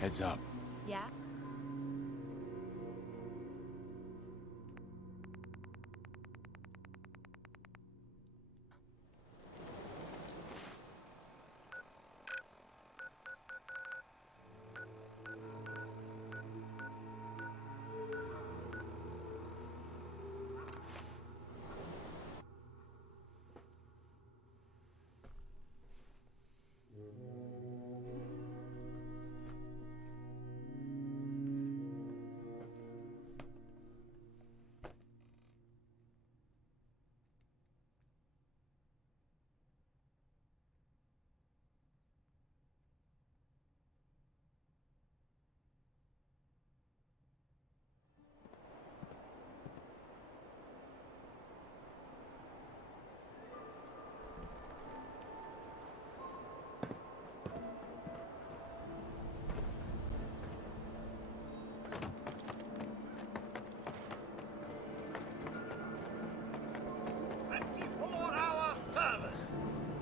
Heads up. Yeah?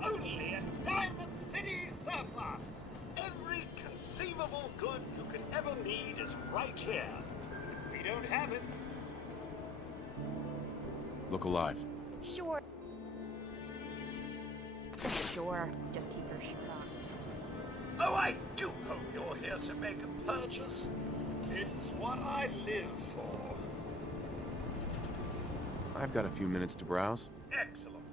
Only at Diamond City Surplus. Every conceivable good you could ever need is right here. If we don't have it... Look alive. Sure. Sure. Just keep your shirt on. Oh, I do hope you're here to make a purchase. It's what I live for. I've got a few minutes to browse. Excellent.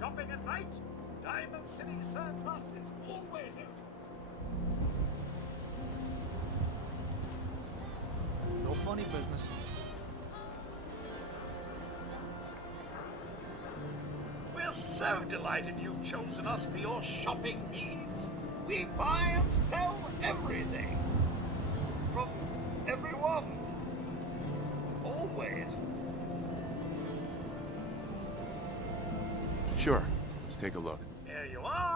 Shopping at night? Diamond City Surplus is always open. No funny business. We're so delighted you've chosen us for your shopping needs. We buy and sell everything. From Sure. Let's take a look. Here you are.